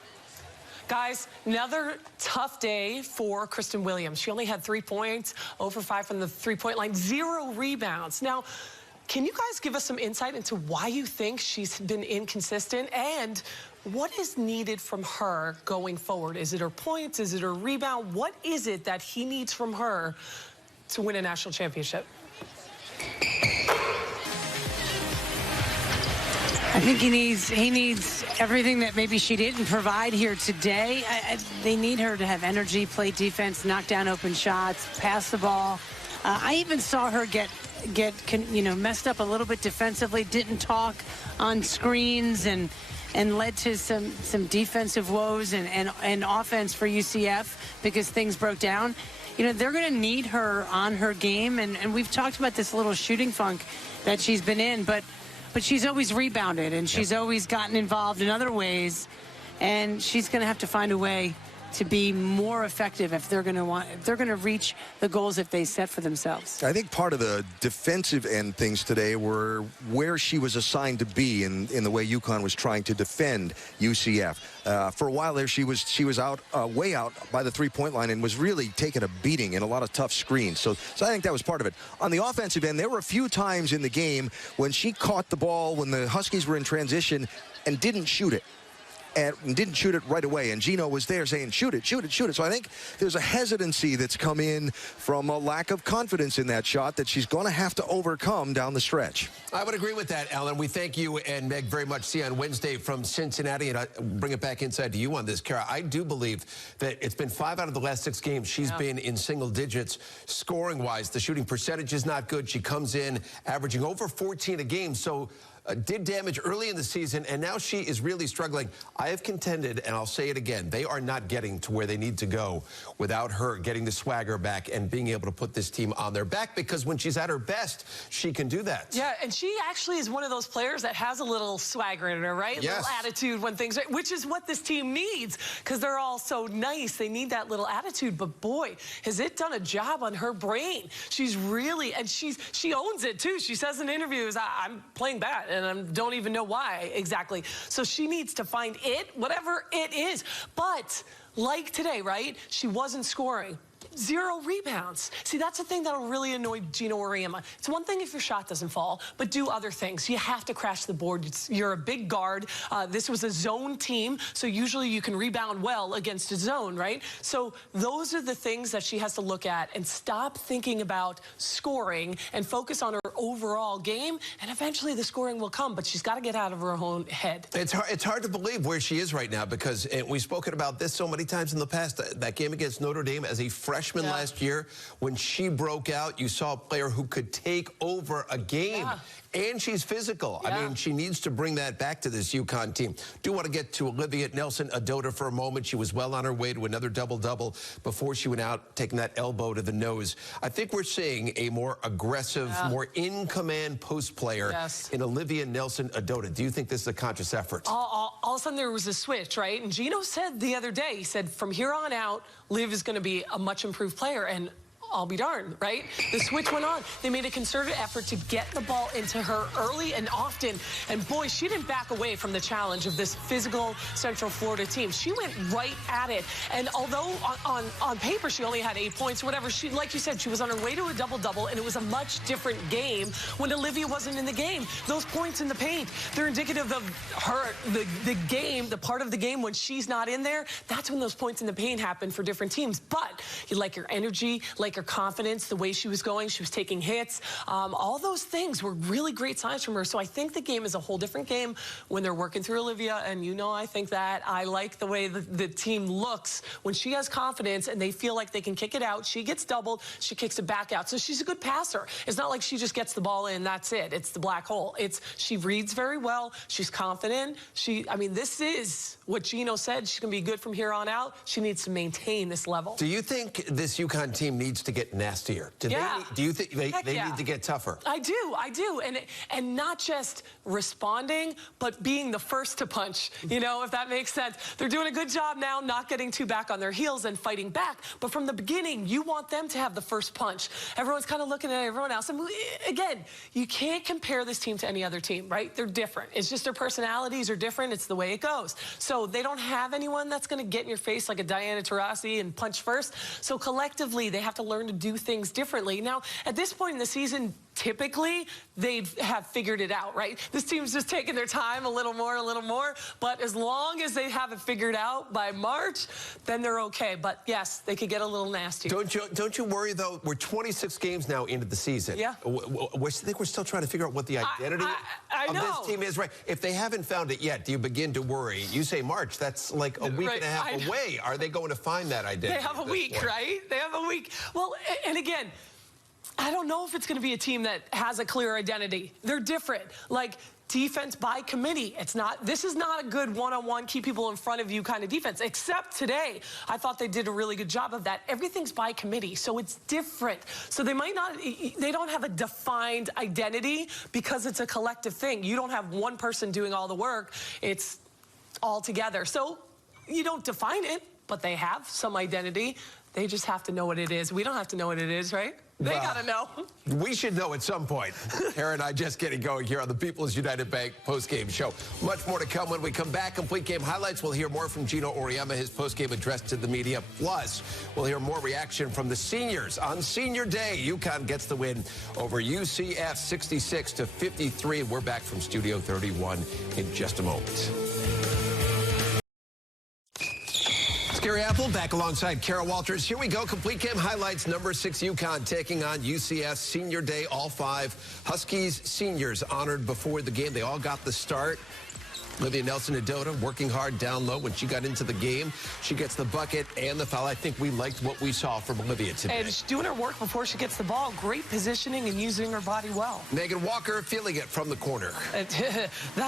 Guys, another tough day for Kristen Williams. She only had 3 points, 0 for 5 from the three-point line, 0 rebounds. Now, Can you guys give us some insight into why you think she's been inconsistent and what is needed from her going forward? Is it her points? Is it her rebound? What is it that he needs from her to win a national championship? I think he needs everything that maybe she didn't provide here today. They need her to have energy, play defense, knock down open shots, pass the ball. I even saw her get messed up a little bit defensively, didn't talk on screens and led to some defensive woes and offense for UCF because things broke down. You know, they're going to need her on her game, and we've talked about this little shooting funk that she's been in, but she's always rebounded, and she's always gotten involved in other ways, and she's going to have to find a way to be more effective if they're going to reach the goals that they set for themselves. I think part of the defensive end things today were where she was assigned to be in the way UConn was trying to defend UCF. For a while there, she was out way out by the three-point line and was really taking a beating and a lot of tough screens. So I think that was part of it. On the offensive end, there were a few times in the game when she caught the ball when the Huskies were in transition and didn't shoot it. And didn't shoot it right away. And Gino was there saying, shoot it, shoot it, shoot it. So I think there's a hesitancy that's come in from a lack of confidence in that shot that she's going to have to overcome down the stretch. I would agree with that, Alan. We thank you and Meg very much. See you on Wednesday from Cincinnati. And I bring it back inside to you on this, Kara. I do believe that it's been 5 out of the last 6 games. She's been in single digits scoring-wise. The shooting percentage is not good. She comes in averaging over 14 a game. So did damage early in the season, and now she is really struggling. I have contended, and I'll say it again, they are not getting to where they need to go without her getting the swagger back and being able to put this team on their back, because when she's at her best, she can do that. Yeah, and she actually is one of those players that has a little swagger in her, right? Yes. A little attitude when things are, which is what this team needs, because they're all so nice. They need that little attitude, but boy, has it done a job on her brain. She's really, and she owns it too. She says in interviews, I'm playing bad. And I don't even know why exactly. So she needs to find it, whatever it is. But like today, right? She wasn't scoring. 0 rebounds. See, that's the thing that'll really annoy Gino Auriemma. It's one thing if your shot doesn't fall, but do other things. You have to crash the board. You're a big guard. This was a zone team, so usually you can rebound well against a zone, right? So those are the things that she has to look at and stop thinking about scoring and focus on her overall game, and eventually the scoring will come, but she's got to get out of her own head. It's hard to believe where she is right now, because we've spoken about this so many times in the past. That game against Notre Dame as a freshman last year, when she broke out, you saw a player who could take over a game. And she's physical. I mean, she needs to bring that back to this UConn team. Do want to get to Olivia Nelson-Ododa for a moment. She was well on her way to another double-double before she went out, taking that elbow to the nose. I think we're seeing a more aggressive, more in-command post player in Olivia Nelson-Ododa. Do you think this is a conscious effort? All of a sudden, there was a switch, right? And Gino said the other day, he said, from here on out, Liv is going to be a much improved player. And I'll be darned, right? The switch went on. They made a concerted effort to get the ball into her early and often. And boy, she didn't back away from the challenge of this physical Central Florida team. She went right at it. And although on paper she only had 8 points or whatever, she, like you said, she was on her way to a double-double, and it was a much different game when Olivia wasn't in the game. Those points in the paint, they're indicative of her, the game, the part of the game when she's not in there. That's when those points in the paint happen for different teams. But you like her energy, like her confidence, the way she was going, she was taking hits. All those things were really great signs from her. So I think the game is a whole different game when they're working through Olivia. And you know, I think that I like the way the team looks when she has confidence and they feel like they can kick it out. She gets doubled, she kicks it back out. So she's a good passer. It's not like she just gets the ball in, that's it. It's the black hole. She reads very well. She's confident. I mean, this is what Gino said. She's going to be good from here on out. She needs to maintain this level. Do you think this UConn team needs to get nastier? Do you think they need to get tougher? I do. And not just responding, but being the first to punch, you know, if that makes sense. They're doing a good job now, not getting too back on their heels and fighting back. But from the beginning, you want them to have the first punch. Everyone's kind of looking at everyone else. And again, you can't compare this team to any other team, right? They're different. It's just their personalities are different. It's the way it goes. So they don't have anyone that's going to get in your face like a Diana Taurasi and punch first. So collectively, they have to learn to do things differently. Now, at this point in the season, typically they'd have figured it out, right? This team's just taking their time a little more, but as long as they have it figured out by March, then they're okay. But yes, they could get a little nasty. Don't you worry, though? We're 26 games now into the season. Yeah. I think we're still trying to figure out what the identity of this team is, right? If they haven't found it yet, do you begin to worry? You say March, that's like a week and a half away. Are they going to find that identity? They have a week, right? They have a week. Well, and again, I don't know if it's going to be a team that has a clear identity. They're different. Like, defense by committee. This is not a good one-on-one, keep people in front of you kind of defense, except today. I thought they did a really good job of that. Everything's by committee, so it's different. So they don't have a defined identity because it's a collective thing. You don't have one person doing all the work. It's all together. So you don't define it, but they have some identity. They just have to know what it is. We don't have to know what it is, right? They got to know. We should know at some point. Kara and I just getting going here on the People's United Bank postgame show. Much more to come when we come back. Complete game highlights. We'll hear more from Gino Auriemma, his postgame address to the media. Plus, we'll hear more reaction from the seniors. On Senior Day, UConn gets the win over UCF 66-53. We're back from Studio 31 in just a moment. Gary Apple back alongside Kara Walters. Here we go. Complete game highlights. Number 6 UConn taking on UCF. Senior Day, all 5 Huskies seniors honored before the game. They all got the start. Olivia Nelson-Adota working hard down low when she got into the game. She gets the bucket and the foul. I think we liked what we saw from Olivia today. And she's doing her work before she gets the ball. Great positioning and using her body well. Megan Walker feeling it from the corner.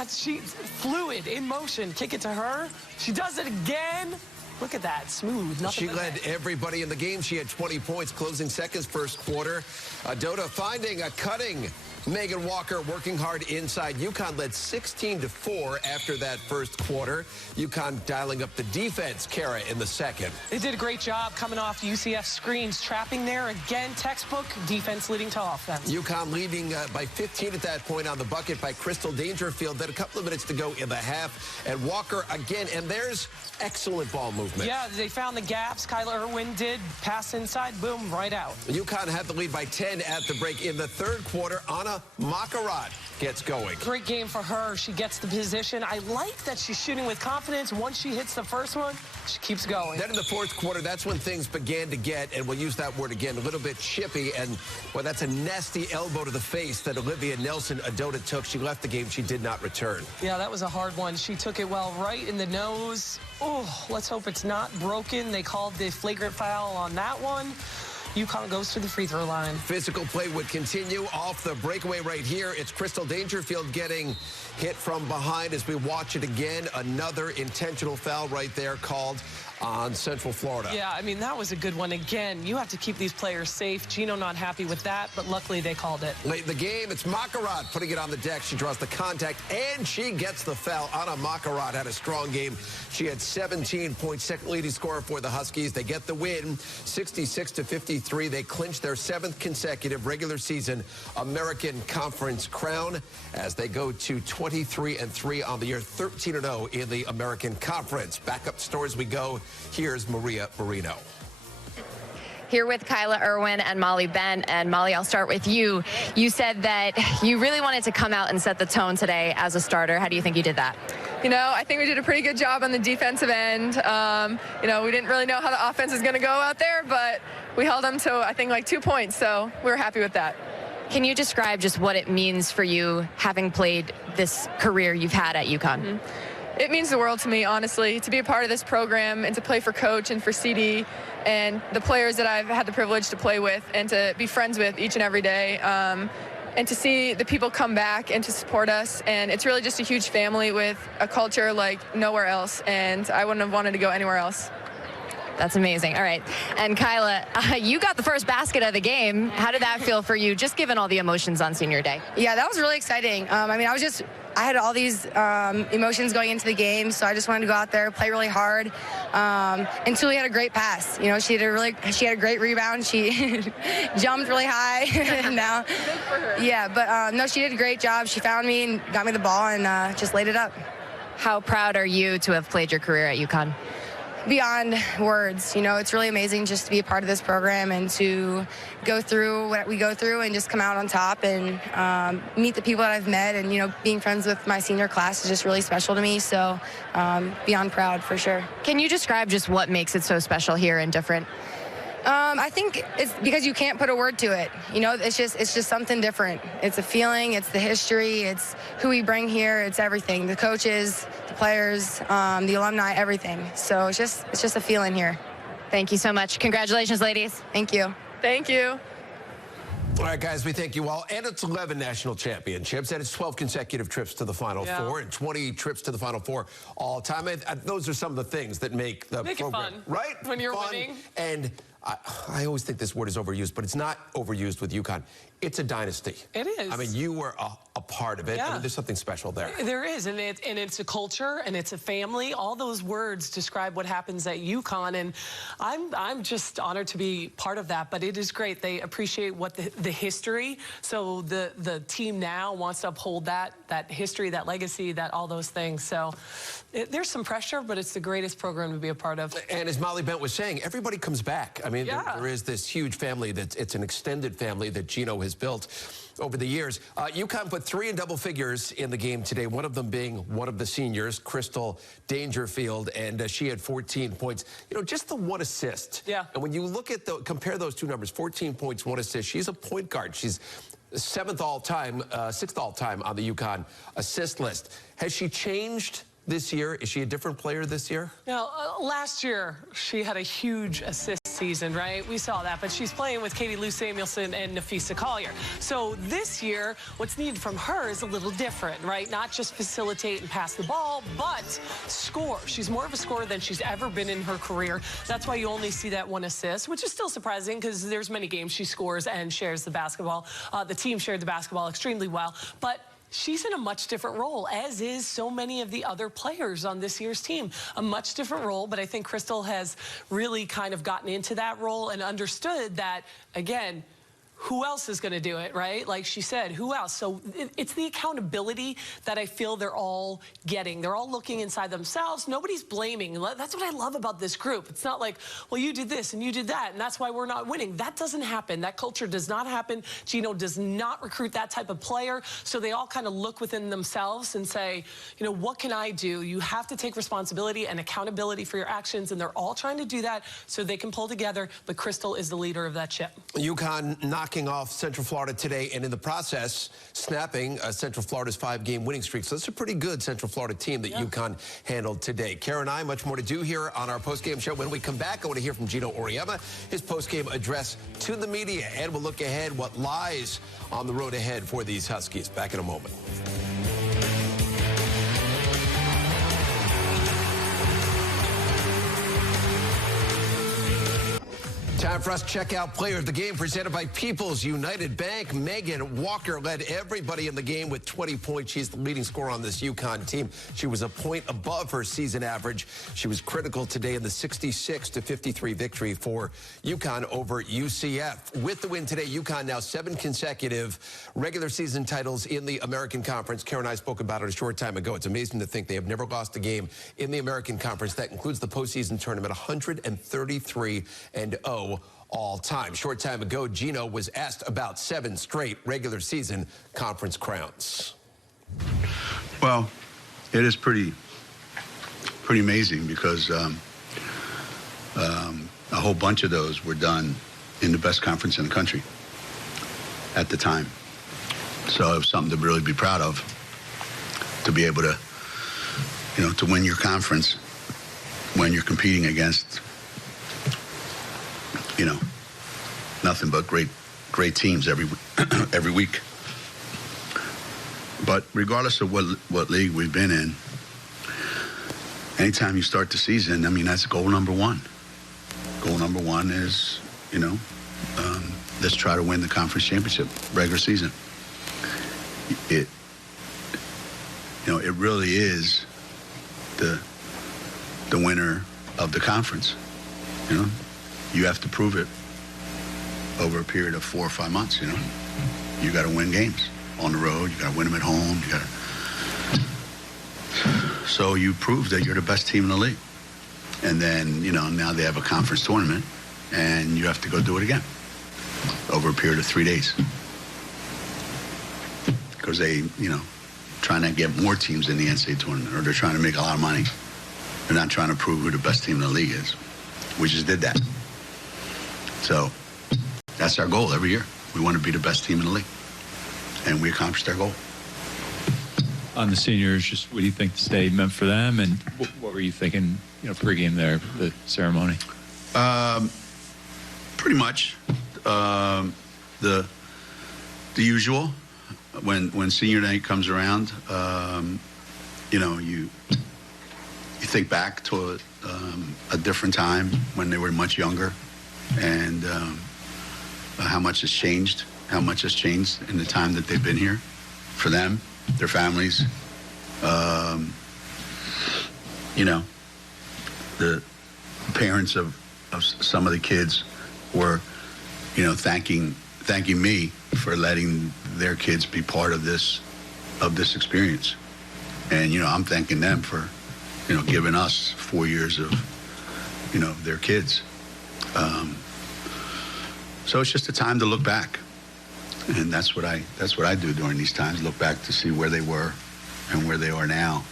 She's fluid, in motion. Kick it to her. She does it again. Look at that, smooth. Nothing she led that. Everybody in the game. She had 20 points, closing seconds, first quarter. Adota finding a cutting Megan Walker working hard inside. UConn led 16-4 after that first quarter. UConn dialing up the defense, Kara, in the second. They did a great job coming off UCF screens, trapping there. Again, textbook defense leading to offense. UConn leading by 15 at that point on the bucket by Crystal Dangerfield. Then a couple of minutes to go in the half. And Walker again, and there's excellent ball movement. Yeah, they found the gaps. Kyla Irwin did. Pass inside, boom, right out. UConn had the lead by 10 at the break. In the third quarter, Anna Makarat gets going. Great game for her. She gets the position. I like that she's shooting with confidence. Once she hits the first one, she keeps going. Then in the fourth quarter, that's when things began to get, and we'll use that word again, a little bit chippy. And, well, that's a nasty elbow to the face that Olivia Nelson-Adota took. She left the game. She did not return. Yeah, that was a hard one. She took it well right in the nose. Oh, let's hope it's not broken. They called the flagrant foul on that one. UConn goes to the free throw line. Physical play would continue off the breakaway right here. It's Crystal Dangerfield getting hit from behind as we watch it again. Another intentional foul right there called on Central Florida. Yeah, I mean, that was a good one. Again, you have to keep these players safe. Gino not happy with that, but luckily they called it. Late in the game, it's Makarat putting it on the deck. She draws the contact, and she gets the foul. Anna Makarat had a strong game. She had 17 points, second leading scorer for the Huskies. They get the win, 66-53. They clinch their 7th consecutive regular season American Conference crown as they go to 23-3 on the year, 13-0 in the American Conference. Back up stores we go. Here's Maria Marino. Here with Kyla Irwin and Molly Bent. And Molly, I'll start with you. You said that you really wanted to come out and set the tone today as a starter. How do you think you did that? You know, I think we did a pretty good job on the defensive end. You know, we didn't really know how the offense is going to go out there, but we held them to, I think, like 2 points. So we were happy with that. Can you describe just what it means for you, having played this career you've had at UConn? Mm-hmm. It means the world to me, honestly, to be a part of this program and to play for Coach and for CD and the players that I've had the privilege to play with and to be friends with each and every day. And to see the people come back and to support us. And it's really just a huge family with a culture like nowhere else. And I wouldn't have wanted to go anywhere else. That's amazing. All right. And Kyla, you got the first basket of the game. How did that feel for you, just given all the emotions on Senior Day? Yeah, that was really exciting. I mean, I had all these emotions going into the game, so I just wanted to go out there, play really hard. And Tuli had a great pass. You know, she had a great rebound. She jumped really high. Now, yeah, but no, she did a great job. She found me and got me the ball and just laid it up. How proud are you to have played your career at UConn? beyond words. You know, it's really amazing just to be a part of this program and to go through what we go through and just come out on top and meet the people that I've met. And, you know, being friends with my senior class is just really special to me. So beyond proud, for sure. Can you describe just what makes it so special here and different? I think it's because you can't put a word to it. You know, it's just something different. It's a feeling, it's the history, it's who we bring here, it's everything. The coaches, the players, the alumni, everything. So it's just a feeling here. Thank you so much. Congratulations, ladies. Thank you. Thank you. All right, guys, we thank you all. And it's 11 national championships, and it's 12 consecutive trips to the Final Four, and 20 trips to the Final Four all time. Those are some of the things that make the program, it fun, right? When you're fun. winning. And I always think this word is overused, but it's not overused with UConn. It's a dynasty. It is. I mean, you were a part of it. Yeah. I mean, there's something special there. There is, and it's a culture, and it's a family. All those words describe what happens at UConn, and I'm just honored to be part of that. But it is great. They appreciate what the history. So the team now wants to uphold that history, that legacy, that all those things. So there's some pressure, but it's the greatest program to be a part of. And as Molly Bent was saying, everybody comes back. I mean, there is this huge family it's an extended family that Gino has built over the years. UConn put 3 in double figures in the game today, one of them being one of the seniors, Crystal Dangerfield, and she had 14 points. You know, just the 1 assist. Yeah. And when you look at compare those two numbers, 14 points, 1 assist, she's a point guard. She's 7th all-time, 6th all-time on the UConn assist list. Has she changed this year? Is she a different player this year? Now, last year, she had a huge assist season, right? We saw that, but she's playing with Katie Lou Samuelson and Nafisa Collier. So this year, what's needed from her is a little different, right? Not just facilitate and pass the ball, but score. She's more of a scorer than she's ever been in her career. That's why you only see that 1 assist, which is still surprising because there's many games she scores and shares the basketball. The team shared the basketball extremely well, but she's in a much different role, as is so many of the other players on this year's team. A much different role, but I think Crystal has really kind of gotten into that role and understood that, again, who else is going to do it, right? Like she said, who else? So it's the accountability that I feel they're all getting. They're all looking inside themselves. Nobody's blaming. That's what I love about this group. It's not like, well, you did this and you did that, and that's why we're not winning. That doesn't happen. That culture does not happen. Gino does not recruit that type of player. So they all kind of look within themselves and say, you know, what can I do? You have to take responsibility and accountability for your actions, and they're all trying to do that so they can pull together, but Crystal is the leader of that ship. UConn knocking off Central Florida today, and in the process, snapping Central Florida's 5-game winning streak. So it's a pretty good Central Florida team that UConn handled today. Kara and I, much more to do here on our postgame show. When we come back, I want to hear from Gino Auriemma, his postgame address to the media, and we'll look ahead what lies on the road ahead for these Huskies. Back in a moment. Time for us to check out player of the game presented by People's United Bank. Megan Walker led everybody in the game with 20 points. She's the leading scorer on this UConn team. She was a point above her season average. She was critical today in the 66-53 victory for UConn over UCF. With the win today, UConn now 7 consecutive regular season titles in the American Conference. Karen and I spoke about it a short time ago. It's amazing to think they have never lost a game in the American Conference. That includes the postseason tournament, 133-0. all time. Short time ago, Gino was asked about 7 straight regular season conference crowns. Well, it is pretty amazing because a whole bunch of those were done in the best conference in the country at the time. So it was something to really be proud of, to be able to, you know, to win your conference when you're competing against, you know, nothing but great teams every week. But regardless of what league we've been in, anytime you start the season, I mean, that's goal number 1. Goal number 1 is, you know, let's try to win the conference championship regular season. It really is the winner of the conference. You know, you have to prove it over a period of 4 or 5 months. You know, you got to win games on the road. You got to win them at home. So you prove that you're the best team in the league. And then, you know, now they have a conference tournament, and you have to go do it again over a period of 3 days. Because they, you know, trying to get more teams in the NCAA tournament, or they're trying to make a lot of money. They're not trying to prove who the best team in the league is. We just did that. So that's our goal every year. We want to be the best team in the league. And we accomplished our goal. On the seniors, just what do you think this day meant for them, and what were you thinking, you know, pregame there, the ceremony? Pretty much the usual. When senior night comes around, you know, you think back to a different time when they were much younger, and how much has changed in the time that they've been here for them, their families. You know, the parents of some of the kids were, you know, thanking me for letting their kids be part of this experience. And, you know, I'm thanking them for, you know, giving us 4 years of, you know, their kids. So it's just a time to look back. And that's what I do during these times, look back to see where they were and where they are now.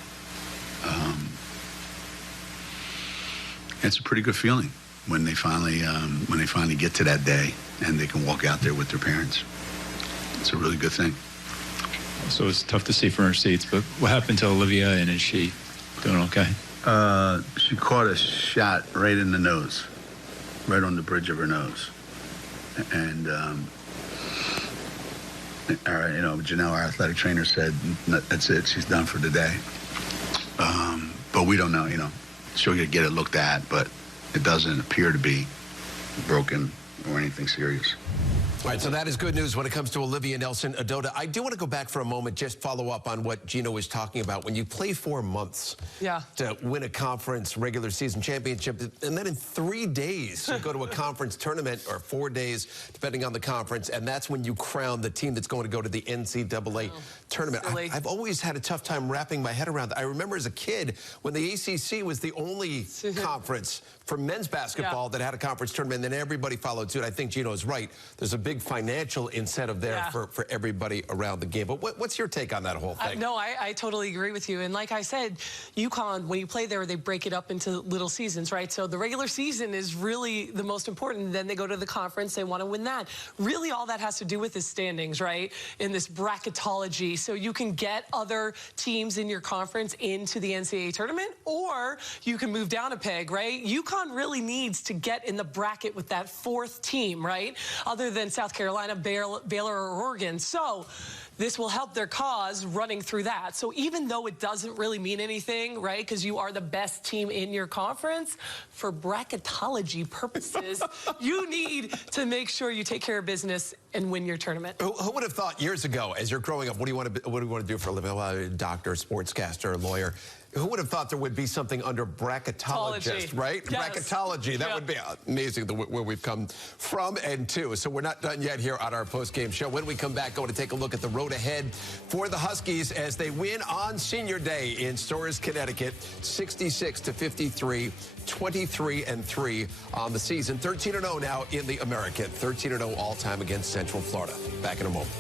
It's a pretty good feeling when they finally get to that day and they can walk out there with their parents. It's a really good thing. So it's tough to see from her seats, but what happened to Olivia, and is she doing okay? She caught a shot right in the nose, right on the bridge of her nose. And, all right, you know, Janelle, our athletic trainer, said, that's it, she's done for the day. But we don't know, you know. She'll get it looked at, but it doesn't appear to be broken or anything serious. All right, so that is good news when it comes to Olivia Nelson-Ododa. I do want to go back for a moment, just follow up on what Gino was talking about. When you play 4 months to win a conference regular season championship, and then in 3 days you go to a conference tournament, or 4 days, depending on the conference, and that's when you crown the team that's going to go to the NCAA tournament. I've always had a tough time wrapping my head around that. I remember as a kid when the ACC was the only conference for men's basketball that had a conference tournament, and then everybody followed suit. I think Gino is right. There's a big financial incentive there for everybody around the game. But what's your take on that whole thing? No, I totally agree with you. And like I said, UConn, when you play there, they break it up into little seasons, right? So the regular season is really the most important. Then they go to the conference. They want to win that. Really, all that has to do with is standings, right? In this bracketology. So you can get other teams in your conference into the NCAA tournament, or you can move down a peg, right? UConn really needs to get in the bracket with that 4th team, right? Other than South Carolina, Baylor, or Oregon. So this will help their cause running through that. So even though it doesn't really mean anything, right, because you are the best team in your conference, for bracketology purposes, you need to make sure you take care of business and win your tournament. Who would have thought years ago, as you're growing up, what do you want to do for a living? Well, a doctor, sportscaster, lawyer. Who would have thought there would be something under bracketologist, right? Yes. Bracketology. That would be amazing where we've come from and to. So we're not done yet here on our post-game show. When we come back, going to take a look at the road ahead for the Huskies as they win on Senior Day in Storrs, Connecticut, 66-53. 23-3 on the season. 13-0 now in the American. 13-0 all-time against Central Florida. Back in a moment.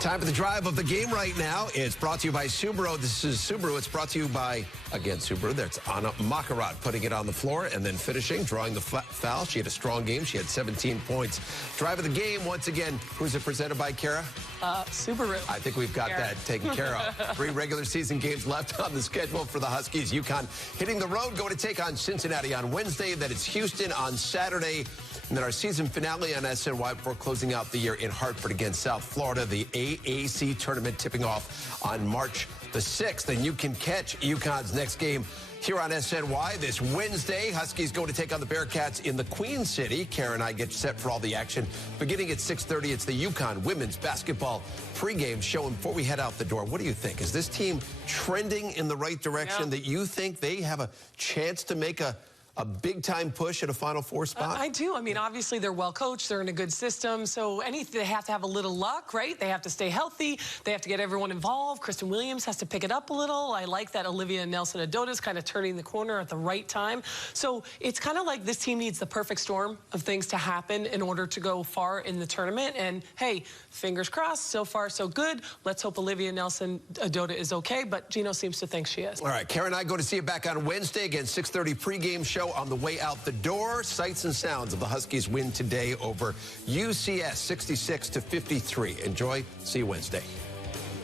Time for the drive of the game right now. It's brought to you by Subaru. This is Subaru. It's brought to you by, again, Subaru. That's Anna Makarat putting it on the floor and then finishing, drawing the foul. She had a strong game. She had 17 points. Drive of the game, once again, who's it presented by, Kara? Subaru. I think we've got that taken care of. 3 regular season games left on the schedule for the Huskies. UConn hitting the road, going to take on Cincinnati on Wednesday. Then it's Houston on Saturday. And then our season finale on SNY before closing out the year in Hartford against South Florida. The AAC tournament tipping off on March the 6th. And you can catch UConn's next game here on SNY this Wednesday. Huskies going to take on the Bearcats in the Queen City. Kara and I get set for all the action. Beginning at 6:30, it's the UConn women's basketball pregame show. And before we head out the door, what do you think? Is this team trending in the right direction, that you think they have a chance to make a a big-time push at a Final Four spot? I do. I mean, obviously, they're well-coached. They're in a good system. So they have to have a little luck, right? They have to stay healthy. They have to get everyone involved. Kristen Williams has to pick it up a little. I like that Olivia Nelson-Ododa is kind of turning the corner at the right time. So it's kind of like this team needs the perfect storm of things to happen in order to go far in the tournament. And, hey, fingers crossed. So far, so good. Let's hope Olivia Nelson-Ododa is okay. But Gino seems to think she is. All right, Karen and I go to see you back on Wednesday. Again, 6:30 pregame show on the way out the door. Sights and sounds of the Huskies win today over UCF 66-53. Enjoy. See you Wednesday.